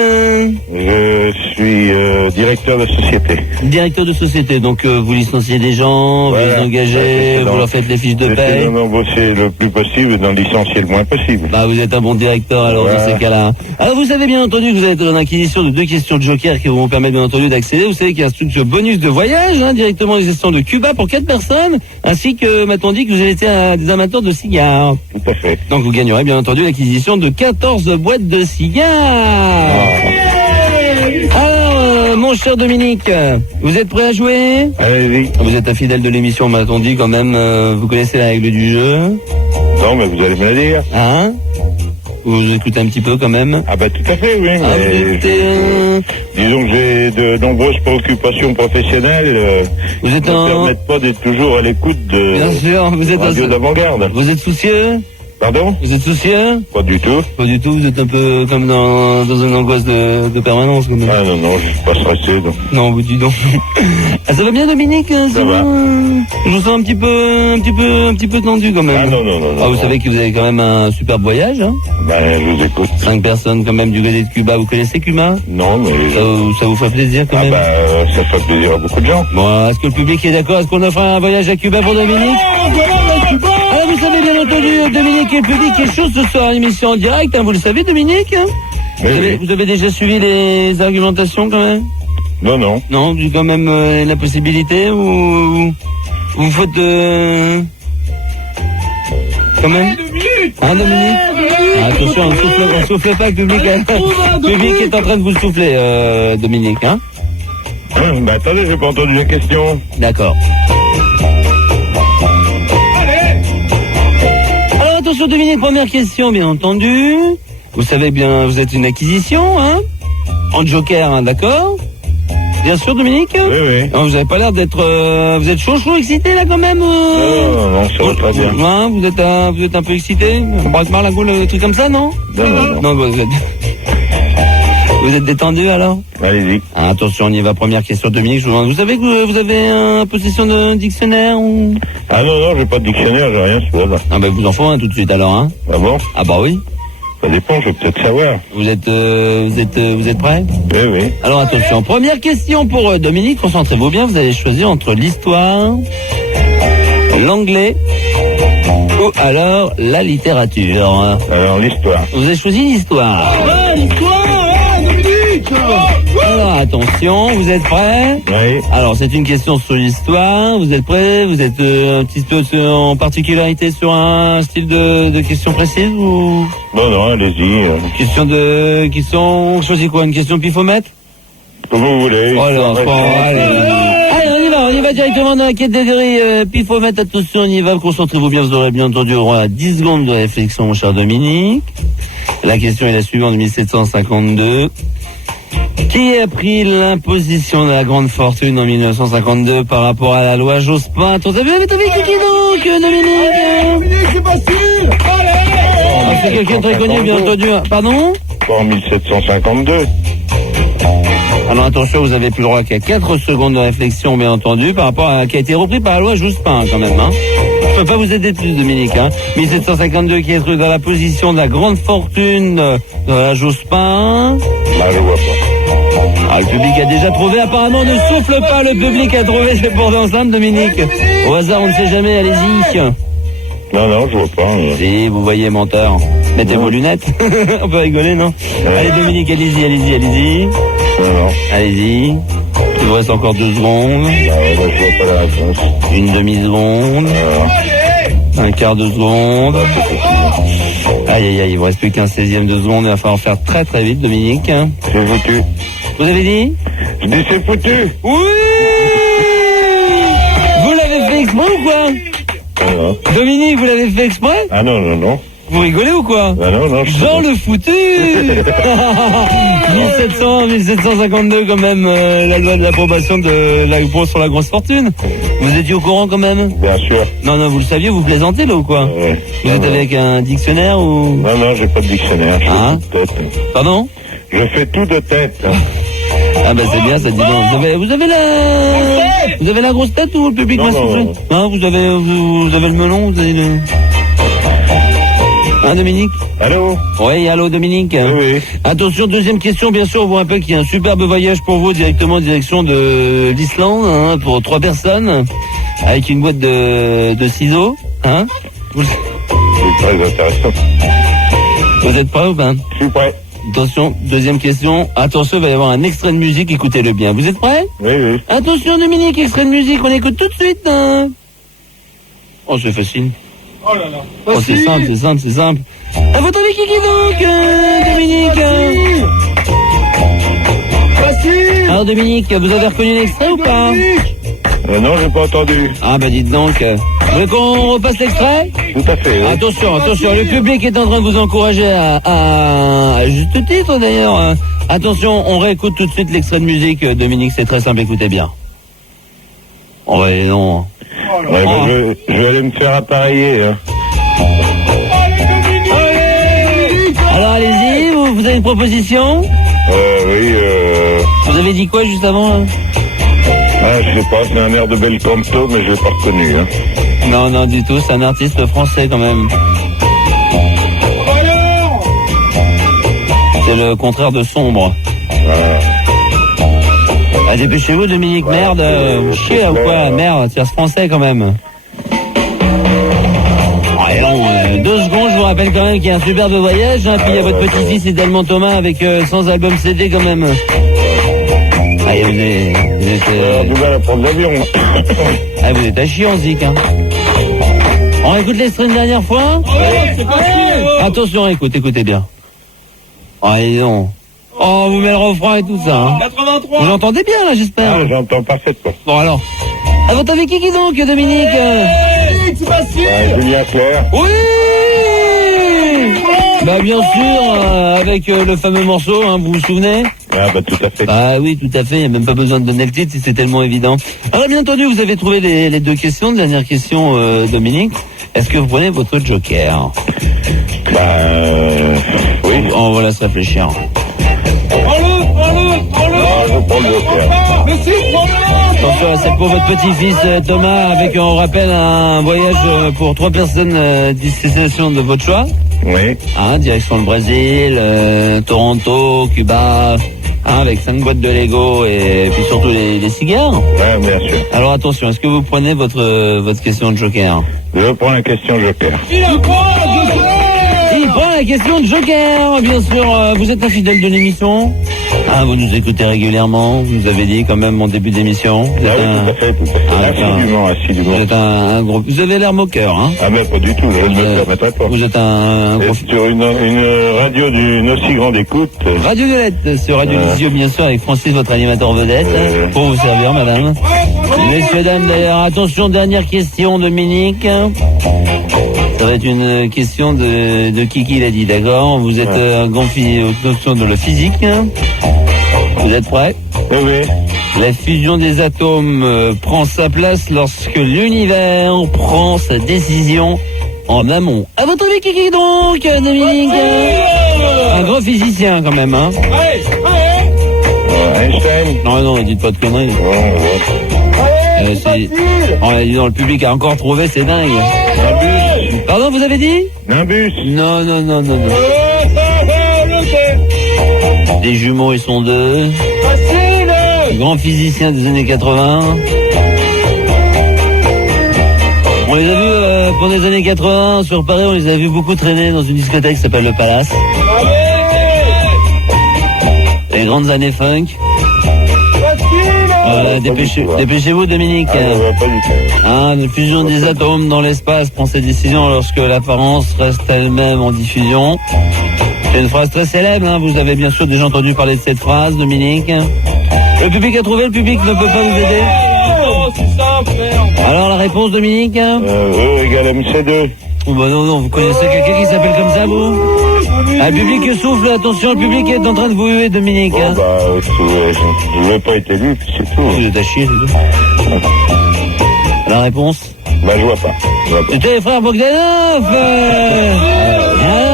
Je suis directeur de société. Directeur de société, donc vous licenciez des gens, Voilà. vous les engagez, vous leur faites les fiches de paie. J'essaie d'en embaucher le plus possible, d'en licencier le moins possible. Bah vous êtes un bon directeur alors Voilà. dans ces cas-là. Alors vous savez bien entendu que vous êtes en acquisition de 2 questions de joker qui vont vous permettre bien entendu d'accéder. Vous savez qu'il y a un truc de bonus de voyage, hein, directement les questions de Cuba pour 4 personnes, ainsi que m'a-t-on dit que vous avez été des amateurs de cigares. Tout à fait. Donc vous gagnerez bien entendu l'acquisition de 14 boîtes de cigares. Alors, mon cher Dominique, vous êtes prêt à jouer? Allez-y. Vous êtes un fidèle de l'émission, m'a-t-on dit quand même. Vous connaissez la règle du jeu? Non, mais vous allez me la dire. Hein? Vous écoutez un petit peu quand même? Ah bah tout à fait, oui. Ah, vous Mais écoutez, disons que j'ai de nombreuses préoccupations professionnelles. Vous êtes ne me un... permettent pas d'être toujours à l'écoute de Bien sûr, vous êtes radio d'avant-garde. Vous êtes soucieux? Pardon? Vous êtes soucieux? Pas du tout. Pas du tout, vous êtes un peu comme dans une angoisse de permanence quand même. Ah non, je suis pas stressé. Donc. Non, vous dites donc. Ah, ça va bien Dominique? Ça va. Je vous sens un petit peu tendu quand même. Ah non. Ah, vous savez que vous avez quand même un superbe voyage, hein? Ben, je vous écoute. 5 personnes quand même du côté de Cuba. Vous connaissez Cuba? Non, mais... Ça vous fait plaisir quand Ah même? bah, ça fait plaisir à beaucoup de gens. Bon, est-ce que le public est d'accord? Est-ce qu'on offre un voyage à Cuba pour Dominique? Alors vous savez bien entendu, Dominique et le public, quelque chose ce soir, l'émission en direct, hein, vous le savez Dominique? Oui. Vous avez déjà suivi les argumentations quand même? Non. Non, vu quand même la possibilité ou vous faites quand même? Hein Dominique? Ah, attention, on souffle pas, le public, le public est en train de vous souffler, Dominique, hein? Bah attendez, j'ai pas entendu la question. D'accord. Alors attention Dominique, première question bien entendu. Vous savez bien, vous êtes une acquisition, hein? En joker, hein, d'accord? Bien sûr Dominique? Oui. Non, vous avez pas l'air d'être... vous êtes chaud excité là quand même? Non, ça va très bien. Hein, vous êtes un peu excité? Brasse-marre la goule, un truc comme ça, non? Non. Vous êtes détendu alors? Allez-y. Ah, attention, on y va. Première question, Dominique. Vous savez que vous avez un possession de dictionnaire ou... Ah non, j'ai pas de dictionnaire, j'ai rien sur là. Ah bah vous en faut un tout de suite alors, hein? Ah bon? Ah bah oui. Ça dépend, je vais peut-être savoir. Vous êtes prêts? Oui. Alors attention, première question pour Dominique. Concentrez-vous bien. Vous allez choisir entre l'histoire, l'anglais ou alors la littérature. Alors l'histoire. Vous avez choisi l'histoire. Alors attention, vous êtes prêts? Oui. Alors c'est une question sur l'histoire. Vous êtes prêts? Vous êtes un petit peu en particularité sur un style de question précise ou Non, allez-y. question de on choisit quoi? Une question pifomètre? Comme vous voulez. Oh là, allez, on y va va directement dans la catégorie pifomètre. Attention, on y va. Concentrez-vous bien, vous aurez bien entendu au droit à 10 secondes de réflexion, mon cher Dominique. La question est la suivante, 1752. Qui a pris l'imposition de la grande fortune en 1952 par rapport à la loi Jospin? T'as vu qui donc, Dominique? Dominique, c'est facile. Allez. C'est quelqu'un de très connu, bien entendu. Pardon? En 1752. Alors attention, vous avez plus le droit qu'à 4 secondes de réflexion, bien entendu, par rapport à qui a été repris par la loi Jospin, quand même. Hein. Je peux pas vous aider plus, Dominique. Hein. 1752 qui est dans la position de la grande fortune de la Jospin. Là, je vois pas. Ah, le public a déjà trouvé, apparemment, ne souffle pas, le public a trouvé, c'est pour l'enceinte, Dominique. Au hasard, on ne sait jamais, allez-y. Non, je vois pas. Si, vous voyez, menteur. Mettez vos lunettes. On peut rigoler, non? Allez, Dominique, allez-y. Non. Allez-y. Il vous reste encore 2 secondes. Je vois pas la réponse. Une demi-seconde. Un quart de seconde. Aïe, il vous reste plus qu'un 16e de seconde. Il va falloir faire très très vite, Dominique. C'est foutu. Vous avez dit? Je dis c'est foutu. Oui. Vous l'avez fait exprès ou quoi? Dominique, vous l'avez fait exprès? Ah non. Vous rigolez ou quoi? Ah non. Jean le foutu. 1752 quand même, la loi de l'approbation de l'impôt sur la grosse fortune. Vous étiez au courant quand même? Bien sûr. Non, vous le saviez, vous plaisantez là ou quoi? Vous êtes avec un dictionnaire ou? Non, j'ai pas de dictionnaire. Je fais tout de tête. Pardon? Je fais tout de tête. Ah ben c'est bien ça, dis donc. Vous avez la grosse tête ou le public va souffler? Non, vous avez le melon, vous avez le... Hein, Dominique? Allô? Oui, allô, Dominique? Oui. Attention, deuxième question, bien sûr, on voit un peu qu'il y a un superbe voyage pour vous, directement en direction de l'Islande, hein, pour 3 personnes, avec une boîte de ciseaux, hein? C'est très intéressant. Vous êtes prêts ou pas? Je suis prêt. Attention, deuxième question. Attention, il va y avoir un extrait de musique, écoutez-le bien. Vous êtes prêts? Oui. Attention, Dominique, extrait de musique, on écoute tout de suite, hein? Oh, c'est facile. Oh là là. Oh, c'est simple. À votre avis, qui donc, Dominique? Facile. Alors, Dominique, vous avez reconnu l'extrait ou pas? Non, j'ai pas entendu. Ah, bah dites donc. Vous voulez qu'on repasse l'extrait? Tout à fait. Oui. Attention, le public est en train de vous encourager à juste titre d'ailleurs. Attention, on réécoute tout de suite l'extrait de musique, Dominique, c'est très simple, écoutez bien. Oh, ouais, non. Ouais, je vais aller me faire appareiller. Hein. Alors allez-y, vous avez une proposition? Oui. Vous avez dit quoi juste avant hein? Je sais pas, c'est un air de Belcanto, mais je l'ai pas reconnu. Hein. Non, du tout, c'est un artiste français quand même. C'est le contraire de sombre. Ah, dépêchez-vous, Dominique, merde, vous chiez ou quoi? Merde, c'est français quand même. Ouais, non, 2 secondes, je vous rappelle quand même qu'il y a un superbe voyage, hein, puis il y a votre petit-fils Edelman Thomas avec 100 albums CD quand même. Allez, vous êtes du mal à prendre l'avion. Vous êtes à chier en zik, hein. On écoute l'extrait une dernière fois? C'est facile. Attention, écoutez bien. Allez, non. Oh, vous mettez le refrain et tout ça. Hein. 83. Vous l'entendez bien, là, j'espère. J'entends parfaitement. Bon, alors. À votre avis, qui donc, Dominique? C'est facile. Julien Clerc. Oui. Bah, bien sûr, avec le fameux morceau, hein, vous vous souvenez? Ah, bah, tout à fait. Ah oui, tout à fait. Il n'y a même pas besoin de donner le titre, c'est tellement évident. Alors, bien entendu, vous avez trouvé les 2 questions. Dernière question, Dominique. Est-ce que vous prenez votre joker? Oui. On va laisser réfléchir. Prends-le. Je prends le joker. Mais si, prends-le. Attention, c'est pour votre petit-fils Thomas, avec, on rappelle, un voyage pour 3 personnes, destination de votre choix. Oui. Hein, direction le Brésil, Toronto, Cuba, hein, avec 5 boîtes de Lego et puis surtout les cigares. Ouais, bien sûr. Alors attention, est-ce que vous prenez votre question de joker? Je prends la question joker. Il prend la question de joker. Il prend la question de joker, bien sûr. Vous êtes un fidèle de l'émission, Ah, vous nous écoutez régulièrement, vous nous avez dit quand même en début d'émission. Vous êtes assidûment. Vous êtes un gros... Vous avez l'air moqueur, hein? Ah mais pas du tout, je ne me permettrai pas. Vous êtes un gros... Sur une radio d'une aussi grande écoute. Radio Violette, sur Radio Lisieux, bien sûr, avec Francis, votre animateur vedette, pour vous servir, madame. Messieurs, dames, d'ailleurs, attention, dernière question, Dominique. Ça va être une question de Kiki l'a dit, d'accord? Vous êtes un grand notion de la physique. Vous êtes prêts? Oui. La fusion des atomes prend sa place lorsque l'univers prend sa décision en amont. À votre avis, Kiki donc, Dominique? Un grand physicien quand même, hein? Einstein? Non, dites pas de conneries. On a dit dans le public a encore trouvé, c'est dingue. Nimbus. Pardon, vous avez dit? Nimbus. Non. Des jumeaux, ils sont deux. Grand physicien des années 80. On les a vus pendant les années 80 sur Paris, on les a vus beaucoup traîner dans une discothèque qui s'appelle le Palace. Les grandes années funk. Dépêchez-vous, Dominique. La fusion des atomes dans l'espace prend ses décisions lorsque l'apparence reste elle-même en diffusion. C'est une phrase très célèbre, hein. Vous avez bien sûr déjà entendu parler de cette phrase, Dominique. Le public a trouvé, le public ne peut pas vous aider. Alors la réponse, Dominique? E égale MC2. Oh bah non, vous connaissez quelqu'un qui s'appelle comme ça, vous? Le public souffle, attention, le public est en train de vous huer, Dominique. Bon, je n'ai pas été élu, puis c'est tout. Vous êtes à chier, c'est tout. La réponse? Bah, je vois pas. C'était les frères Bogdanov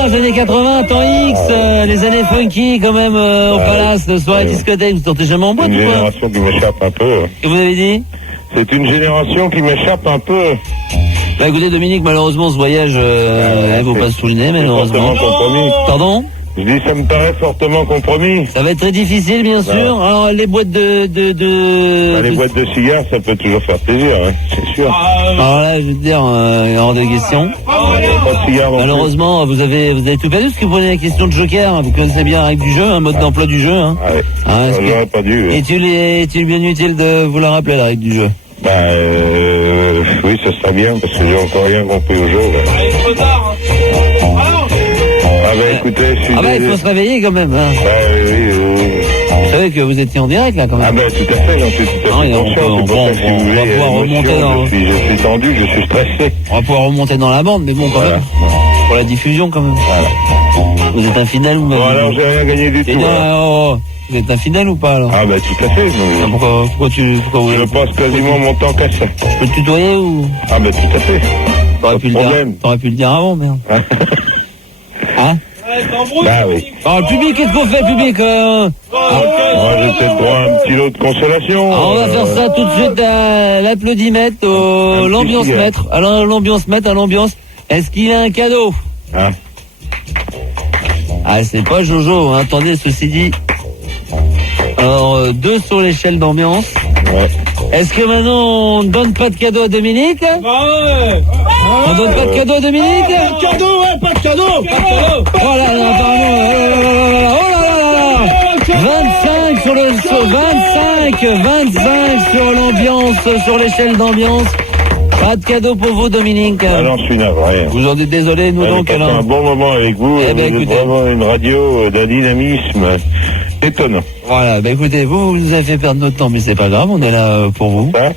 les années 80, temps X, les années funky, quand même, au Palace, le soir à discothèque, vous sortez jamais en boîte, ou quoi? Une génération qui m'échappe un peu. Que vous avez dit? C'est une génération qui m'échappe un peu. Bah écoutez, Dominique, malheureusement, ce voyage vous passe sous le nez, malheureusement. Compromis. Pardon? Je dis, ça me paraît fortement compromis. Ça va être très difficile, bien sûr. Alors, les boîtes les boîtes de cigares, ça peut toujours faire plaisir, hein, c'est sûr. Alors là, je veux te dire, hors de question. Pas de cigares non plus. Malheureusement, vous avez tout perdu, parce que vous prenez la question de Joker, hein. Vous connaissez bien la règle du jeu, un mode d'emploi du jeu, hein. Ah ouais. J'aurais pas dû. Est-il bien utile de vous la rappeler, la règle du jeu? Bah, oui, ça serait bien, parce que j'ai encore rien compris au jeu, là. Trop tard, Ah bah écoutez, je suis il faut se réveiller quand même, hein. Bah oui. Vous savez que vous étiez en direct, là, quand même. Ah bah tout à fait, j'en suis tout à fait conscient. C'est pour ça que si vous voulez, va pouvoir remonter dans... je suis tendu, je suis stressé. On va pouvoir remonter dans la bande, mais bon, quand même. Pour la diffusion, quand même. Voilà. Vous êtes infidèle ou pas? Bon, alors j'ai rien gagné du tout. Vous êtes infidèle ou pas, alors? Ah bah tout à fait. Pourquoi vous... Je passe quasiment mon temps qu'à ça. Je peux te tutoyer ou... Ah bah tout à fait. T'aurais pu le dire avant, merde. Hein? Bah oui. Alors, le public, qu'est-ce qu'on fait, public? Moi, j'ai peut-être droit à un petit lot de consolation. Alors, on va faire ça tout de suite à l'applaudimètre, au l'ambiance-mètre. Alors, l'ambiance-mètre, à l'ambiance. Est-ce qu'il y a un cadeau? Hein? Ah, c'est pas Jojo, hein. Attendez, ceci dit. Alors, 2 sur l'échelle d'ambiance. Ouais. Est-ce que maintenant, on ne donne pas de cadeau à Dominique? Bah ouais. On donne pas de cadeau à Dominique? Pas de cadeau, ouais, pas de cadeau. Oh là là, apparemment, oh là là, 25 sur le 25 sur l'ambiance, sur l'échelle d'ambiance. Pas de cadeau pour vous, Dominique. Alors, je suis navré. Vous en êtes désolé, nous donc, alors. alors. Un bon moment avec vous. Eh ben, vous êtes écoutez. vraiment une radio d'un dynamisme étonnant. Voilà, bah écoutez, vous nous avez fait perdre notre temps, mais c'est pas grave, on est là pour vous. Ça?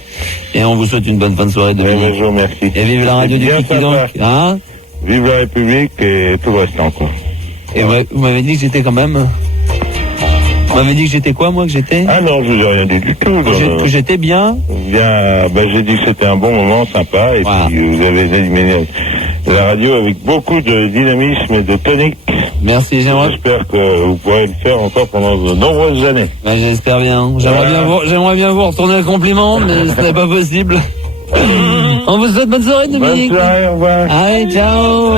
Et on vous souhaite une bonne fin de soirée, Dominique. Je vous remercie. Et vive la radio du Kiki donc. Hein? Vive la République et tout le restant, quoi. Et vous m'avez dit que j'étais quand même... Vous m'avez dit que j'étais quoi, moi, que j'étais? Ah non, je vous ai rien dit du tout. Que j'étais bien? Bien, bah, j'ai dit que c'était un bon moment, sympa, et voilà. Puis vous avez animé la radio avec beaucoup de dynamisme et de tonique. Merci, j'espère que vous pourrez le faire encore pendant de nombreuses années. Bah, j'espère bien. J'aimerais bien vous retourner le compliment, mais ce n'est pas possible. On vous souhaite bonne soirée, Dominique. Bonne soirée, au revoir. Allez, ciao.